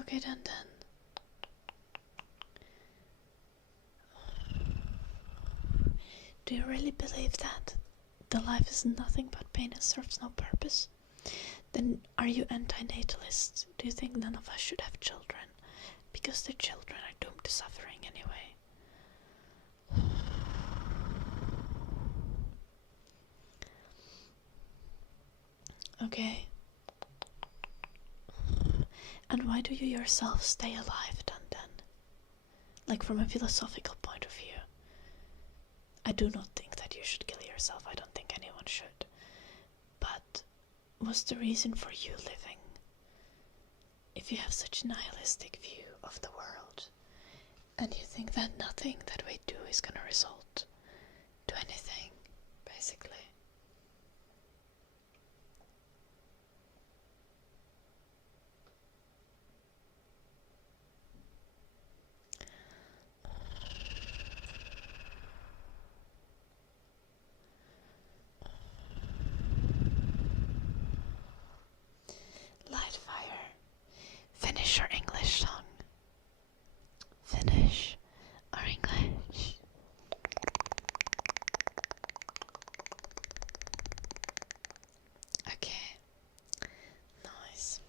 Okay, then. Do you really believe that the life is nothing but pain and serves no purpose? Then are you anti-natalist? Do you think none of us should have children? Because the children are doomed to suffering anyway. Okay. And why do you yourself stay alive then? Like, from a philosophical point of view. I do not think that you should kill yourself. I don't think anyone should. But what's the reason for you living if you have such a nihilistic view of the world? And you think that nothing that we do is gonna result to anything, basically. Light fire. Finish your English song. Finish our English. Okay. Nice.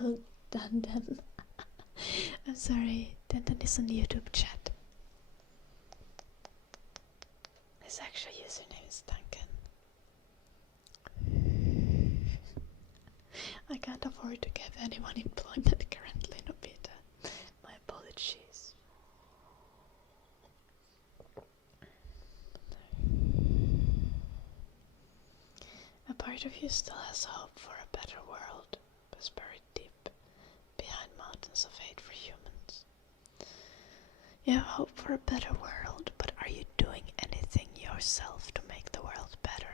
Oh, Dandan. I'm sorry, Dandan is on YouTube chat. His actual username is Duncan. I can't afford to give anyone employment currently, Nobita. My apologies. A part of you still has hope for a better world, but it's buried deep behind mountains of hate for humans. You have hope for a better world, but are you doing anything yourself to make the world better?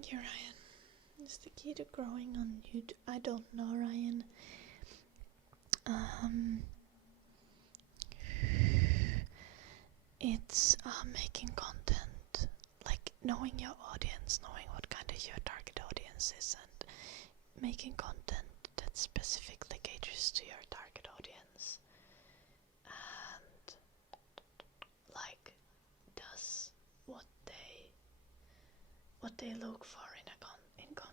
Thank you, Ryan. Is the key to growing on YouTube? I don't know, Ryan. It's making content, like knowing your audience, knowing what kind of your target audience is, and making content that specifically caters to your target audience and like does what they look for in content.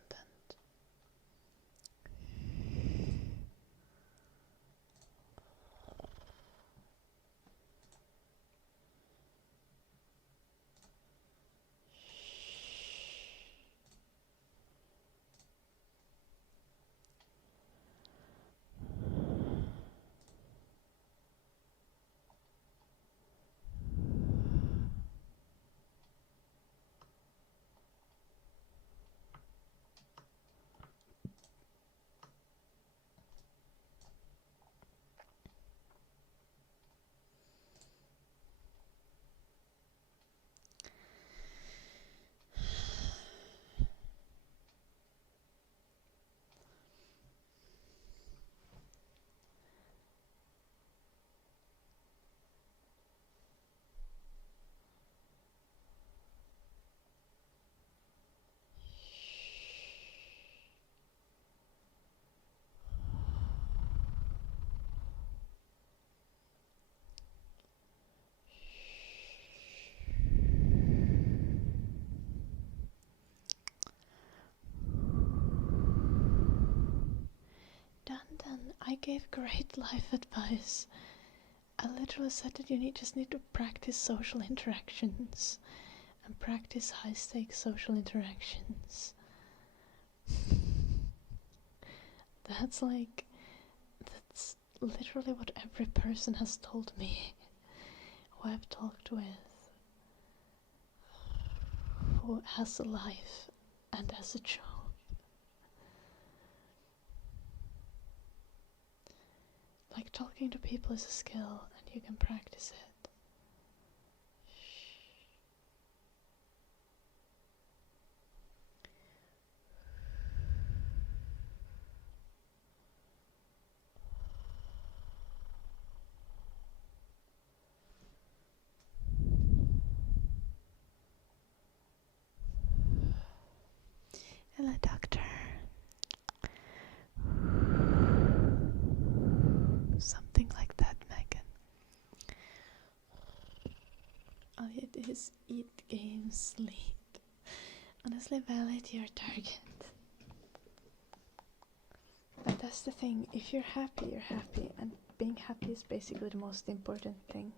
Done. I gave great life advice. I literally said that you just need to practice social interactions and practice high-stakes social interactions. That's literally what every person has told me who I've talked with, who has a life and has a job. Like, talking to people is a skill and you can practice it. Hello, doctor. Something like that, Megan. All you do is eat, game, sleep. Honestly, validate your target. But that's the thing, if you're happy, you're happy. And being happy is basically the most important thing.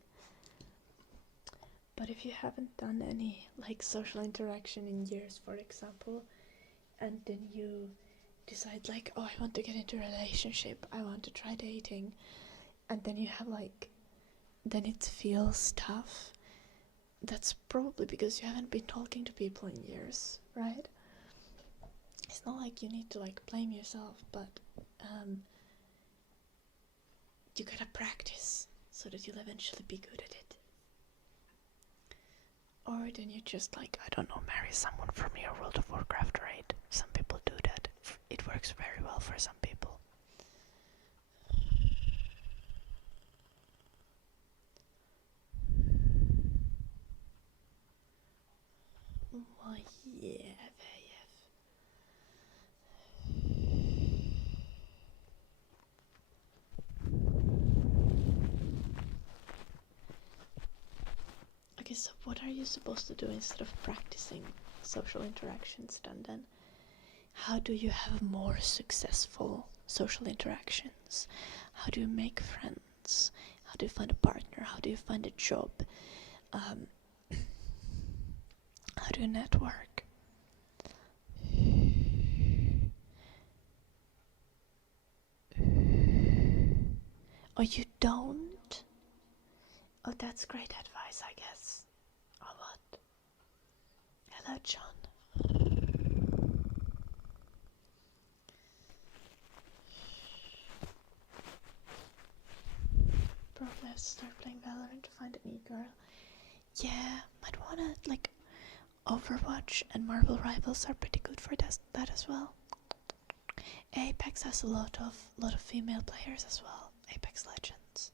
But if you haven't done any like social interaction in years, for example, and then you decide like, oh, I want to get into a relationship, I want to try dating, and then you have then it feels tough, that's probably because you haven't been talking to people in years, right? It's not like you need to blame yourself, but you gotta practice so that you'll eventually be good at it. Or then you just I don't know, marry someone from your World of Warcraft raid. Some people do that. It works very well for some people. Oh yeah, okay, so what are you supposed to do instead of practicing social interactions then? How do you have more successful social interactions? How do you make friends? How do you find a partner? How do you find a job? How do you network? Oh, you don't? Oh, that's great advice, I guess. Oh, what? Hello, John. Probably have to start playing Valorant to find an e-girl. Yeah, might wanna Overwatch and Marvel Rivals are pretty good for that as well. Apex has a lot of female players as well. Apex Legends.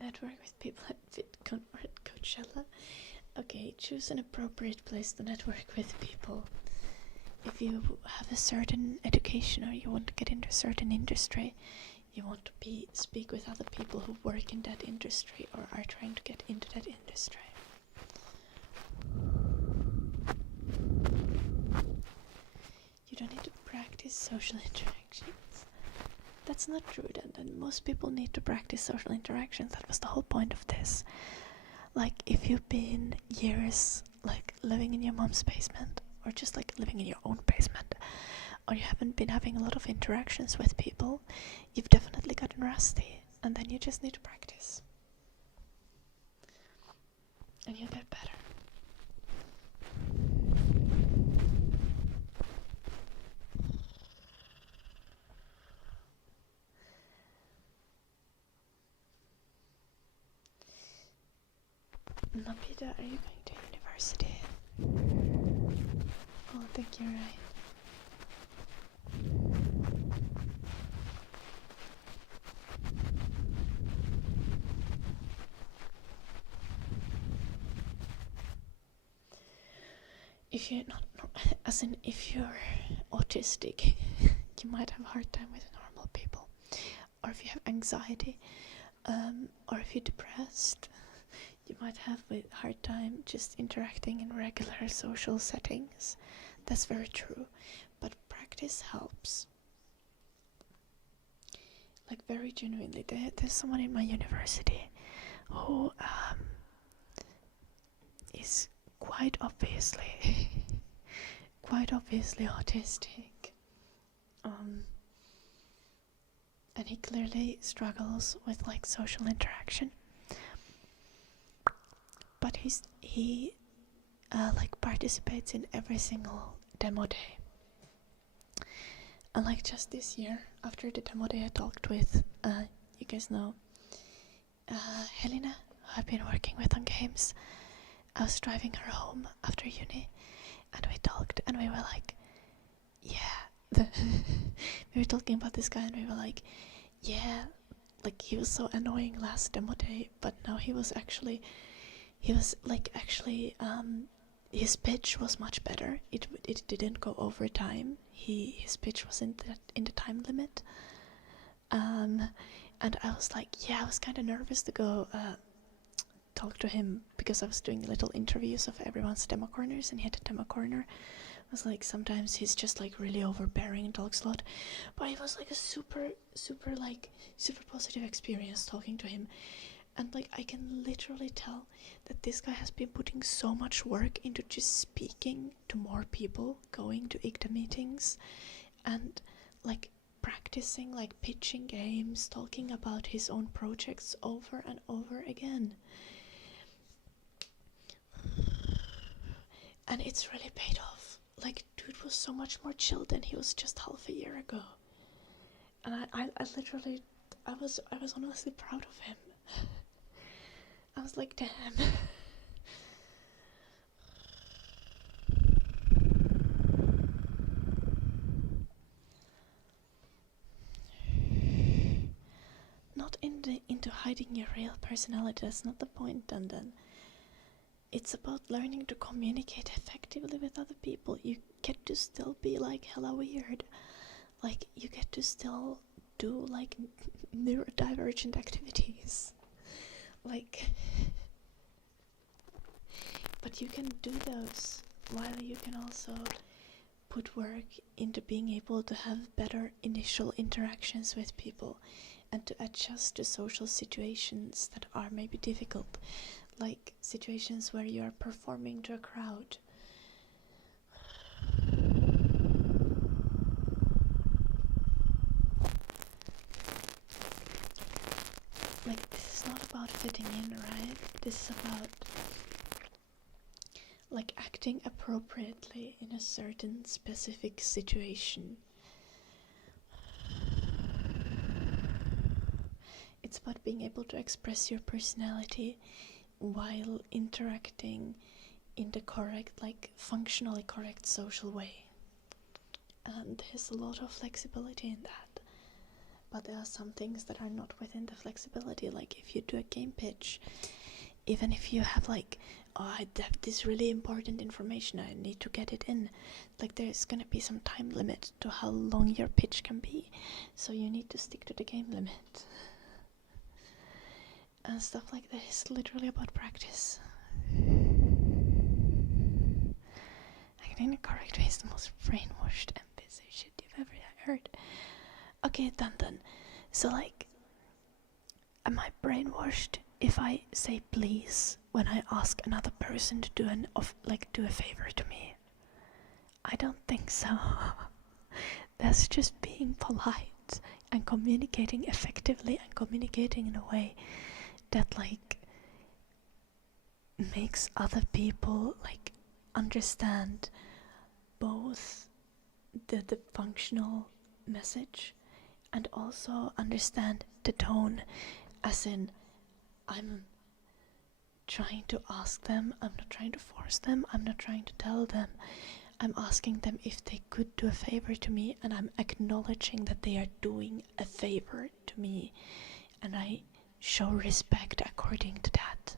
Network with people at VidCon or at Coachella. Okay, choose an appropriate place to network with people. If you have a certain education or you want to get into a certain industry, you want to speak with other people who work in that industry or are trying to get into that industry. You don't need to practice social interactions. That's not true then. Most people need to practice social interactions. That was the whole point of this. Like, if you've been years like living in your mom's basement, or just like living in your own basement, or you haven't been having a lot of interactions with people, you've definitely gotten rusty, and then you just need to practice. And you'll get better. Napita, are you going to university? Oh, I think you're right. If you're not, as in if you're autistic, you might have a hard time with normal people. Or if you have anxiety, or if you're depressed, you might have a hard time just interacting in regular social settings. That's very true. But practice helps. Like, very genuinely. There's someone in my university who is quite obviously autistic. And he clearly struggles with like social interaction. But he like participates in every single demo day. And like just this year, after the demo day, I talked with you guys know Helena, who I've been working with on games. I was driving her home after uni, and we talked, and we were like, yeah, we were talking about this guy, and we were like, yeah, like he was so annoying last demo day, but now his his pitch was much better. It didn't go over time. His pitch was in the time limit. And I was like, yeah, I was kind of nervous to go talk to him because I was doing little interviews of everyone's demo corners, and he had a demo corner. I was like, sometimes he's just like really overbearing and talks a lot, but it was like a super positive experience talking to him. And like, I can literally tell that this guy has been putting so much work into just speaking to more people, going to IGDA meetings, and like practicing, like pitching games, talking about his own projects over and over again. And it's really paid off. Like, dude was so much more chill than he was just half a year ago. And I literally, I was honestly proud of him. I was like, damn. Not into hiding your real personality. That's not the point, Dandan. It's about learning to communicate effectively with other people. You get to still be like hella weird. Like, you get to still do like neurodivergent activities. Like, but you can do those while you can also put work into being able to have better initial interactions with people and to adjust to social situations that are maybe difficult, like situations where you are performing to a crowd. Like, this is not about fitting in, right? This is about like acting appropriately in a certain specific situation. It's about being able to express your personality while interacting in the correct, like functionally correct social way. And there's a lot of flexibility in that. But there are some things that are not within the flexibility. Like if you do a game pitch, even if you have like, oh, I have this really important information, I need to get it in. Like there's gonna be some time limit to how long your pitch can be. So you need to stick to the game limit. And stuff like that is literally about practice. Acting the correct way is the most brainwashed and busy shit you've ever heard. Okay, done. So like, am I brainwashed if I say please when I ask another person to do a favor to me? I don't think so. That's just being polite and communicating effectively and communicating in a way that like makes other people like understand both the functional message and also understand the tone, as in I'm trying to ask them, I'm not trying to force them, I'm not trying to tell them, I'm asking them if they could do a favor to me, and I'm acknowledging that they are doing a favor to me, and I show respect according to that.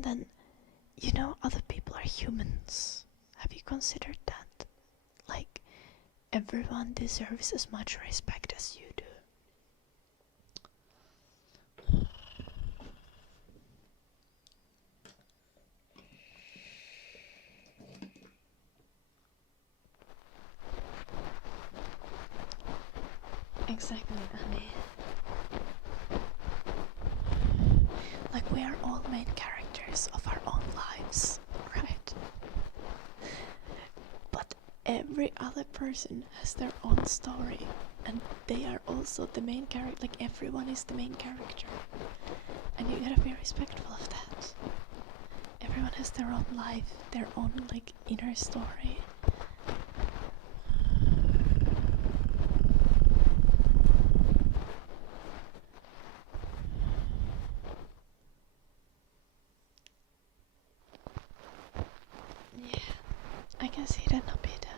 Then, you know, other people are humans. Have you considered that? Like, everyone deserves as much respect as you do. Exactly, honey. Like, we are all main characters of our own lives, right? But every other person has their own story, and they are also the main character. Like, everyone is the main character, and you gotta be respectful of that. Everyone has their own life, their own like inner story. Yeah, I can see that, Nobita.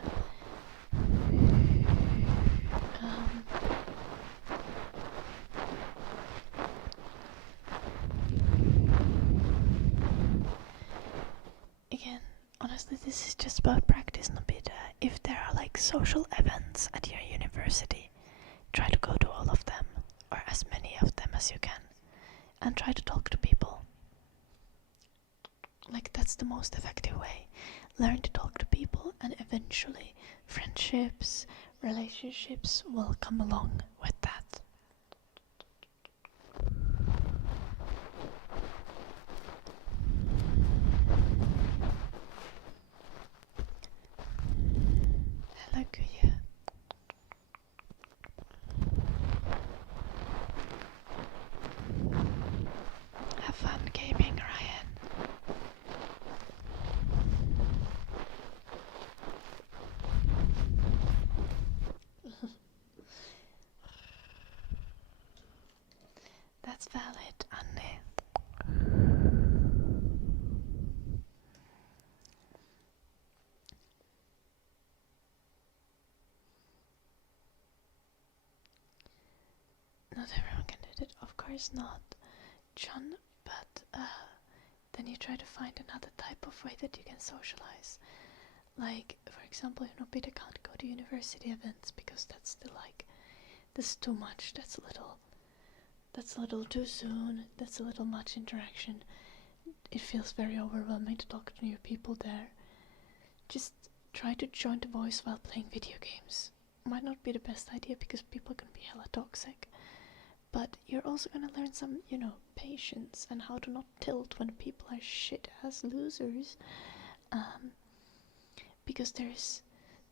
Again, honestly, this is just about practice, Nobita. If there are like social events at your university, try to go to all of them, or as many of them as you can, and try to talk to people. Like, that's the most effective way. Learn to talk to people, and eventually friendships, relationships will come along with that. Hello, Kuya. Have fun gaming, Ryan. That's valid, Annie. Not everyone can do that, of course not, John, but then you try to find another type of way that you can socialize. Like, for example, if Nobita can't go to university events because that's still like, this is too much, that's a little too soon, that's a little much interaction. It feels very overwhelming to talk to new people there. Just try to join the voice while playing video games. Might not be the best idea because people can be hella toxic. But you're also gonna learn some, patience and how to not tilt when people are shit-ass losers. Because there's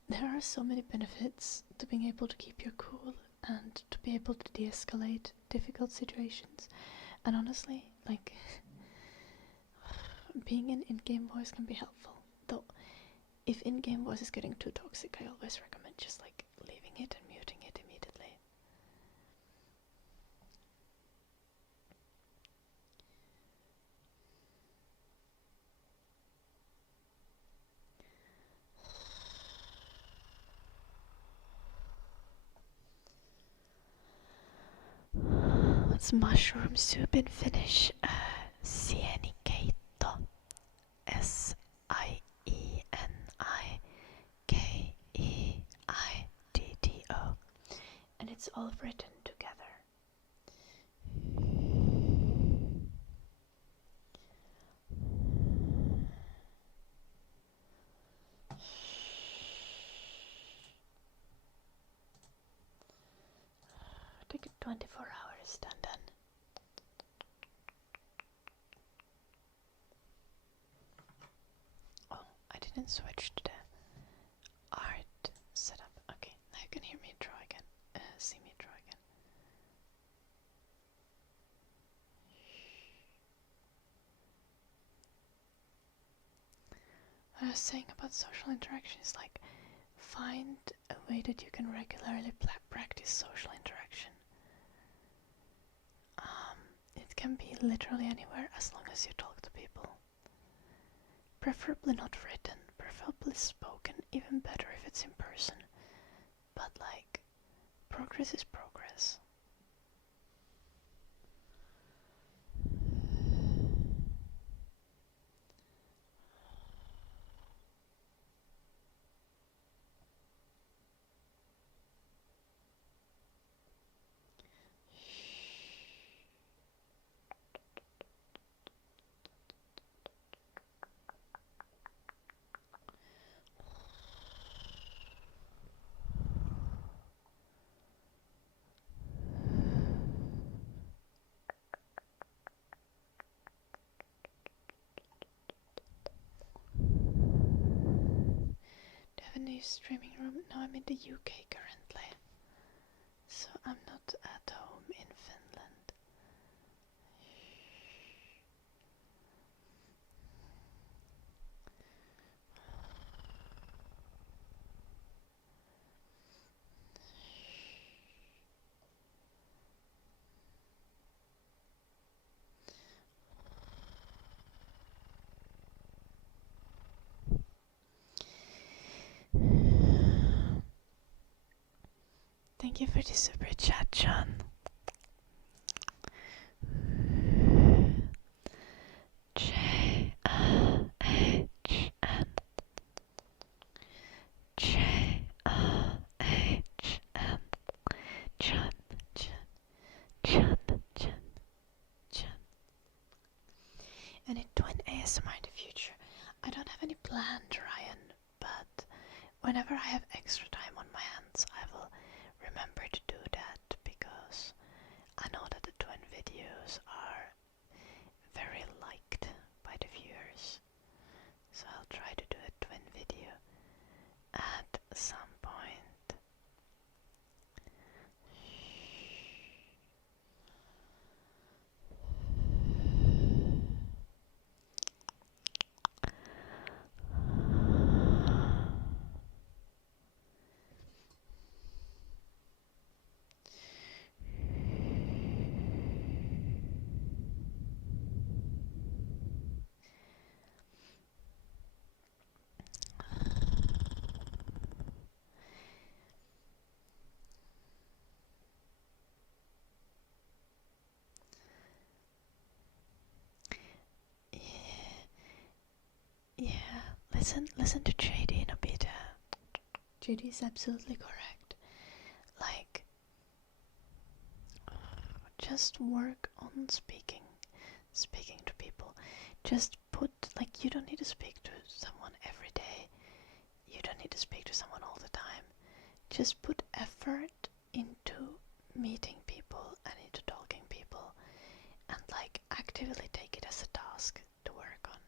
there are so many benefits to being able to keep your cool and to be able to de-escalate difficult situations. And honestly, like, being an in-game voice can be helpful. Though, if in-game voice is getting too toxic, I always recommend just like leaving it and muting it immediately. What's mushroom soup in Finnish? Sienikeitto. Sienikeitto. And it's all written together. Take it 24 hours, done. Oh, I didn't switch to the art setup. Okay, now you can hear me draw again. See me draw again. What I was saying about social interaction is like, find a way that you can regularly practice social interaction. It can be literally anywhere as long as you talk to people. Preferably not written, preferably spoken, even better if it's in person. But like, progress is progress. New streaming room. Now I'm in the UK currently, so I'm not at home in Finland. Thank you for the super chat, John. J-A-H-N J-A-H-N John. And a twin ASMR in the future. I don't have any planned, Ryan, but whenever I have extra time on my hands, I will remember to do that, because I know that the twin videos are very liked by the viewers. So I'll try to do a twin video at some point. Yeah, listen to JD in a bit. JD is absolutely correct. Like, just work on speaking to people. Just put, like, you don't need to speak to someone every day. You don't need to speak to someone all the time. Just put effort into meeting people and into talking people, and like actively take it as a task to work on.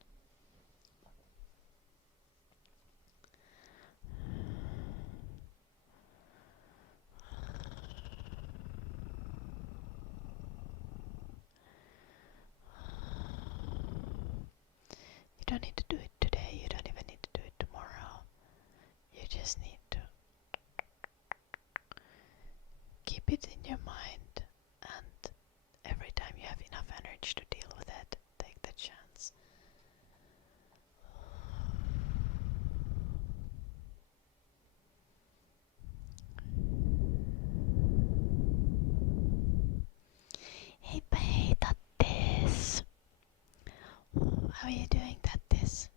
don't need to do it today, you don't even need to do it tomorrow. You just need to keep it in your mind, and every time you have enough energy to deal with it, take the chance. Hey, babe, that this. How are you doing, that this?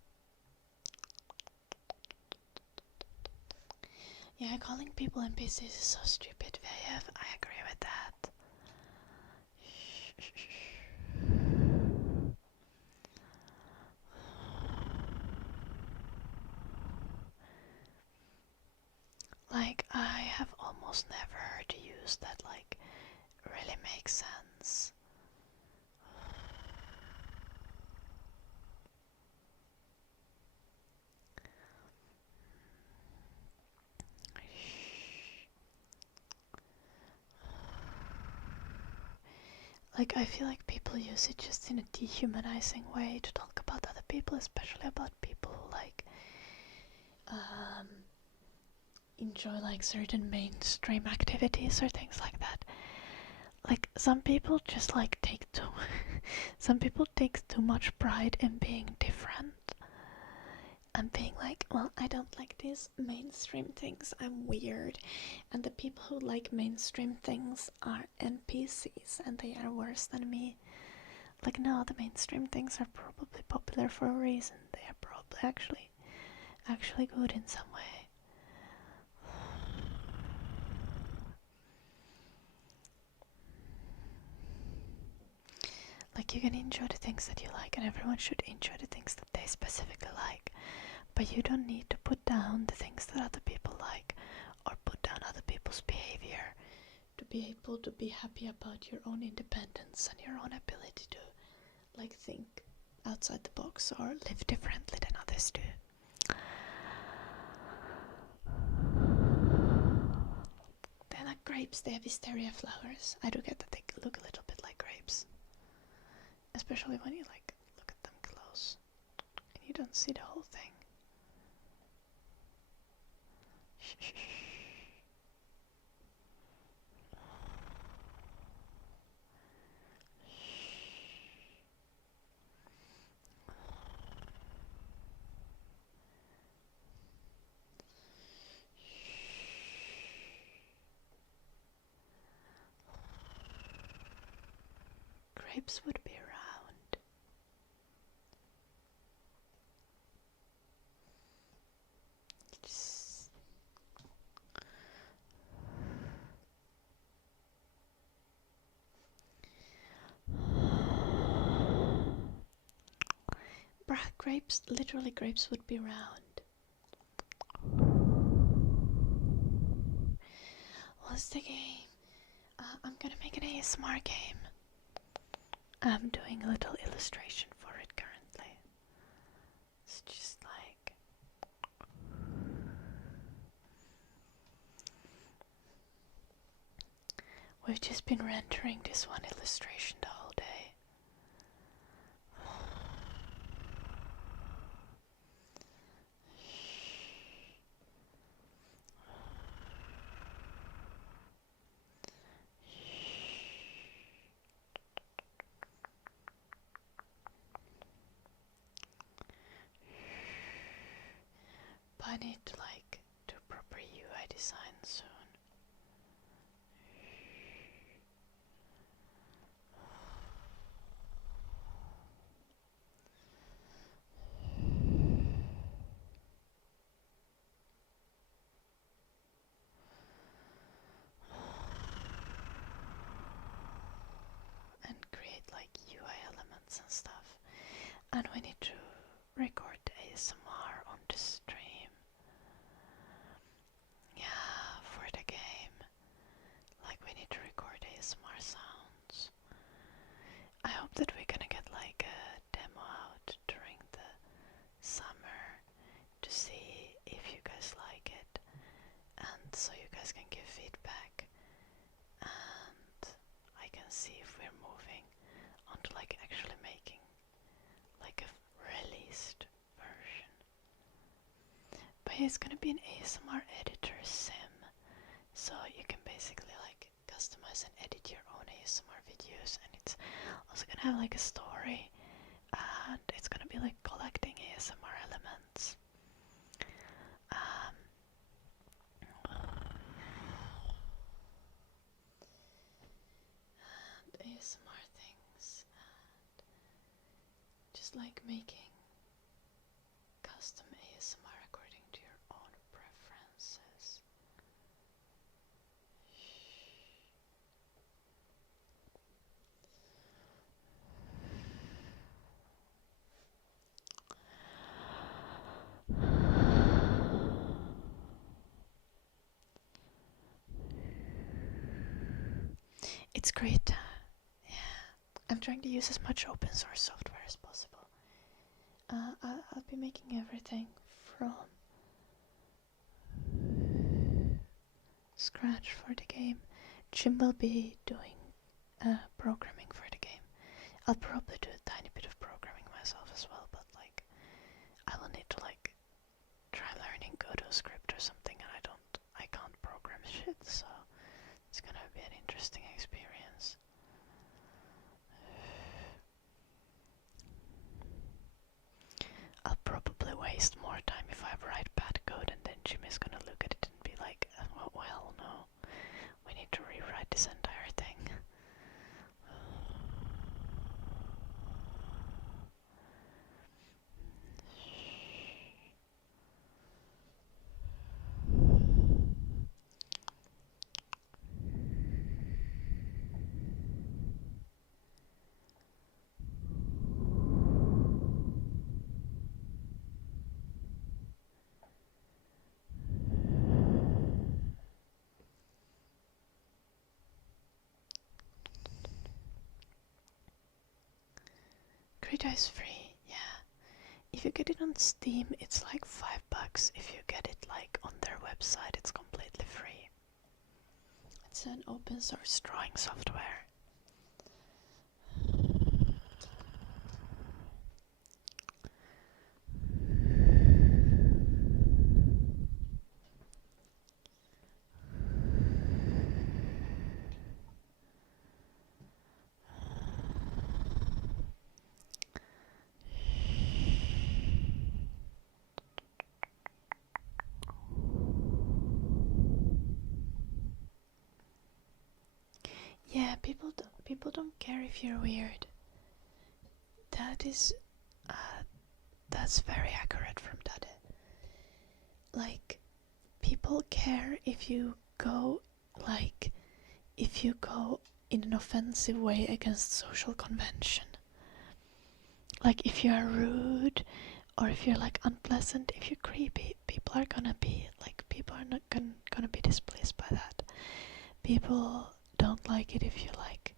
Yeah, calling people NPCs is so stupid, Veyev. I agree with that. Like, I have almost never heard you use that, like, really makes sense. Like, I feel like people use it just in a dehumanizing way to talk about other people, especially about people who, like, enjoy, like, certain mainstream activities or things like that. Like, some people just, like, take too some people take too much pride in being different and being like, well, I don't like these mainstream things, I'm weird, and the people who like mainstream things are NPCs and they are worse than me. Like, no, the mainstream things are probably popular for a reason. They are probably actually good in some way. Like, you can enjoy the things that you like, and everyone should enjoy the things that they specifically like. But you don't need to put down the things that other people like, or put down other people's behavior, to be able to be happy about your own independence and your own ability to, like, think outside the box or live differently than others do. They're like grapes, they have wisteria flowers. I do get that they look a little bit like grapes. Especially when you, like, look at them close and you don't see the whole thing. Grapes would be round. Just... grapes, literally grapes would be round. What's the game? I'm gonna make an ASMR game. I'm doing a little illustration for it currently. It's just like... We've just been rendering this one illustration the whole day. But I need to, like, do proper UI design soon. And create, like, UI elements and stuff. And we need to record ASMR on the stream. Yeah, for the game. Like, we need to record ASMR sounds. I hope that we're gonna get, like, a demo out during the summer to see if you guys like it, and so you guys can give feedback, and I can see if we're moving on to, like, actually making, like, a released way, it's gonna be an ASMR editor sim. So you can basically like customize and edit your own ASMR videos, and it's also gonna have like a story, and it's gonna be like collecting ASMR elements. And ASMR things, and just like making custom ASMR according to your own preferences. It's great. Yeah, I'm trying to use as much open source software as possible. I'll be making everything from scratch for the game. Jim will be doing programming for the game. I'll probably do a tiny bit of programming myself as well, but like I will need to like try learning Godot script or something, and I can't program shit, so it's gonna be an interesting experience. I'll probably waste more time if I write bad code, and then Jim is gonna look at it and be like, well, no, we need to rewrite this entire thing. Krita is free, yeah. If you get it on Steam, it's like $5. If you get it like on their website, it's completely free. It's an open source drawing software. Yeah, people don't care if you're weird. That's very accurate from Dade. Like, people care if you go in an offensive way against social convention. Like, if you are rude, or if you're like unpleasant, if you're creepy, people are not gonna be displeased by that. People don't like it if you like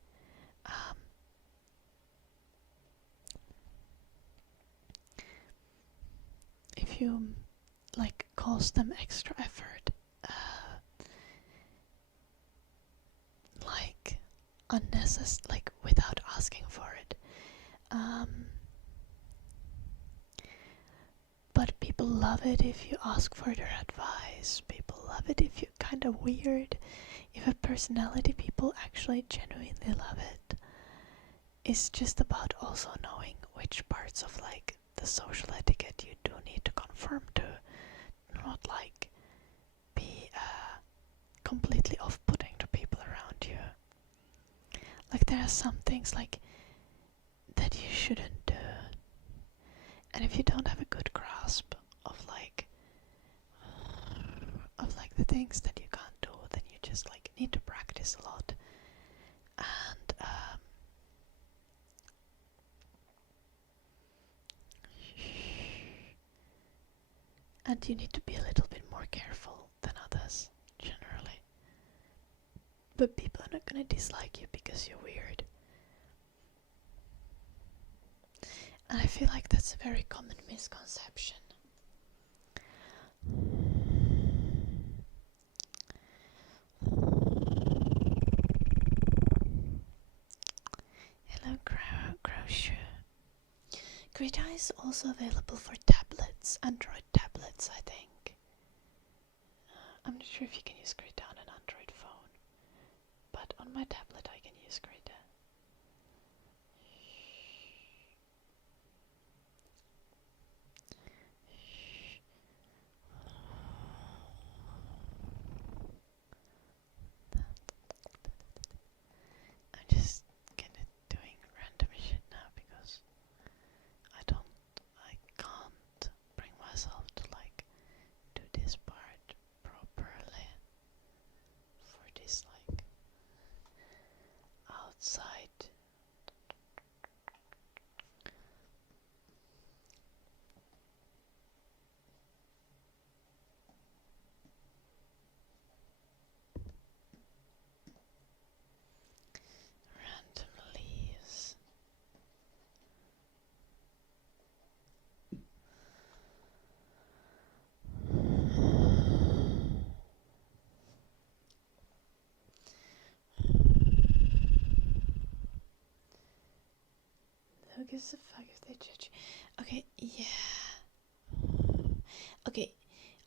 if you like cost them extra effort, like unnecessary, like without asking for it. But people love it if you ask for their advice. People love it if you're kind of weird. If you have personality, people actually genuinely love it. It's just about also knowing which parts of like the social etiquette you do need to conform to. Not like be completely off-putting to people around you. Like there are some things like that you shouldn't do. And if you don't have a good grasp of like the things that you can't do, then you just like need to practice a lot. And you need to be a little bit more careful than others, generally. But people are not gonna dislike you because you're weird. And I feel like that's a very common misconception. Hello, Crowshoe. Greta is also available for tablets, Android tablets, I think. I'm not sure if you can use Krita on an Android phone, but on my tablet I can use Krita. I'm just kinda doing random shit now because I can't bring myself to like do this part properly for this like outside. Random leaves. Who gives a fuck if they judge you? Okay, yeah. Okay,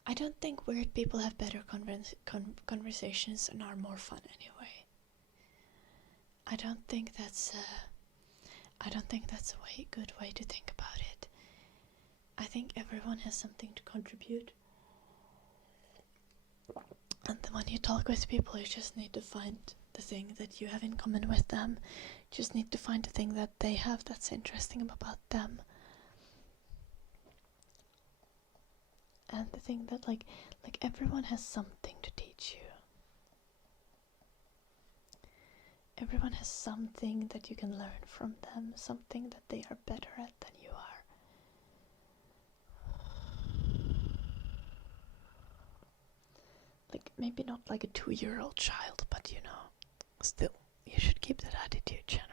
I don't think weird people have better conversations and are more fun anyway. I don't think that's a good way to think about it. I think everyone has something to contribute. And then when you talk with people, you just need to find the thing that you have in common with them. You just need to find the thing that they have that's interesting about them. And the thing that like everyone has something to teach you. Everyone has something that you can learn from them, something that they are better at than you are. Like, maybe not like a 2-year-old child, but you know, still, you should keep that attitude generally.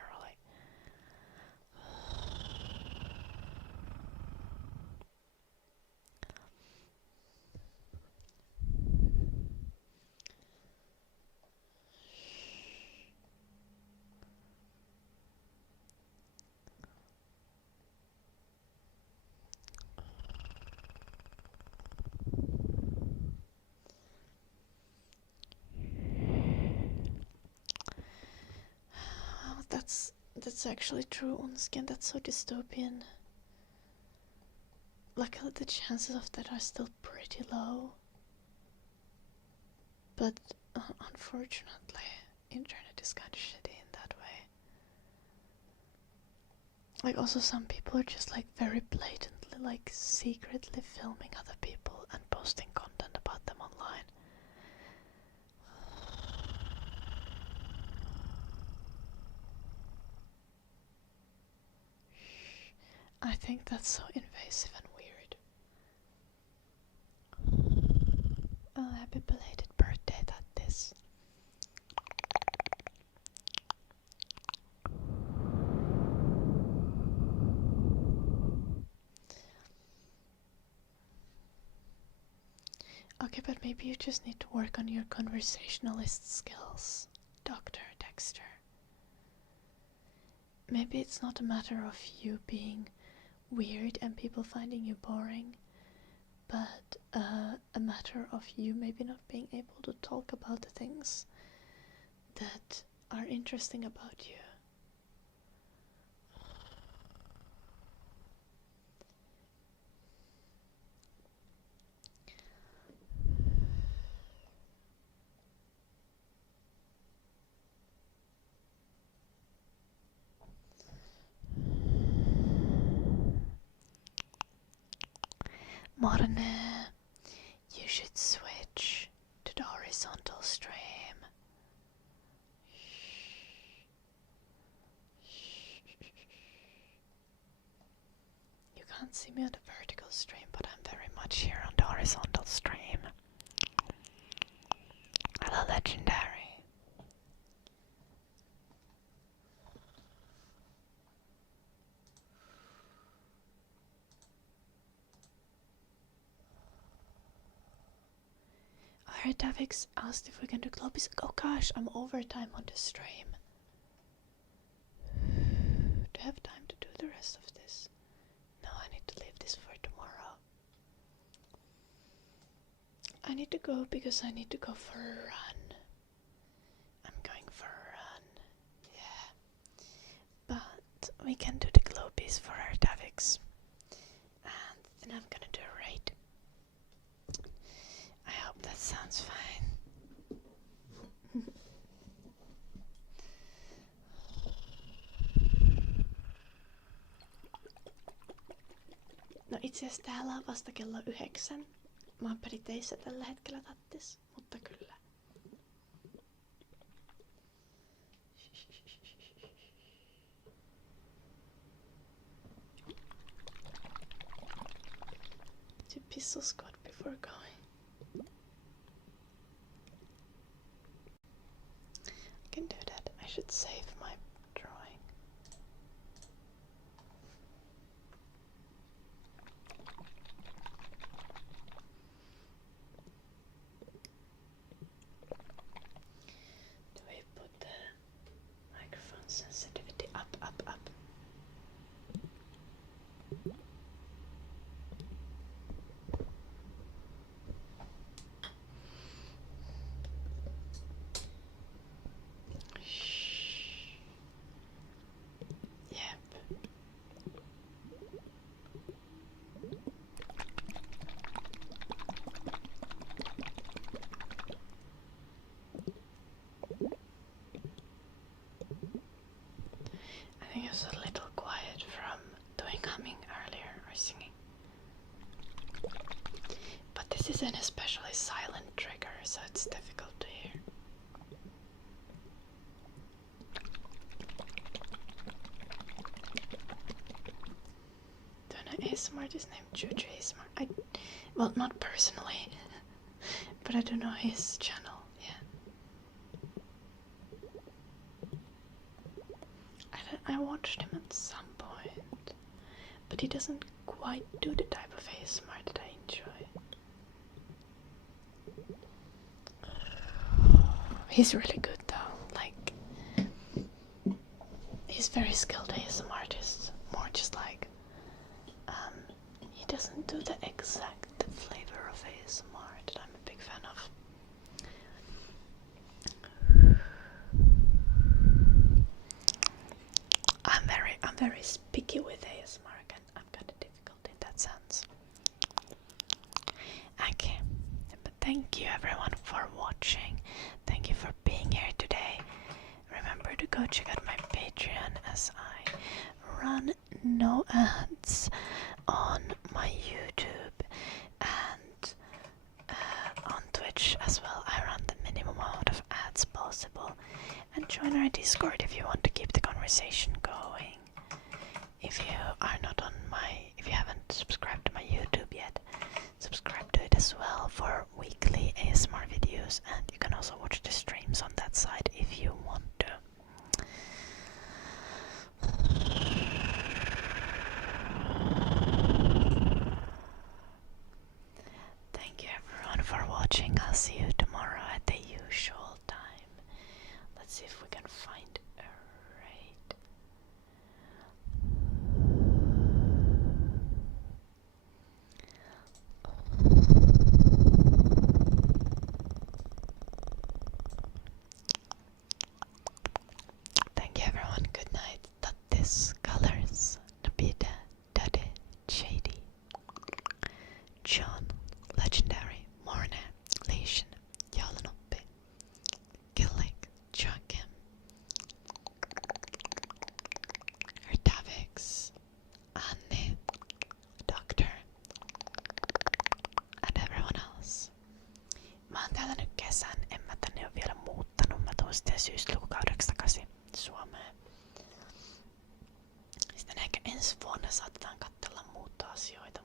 Oh, that's actually true, Onskin. That's so dystopian. Luckily, the chances of that are still pretty low. But unfortunately, internet is kind of shitty in that way. Like, also some people are just like very blatantly like secretly filming other people and posting content about them online. I think that's so invasive and weird. Oh, happy belated birthday, that is. Okay, but maybe you just need to work on your conversationalist skills, Dr. Dexter. Maybe it's not a matter of you being weird and people finding you boring, but a matter of you maybe not being able to talk about the things that are interesting about you. Morne, you should switch to the horizontal stream. You can't see me on the vertical stream, but I'm very much here on the horizontal stream. Hello, legendary. I heard Davix asked if we can do Globies. Oh gosh, I'm overtime on the stream. Do I have time to do the rest of this? No, I need to leave this for tomorrow. I need to go because I need to go for a run. I'm going for a run. Yeah. But we can do the glow piece for our Davix. And then I'm gonna do a raid. I hope that sounds fine. No itse asiassa täällä on vasta kello 9. Mä oon Periteissä tällä hetkellä tattis, mutta kyllä. To pistol squad before going. I can do that. I should save my drawing. Do we put the microphone sensitivity up, up, up? Yep. I think it was a little quiet from doing humming earlier or singing. But this is an especially silent trigger, so it's difficult to hear. Don't know, ASMR artist named Juju ASMR. Well, not personally, but I do know his channel, yeah. I watched him at some point, but he doesn't quite do the type of ASMR that I enjoy. He's really good though, like, he's very skilled ASMR artist, more just like, he doesn't do the exact flavor of ASMR that I'm a big fan of. I'm very picky with ASMR. I'm kind of difficult in that sense. Okay, but thank you everyone for watching. Thank you for being here today. Remember to go check out my Patreon as I run no ads on my YouTube and on Twitch as well. I run the minimum amount of ads possible. And join our Discord if you want to keep the conversation going. If you haven't subscribed to my YouTube yet, subscribe to it as well for weekly ASMR videos, and you can also watch the streams on that side if you want to. Thank you everyone for watching. I'll see you tomorrow at the usual time. Let's see if we can find a raid. Thank you everyone. Good night. Tattis, Colors, Nabita, Daddy, Shady, John, Legendary, Morna, Leishan, Yalanoppi, Gillick, Joakim, Ertavix, Annie, Doctor, and everyone else. Mä oon täällä nyt kesän, en mä tänne oo vielä muuttanut. Mä tuun sitten syyslukukaudeksi takaisin Suomeen. Sitten ehkä ensi vuonna saatetaan katsella muuttoasioita.